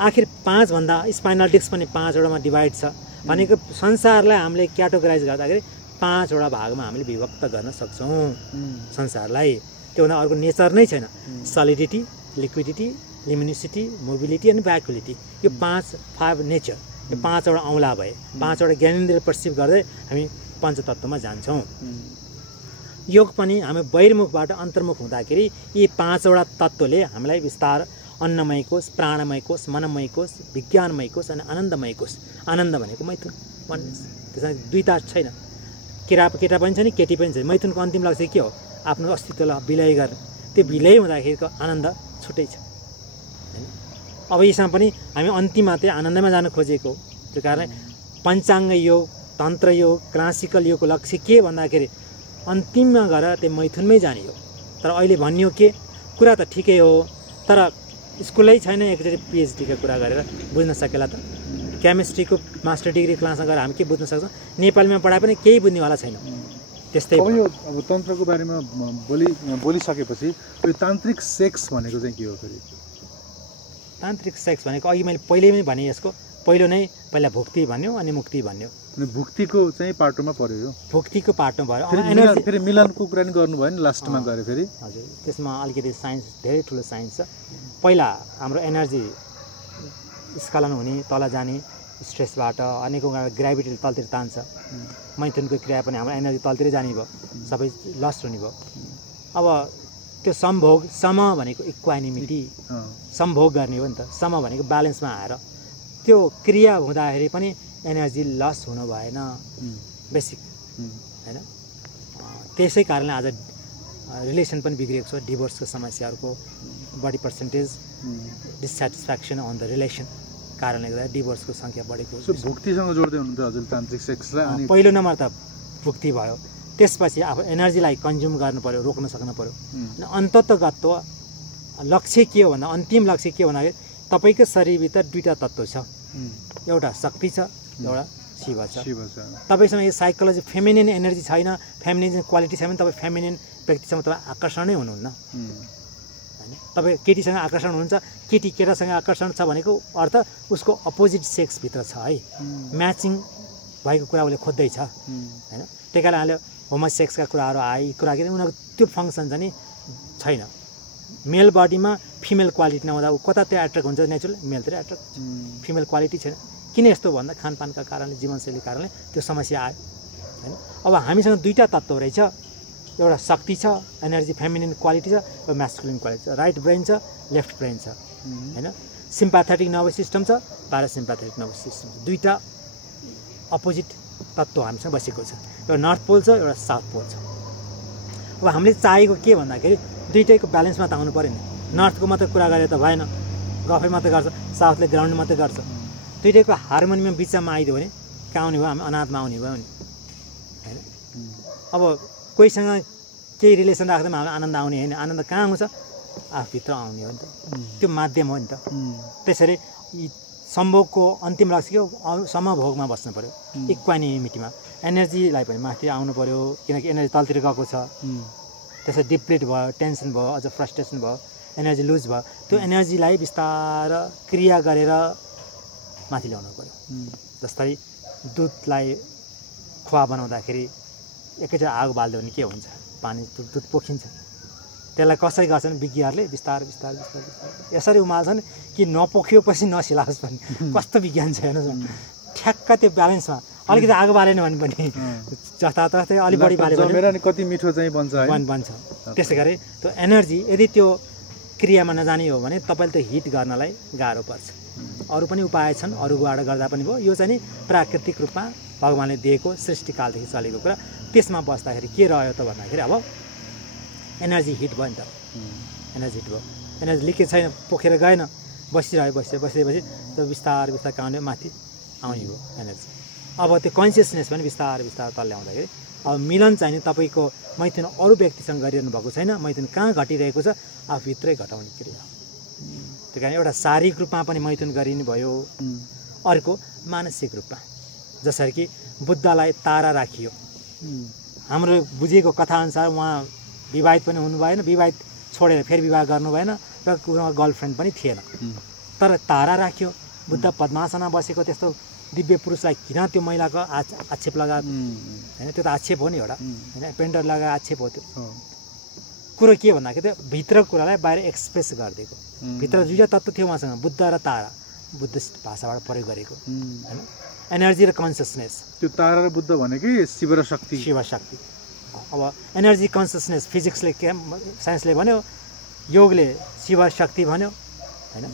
आखिर 5 भन्दा स्पाइनल डिस्क पनि 5 वटामा डिभाइड छ भनेको संसारलाई हामीले क्याटेगोराइज गर्दाखेरि 5 वटा भागमा हामीले विभक्त गर्न सक्छौँ संसारलाई। त्योभन्दा अर्को नेचर नै छैन। सलिडिटी, लिक्विडिटी, लिमिनिसिटी, मोबिलिटी अनि भ्याकुलिटी, यो 5 नेचर, यो 5 वटा औँला भए। 5 वटा ज्ञानेन्द्रिय पर्सिभ गर्दै हामी पञ्चतत्त्वमा जान्छौँ। योग पनि हामी बहिर्मुखबाट अन्तर्मुख हुँदाखेरि यी 5 वटा तत्त्वले हामीलाई विस्तार अन्नमय कोष, प्राणमय कोष, मनमय कोष, विज्ञानमय कोष अनि आनन्दमय कोष। आनन्द भनेको मैथुन भन्ने त्यसमा दुईटा छैन। केटा पनि छ नि केटी पनि छ। मैथुनको अन्तिम लक्ष्य के हो? आफ्नो अस्तित्वलाई विलय गर्ने। त्यो विलय हुँदाखेरिको आनन्द छुट्टै छ हैन। अब यसमा पनि हामी अन्तिममा चाहिँ आनन्दमा जान खोजेको हो। त्यो कारण पञ्चाङ्ग योग, तन्त्र योग, क्लासिकल योगको लक्ष्य के भन्दाखेरि अन्तिममा गएर त्यो मैथुनमै जाने हो। तर अहिले भनियो के कुरा त ठिकै हो, तर स्कुलै छैन एकचोटि पिएचडीको कुरा गरेर बुझ्न सकेला त। केमिस्ट्रीको मास्टर डिग्री क्लासमा गएर हामी के बुझ्न सक्छौँ? नेपालीमा पढाए पनि केही बुझ्नेवाला छैन। त्यस्तै अब यो अब तन्त्रको बारेमा बोलिसकेपछि यो तान्त्रिक सेक्स भनेको चाहिँ के हो फेरि? तान्त्रिक सेक्स भनेको अघि मैले पहिले पनि भने यसको पहिला भुक्ति भन्यो अनि मुक्ति भन्यो। अनि भुक्तिको चाहिँ पाटोमा पर्यो यो। भुक्तिको पाटोमा भयो। फेरि मिलनको कुरा नि गर्नुभयो नि लास्टमा गरे फेरि। हजुर, त्यसमा अलिकति साइन्स, धेरै ठुलो साइन्स छ। पहिला हाम्रो एनर्जी स्खलन हुने, तल जाने स्ट्रेसबाट, अनेकौँ ग्राभिटीले तलतिर तान्छ। मैथुनको क्रिया पनि हाम्रो एनर्जी तलतिरै जाने भयो, सबै लस्ट हुने भयो। अब त्यो समभोग, सम भनेको इक्वानिमिटी, समभोग गर्ने हो नि त। सम भनेको ब्यालेन्समा आएर त्यो क्रिया हुँदाखेरि पनि एनर्जी लस हुनु भएन, बेसिक हैन। त्यसै कारणले आज रिलेसन पनि बिग्रेको छ। डिभोर्सको समस्याहरूको बढी पर्सेन्टेज, डिसस्याटिस्फ्याक्सन अन द रिलेसन कारणले गर्दा डिभोर्सको सङ्ख्या बढेको। भुक्तिसँग जोड्दै हुनुहुन्छ हजुर तान्त्रिक सेक्सलाई? अनि पहिलो नम्बर त भुक्ति भयो, त्यसपछि आफू एनर्जीलाई कन्ज्युम गर्नु पर्यो, रोक्न सक्नु पर्यो। अनि अन्ततगत लक्ष्य के हो भन्दा, अन्तिम लक्ष्य के हो भन्दाखेरि तपाईँको शरीरभित्र दुईवटा तत्त्व छ, एउटा शक्ति छ, एउटा शिव छ। तपाईँसँग यो साइकोलोजी फेमिनिन एनर्जी छैन, फेमिनिन क्वालिटी छैन भने तपाईँ फेमिनिन व्यक्तिसँग तपाईँ आकर्षणै हुनुहुन्न हैन। तपाईँ केटीसँग आकर्षण हुनुहुन्छ, केटी केटासँग आकर्षण छ भनेको अर्थ उसको अपोजिट सेक्सभित्र छ है, म्याचिङ भएको कुरा उसले खोज्दैछ हैन। त्यही कारणले होमोसेक्सका कुराहरू आए, कुरा के उनीहरूको त्यो फङ्सन चाहिँ नि छैन। मेल बडीमा फिमेल क्वालिटी नहुँदा ऊ कता त्यो एट्र्याक्ट हुन्छ, नेचुरल मेलतिर एट्र्याक्ट हुन्छ। फिमेल क्वालिटी छैन। किन यस्तो भन्दा खानपानका कारणले, जीवनशैलीको कारणले त्यो समस्या आयो हैन। अब हामीसँग दुईवटा तत्त्व रहेछ, एउटा शक्ति छ, एनर्जी फेमिनिन क्वालिटी छ, एउटा म्यास्कुलिन क्वालिटी छ। राइट ब्रेन छ, लेफ्ट ब्रेन छ हैन। सिम्प्याथेटिक नर्भस सिस्टम छ, प्यारासिम्प्याथेटिक नर्भस सिस्टम छ। दुईवटा अपोजिट तत्त्व हामीसँग बसेको छ। एउटा नर्थ पोल छ, एउटा साउथ पोल छ। अब हामीले चाहेको के भन्दाखेरि दुईटैको ब्यालेन्समा त आउनु पऱ्यो नि। नर्थको मात्रै कुरा गरे त भएन, गफै मात्रै गर्छ, साउथले ग्राउन्ड मात्रै गर्छ। दुईटैको हार्मोनीमा बिचमा आइदियो भने कहाँ आउने भयो? हामी अनाथमा आउने भयो नि हैन। अब कोहीसँग केही रिलेसन राख्दैमा हामीलाई आनन्द आउने होइन। आनन्द कहाँ आउँछ? आफूभित्र आउने हो नि त। त्यो माध्यम हो नि त। त्यसरी सम्भोगको अन्तिम लक्ष्य के हो? समभोगमा बस्नु पऱ्यो, इक्वानिमिटीमा। एनर्जीलाई पनि माथि आउनु पऱ्यो, किनकि एनर्जी तलतिर गएको छ। त्यसरी डिप्लिट भयो, टेन्सन भयो, अझ फ्रस्ट्रेसन भयो, एनर्जी लुज भयो। त्यो एनर्जीलाई बिस्तार क्रिया गरेर माथि ल्याउनु पऱ्यो। जस्तै दुधलाई खुवा बनाउँदाखेरि एकैचोटि आगो बाल्यो भने के हुन्छ? पानी दुध पोखिन्छ। त्यसलाई कसरी गर्छन् विज्ञहरूले? बिस्तार बिस्तार बिस्तार बिस्तार यसरी उमाल्छन् कि नपोखियोपछि नसिलाओस् पनि। कस्तो विज्ञान छ हेर्नुहोस्। ठ्याक्क त्यो ब्यालेन्समा अलिकति आगो बालेन भने पनि जताततै अलि बढी बाल्यो भने कति मिठो चाहिँ बन्छ। त्यसै गरी त्यो एनर्जी यदि त्यो क्रियामा नजाने हो भने तपाईँले त्यो हिट गर्नलाई गाह्रो पर्छ। अरू पनि उपाय छन्, अरूबाट गर्दा पनि भयो। यो चाहिँ नि प्राकृतिक रूपमा भगवान्ले दिएको सृष्टिकालदेखि चलेको कुरा। त्यसमा बस्दाखेरि के रह्यो त भन्दाखेरि अब एनर्जी हिट भयो नि त। एनर्जी हिट भयो, एनर्जी लिकेज छैन, पोखेर गएन, बसिरहेपछि त्यो बिस्तार बिस्तार काउने माथि आउने भयो एनर्जी। अब त्यो कन्सियसनेस पनि बिस्तार बिस्तार तल ल्याउँदाखेरि अब मिलन चाहिँ नि तपाईँको मैथुन अरू व्यक्तिसँग गरिरहनु भएको छैन। मैथुन कहाँ घटिरहेको छ? आफूभित्रै घटाउने क्रिया। त्यही कारण एउटा शारीरिक रूपमा पनि मैथुन गरिनु भयो, अर्को मानसिक रूपमा। जसरी कि बुद्धलाई तारा राखियो, हाम्रो बुझेको कथाअनुसार उहाँ विवाहित पनि हुनु भएन, विवाहित छोडेर फेरि विवाह गर्नु भएन र उहाँको गर्लफ्रेन्ड पनि थिएन। तर तारा राख्यो, बुद्ध पद्मासनमा बसेको त्यस्तो दिव्य पुरुषलाई किन त्यो महिलाको आक्षेप लगाएको होइन? त्यो त आक्षेप हो नि एउटा होइन, पेन्टर लगाएको आक्षेप हो। त्यो कुरो के भन्दाखेरि त्यो भित्रको कुरालाई बाहिर एक्सप्रेस गरिदिएको। भित्र दुईवटा तत्त्व थियो उहाँसँग, बुद्ध र तारा, बुद्धिस्ट भाषाबाट प्रयोग गरेको होइन, एनर्जी र कन्सियसनेस। त्यो तारा र बुद्ध भनेकै शिव र शक्ति। शिव शक्ति। अब एनर्जी कन्सियसनेस फिजिक्सले के साइन्सले भन्यो, योगले शिव शक्ति भन्यो होइन,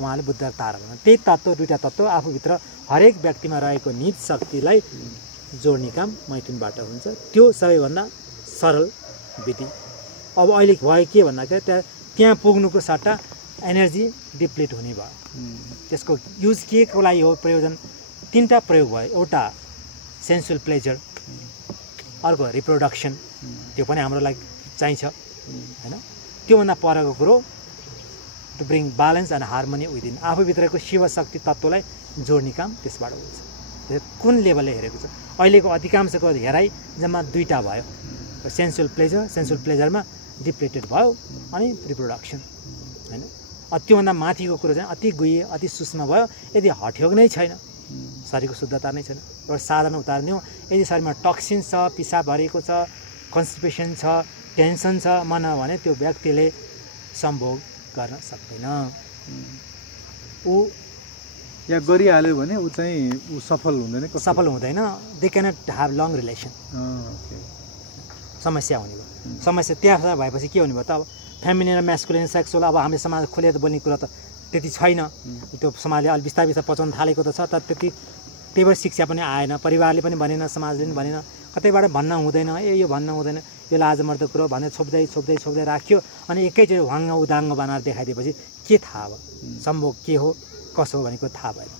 उहाँले बुद्ध र तारा भन्यो। त्यही तत्त्व, दुईवटा तत्त्व आफूभित्र हरेक व्यक्तिमा रहेको निज शक्तिलाई जोड्ने काम मैथुनबाट हुन्छ। त्यो सबैभन्दा सरल विधि। अब अहिले भयो के भन्दाखेरि त्यहाँ पुग्नुको सट्टा एनर्जी डिप्लिट हुने भयो। त्यसको युज के को लागि हो, प्रयोजन तीनटा प्रयोग भयो। एउटा सेन्सुअल प्लेजर, अर्को रिप्रोडक्सन, त्यो पनि हाम्रो लागि चाहिन्छ होइन। त्योभन्दा परको कुरो to bring balance and harmony within, आफूभित्रको शिव शक्ति तत्त्वलाई जोड्ने काम त्यसबाट हुन्छ। कुन लेभलले हेरेको छ अहिलेको अधिकांशको हेराइ जम्मा दुईवटा भयो, सेन्सुअल प्लेजरमा डिप्लेटेड भयो अनि रिप्रोडक्सन होइन। त्योभन्दा माथिको कुरो चाहिँ अति गुह्य, अति सूक्ष्म भयो। यदि हठयोग नै छैन, शरीरको शुद्धता नै छैन, एउटा साधन उतार्दिउँ, यदि शरीरमा टक्सिन छ, पिसाब भरेको छ, कन्स्टिपेसन छ, टेन्सन छ मन भने त्यो व्यक्तिले सम्भोग गर्न सक्दैन। ऊ या गरिहाल्यो भने ऊ चाहिँ सफल हुँदैन, सफल हुँदैन। They cannot have long relation, समस्या हुने भयो। समस्या त्यहाँ भएपछि के हुने भयो त, अब फेमिनिन र म्यास्कुलिन सेक्सुअल अब हामीले समाज खुलेर बोल्ने कुरा त त्यति छैन। त्यो समाजले अलि बिस्तारै पचाउन थालेको त छ, तर त्यही भएर शिक्षा पनि आएन, परिवारले पनि भनेन, समाजले पनि भनेन, कतैबाट भन्न हुँदैन, यो भन्न हुँदैन, यो लाजमर्दो कुरो भनेर छोप्दै राख्यो। अनि एकैचोटि वाङ्ग उदाङ्ग बनाएर देखाइदिएपछि के थाहा भयो सम्भोग के हो कसो हो भनेको थाहा भएन।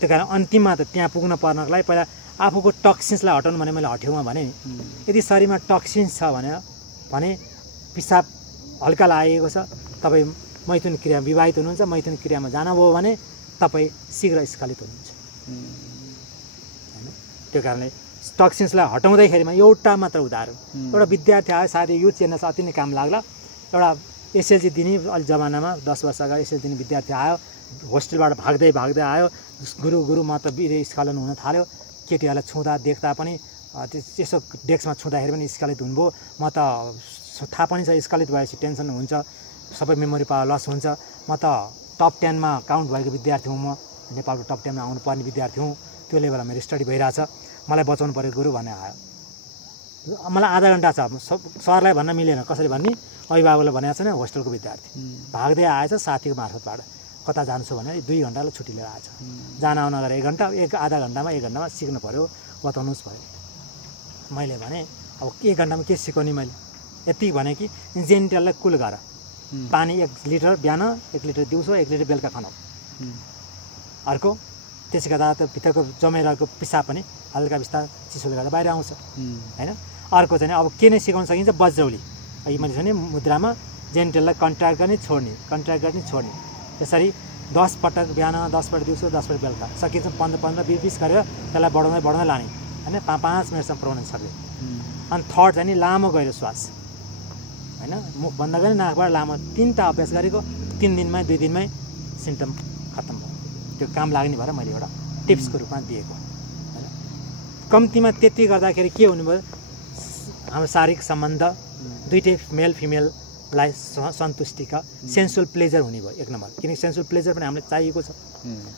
त्यही कारण अन्तिममा त त्यहाँ पुग्न पर्नको लागि पहिला आफूको टक्सिन्सलाई हटाउनु भने मैले हट्यौँमा भने नि, यदि शरीरमा टक्सिन्स छ भने पिसाब हल्का लागेको छ, तपाईँ मैथुन क्रिया विवाहित हुनुहुन्छ, मैथुन क्रियामा जानुभयो भने तपाईँ शीघ्र स्खलित हुनुहुन्छ होइन। त्यो कारणले टक्सिन्सलाई हटाउँदैखेरिमा एउटा मात्र उदाहरण, एउटा विद्यार्थी आयो, साथै यो चेन्ज अति नै काम लाग्ला। एउटा एसएलसी दिने अलि जमानामा 10 वर्ष अगाडि एसएलसी दिने विद्यार्थी आयो, होस्टेलबाट भाग्दै आयो, गुरु म त स्खलन हुन थाल्यो। केटीहरूलाई छुँदा देख्दा पनि त्यसो डेस्कमा छुँदाखेरि पनि स्खलित हुनुभयो। म त थाहा पनि छ स्खलित भएपछि टेन्सन हुन्छ, सबै मेमोरी पावर लस हुन्छ। म त टप 10 मा काउन्ट भएको विद्यार्थी हुँ, म नेपालको टप 10 मा आउनुपर्ने विद्यार्थी हुँ, त्यो लेभलमा मेरो स्टडी भइरहेछ, मलाई बचाउनु पऱ्यो गुरु भन्ने आयो। मलाई आधा घन्टा छ, सरलाई भन्न मिलेन, कसरी भन्ने, अभिभावकलाई भनेको छैन, होस्टेलको विद्यार्थी भाग्दै आएछ साथीको मार्फतबाट, कता जान्छु भने 2 घन्टालाई छुट्टी लिएर आएछ। जान आउन गएर 1 घन्टा, आधा घन्टामा 1 घन्टामा सिक्नु पऱ्यो, बताउनुहोस् भयो। मैले भने अब 1 घन्टामा के सिकाउने, मैले यति भने कि जेनिटललाई कुल गर, पानी 1 लिटर बिहान, 1 लिटर दिउँसो, 1 लिटर बेलुका खानु। अर्को त्यसै गर्दा त भित्रको जमेरहेको पिसाब पनि हल्का बिस्तार चिसोले गर्दा बाहिर आउँछ होइन। अर्को चाहिँ अब के नै सिकाउन सकिन्छ, वज्रौली, अहिले मैले भने मुद्रामा जेनिटललाई कन्ट्र्याक्ट गर्ने छोड्ने, त्यसरी 10 पटक बिहान, 10 पटक दिउँसो, 10 पटक बेलुका, सकिन्छ 15-15, 20-20 गरेर त्यसलाई बढाउँदै लाने होइन, 5 मिनटसम्म पुऱ्याउन सक्ने। अनि थर्ड चाहिँ नि लामो गहिरो श्वास होइन, मुख बन्द गर्ने, नाकबाट लामो, 3टा अभ्यास गरेको 3 दिनमै 2 दिनमै सिम्टम खत्तम भयो। त्यो काम लाग्ने भएर मैले एउटा टिप्सको रूपमा दिएको होइन। कम्तीमा त्यति गर्दाखेरि के हुनुभयो, हाम्रो शारीरिक सम्बन्ध दुइटै मेल फिमेललाई सन्तुष्टिका सेन्सुअल प्लेजर हुने भयो 1 नम्बर, किनकि सेन्सुअल प्लेजर पनि हामीलाई चाहिएको छ।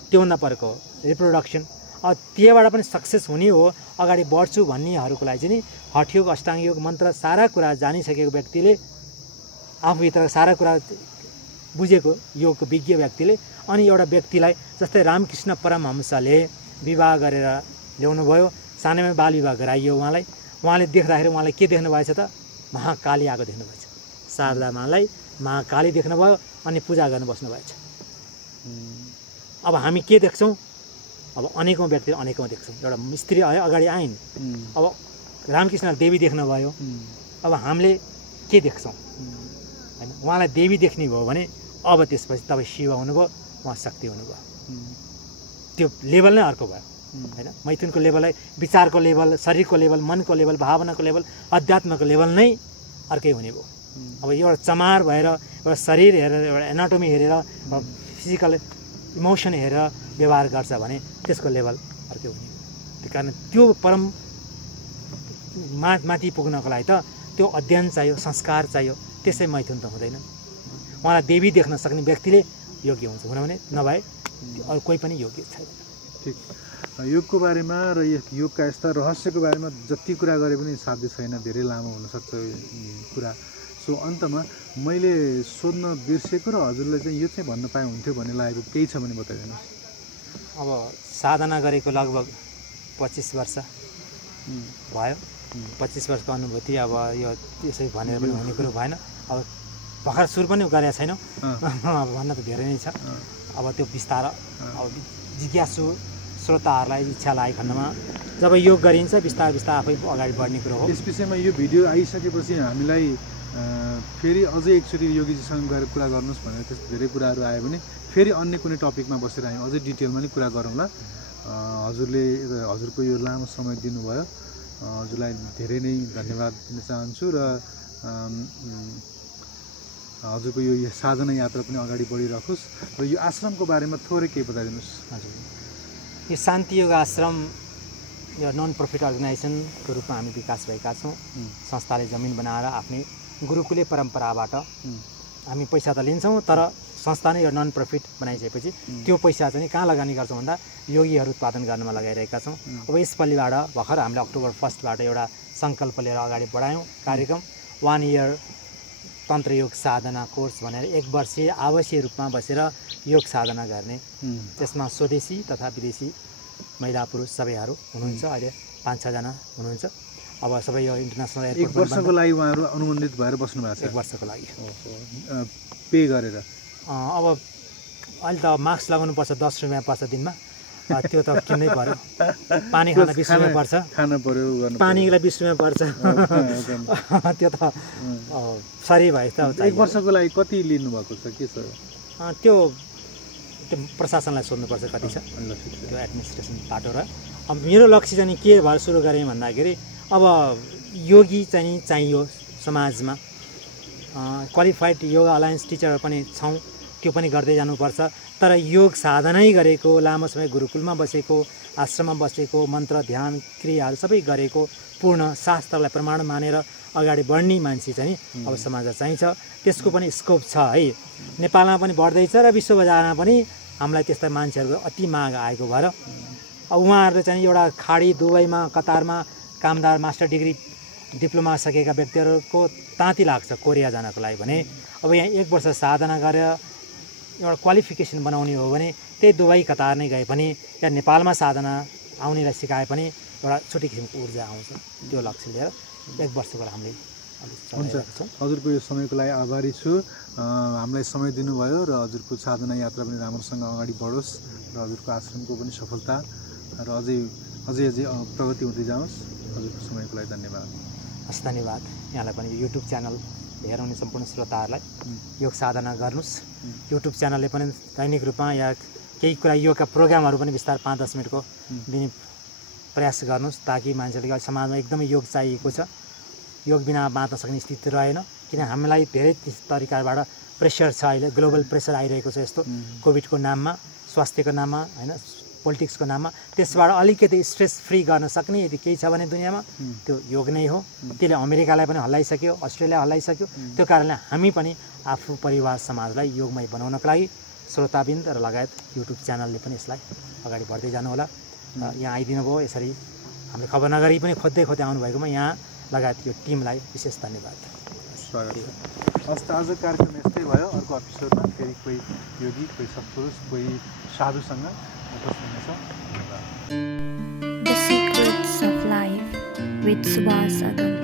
त्योभन्दा परको रिप्रोडक्सन, त्यहीबाट पनि सक्सेस हुने हो, अगाडि बढ्छु भन्नेहरूको लागि चाहिँ नि हठयोग, अष्टाङ्ग योग, मन्त्र सारा कुरा जानिसकेको व्यक्तिले, आफूभित्र सारा कुरा बुझेको योगको विज्ञ व्यक्तिले, अनि एउटा व्यक्तिलाई जस्तै रामकृष्ण परमहंसले विवाह गरेर ल्याउनु भयो, सानैमा बाल विवाह गराइयो उहाँले देख्दाखेरि उहाँलाई के देख्नु भएछ त, महाकाली आएको देख्नु भएछ, शारदा मालाई महाकाली देख्नुभयो अनि पूजा गर्न बस्नु भएछ। अब हामी के देख्छौँ, अब अनेकौँ व्यक्तिले अनेकौँ देख्छौँ। एउटा स्त्री अगाडि आइन्, अब रामकृष्ण देवी देख्नुभयो, अब हामीले के देख्छौँ होइन, उहाँलाई देवी देख्ने भयो भने अब त्यसपछि तपाईँ शिव हुनुभयो, उहाँ शक्ति हुनुभयो। त्यो लेभल नै अर्को भयो होइन। मैथुनको लेभललाई विचारको लेभल, शरीरको लेभल, मनको लेभल, भावनाको लेभल, अध्यात्मको लेभल नै अर्कै हुने भयो। अब एउटा चमार भएर एउटा शरीर हेरेर एउटा एनाटोमी हेरेर फिजिकल इमोसन हेरेर व्यवहार गर्छ भने त्यसको लेभल अर्कै हुने भयो। त्यही कारण त्यो परम माथि पुग्नको लागि त त्यो अध्ययन चाहियो, संस्कार चाहियो। त्यसै मैथुन त हुँदैन। उहाँलाई देवी देख्न सक्ने व्यक्तिले योग्य हुन्छ, हुनभने नभए अरू कोही पनि योग्य छैन। ठिक। योगको बारेमा र योगका यस्ता रहस्यको बारेमा जति कुरा गरे पनि साध्य छैन, धेरै लामो हुनसक्छ कुरा। सो अन्तमा मैले सोध्न बिर्सेको र हजुरले चाहिँ यो चाहिँ भन्न पाए हुन्थ्यो भन्ने लागेको केही छ भने बताइदिनुहोस्। अब साधना गरेको लगभग 25 वर्ष भयो। 25 वर्षको अनुभूति अब यो त्यसै भनेर पनि हुने कुरो भएन। अब भर्खर सुरु पनि गरेका छैनौँ, अब भन्न त धेरै नै छ। अब त्यो बिस्तार अब जिज्ञासु श्रोताहरूलाई इच्छा लागेको खण्डमा जब योग गरिन्छ बिस्तार बिस्तार आफै अगाडि बढ्ने कुरो हो। यस विषयमा यो भिडियो आइसकेपछि हामीलाई फेरि अझै एकचोटि योगीजीसँग गएर कुरा गर्नुहोस् भनेर त्यस्तो धेरै कुराहरू आयो भने फेरि अन्य कुनै टपिकमा बसेर हामी अझै डिटेलमा नै कुरा गरौँला। हजुरको यो लामो समय दिनुभयो, हजुरलाई धेरै नै धन्यवाद दिन चाहन्छु र हजुरको यो साधना यात्रा पनि अगाडि बढिराखोस्। र यो आश्रमको बारेमा थोरै केही बताइदिनुहोस्। हजुर, यो शान्ति योग आश्रम यो नन प्रफिट अर्गनाइजेसनको रूपमा हामी विकास भएका छौँ। संस्थाले जमिन बनाएर आफ्नै गुरुकुले परम्पराबाट हामी पैसा त लिन्छौँ, तर संस्था नै यो नन प्रफिट बनाइसकेपछि त्यो पैसा चाहिँ कहाँ लगानी गर्छौँ भन्दा योगीहरू उत्पादन गर्नमा लगाइरहेका छौँ। अब यसपालिबाट भर्खर हामीले अक्टोबर 1बाट एउटा सङ्कल्प लिएर अगाडि बढायौँ कार्यक्रम 1 इयर तन्त्र योग साधना कोर्स भनेर 1 वर्षीय आवासीय रूपमा बसेर योग साधना गर्ने। त्यसमा स्वदेशी तथा विदेशी महिला पुरुष सबैहरू हुनुहुन्छ। अहिले 5-6 जना हुनुहुन्छ। अब सबै यो इन्टरनेसनल एयरपोर्ट 1 वर्षको लागि उहाँहरू अनुबन्धित भएर बस्नु भएको छ। 1 वर्षको लागि पे गरेर। अब अहिले त मास्क लगाउनुपर्छ, 10 रुपियाँ पर्छ दिनमा। त्यो त किन्नै पर्यो। पानी खान 20 रुपियाँ पर्छ, खाना पर्यो, पानीलाई 20 रुपियाँ पर्छ। त्यो त सरी भयो त। 1 वर्षको लागि कति लिनुभएको छ, के छ त्यो प्रशासनलाई सोध्नुपर्छ कति छ त्यो एडमिनिस्ट्रेसन बाटो। र अब मेरो लक्ष्य चाहिँ के भएर सुरु गरेँ भन्दाखेरि अब योगी चाहिँ चाहियो समाजमा। क्वालिफाइड योगा अलायन्स टिचर पनि छौँ, त्यो पनि गर्दै जानुपर्छ। तर योग साधनै गरेको, लामो समय गुरुकुलमा बसेको, आश्रममा बसेको, मन्त्र ध्यान क्रियाहरू सबै गरेको, पूर्ण शास्त्रलाई प्रमाण मानेर अगाडि बढ्ने मान्छे चाहिँ अब समाजमा चाहिन्छ। त्यसको पनि स्कोप छ है। नेपालमा पनि बढ्दैछ र विश्व बजारमा पनि हामीलाई त्यस्ता मान्छेहरूको अति माग आएको भएर अब उहाँहरूले चाहिँ एउटा खाडी दुबईमा कतारमा कामदार मास्टर डिग्री डिप्लोमा सकेका व्यक्तिहरूको ताँती लाग्छ कोरिया जानको लागि भने अब यहाँ 1 वर्ष साधना गरेर एउटा क्वालिफिकेसन बनाउने हो भने त्यही दुबई कतार नै गए पनि या नेपालमा साधना आउनेलाई सिकाए पनि एउटा छुट्टै किसिमको ऊर्जा आउँछ। त्यो लक्ष्य लिएर 1 वर्षको हामीले हुन्छ। हजुरको यो समयको लागि आभारी छु। हामीलाई समय दिनुभयो र हजुरको साधना यात्रा पनि राम्रोसँग अगाडि बढोस् र हजुरको आश्रमको पनि सफलता र अझै प्रगति हुँदै जाओस्। हजुरको समयको लागि धन्यवाद। हस्, धन्यवाद। यहाँलाई पनि युट्युब च्यानल हेराउने सम्पूर्ण श्रोताहरूलाई योग साधना गर्नुहोस्। युट्युब च्यानलले पनि दैनिक रूपमा या केही कुरा योगका प्रोग्रामहरू पनि बिस्तार 5-10 मिनटको दिने प्रयास गर्नुहोस्, ताकि मान्छेले समाजमा एकदमै योग चाहिएको छ। योग बिना बाँच्न सक्ने स्थिति रहेन, किन हामीलाई धेरै तरिकाबाट प्रेसर छ। अहिले ग्लोबल प्रेसर आइरहेको छ यस्तो कोभिडको नाममा, स्वास्थ्यको नाममा होइन, पोलिटिक्सको नाममा। त्यसबाट अलिकति स्ट्रेस फ्री गर्न सक्ने यदि केही छ भने दुनियाँमा त्यो योग नै हो। त्यसले अमेरिकालाई पनि हल्लाइसक्यो, अस्ट्रेलिया हल्लाइसक्यो। त्यो कारणले हामी पनि आफू परिवार समाजलाई योगमय बनाउनको लागि श्रोताबिन्द र लगायत युट्युब च्यानलले पनि यसलाई अगाडि बढ्दै जानु होला। यहाँ आइदिनु भयो, यसरी हामीले खबर नगरी पनि खोज्दै आउनुभएकोमा यहाँ लगायत यो टिमलाई विशेष धन्यवाद। स्वागत छ। हस्, आज कार्यक्रम यस्तै भयो। अर्को एपिसोडमा फेरि कोही योगी, कोही सत्पुरुष, कोही साधुसँग बस्नुहुनेछ। The Secrets of Life with Subhash Agam.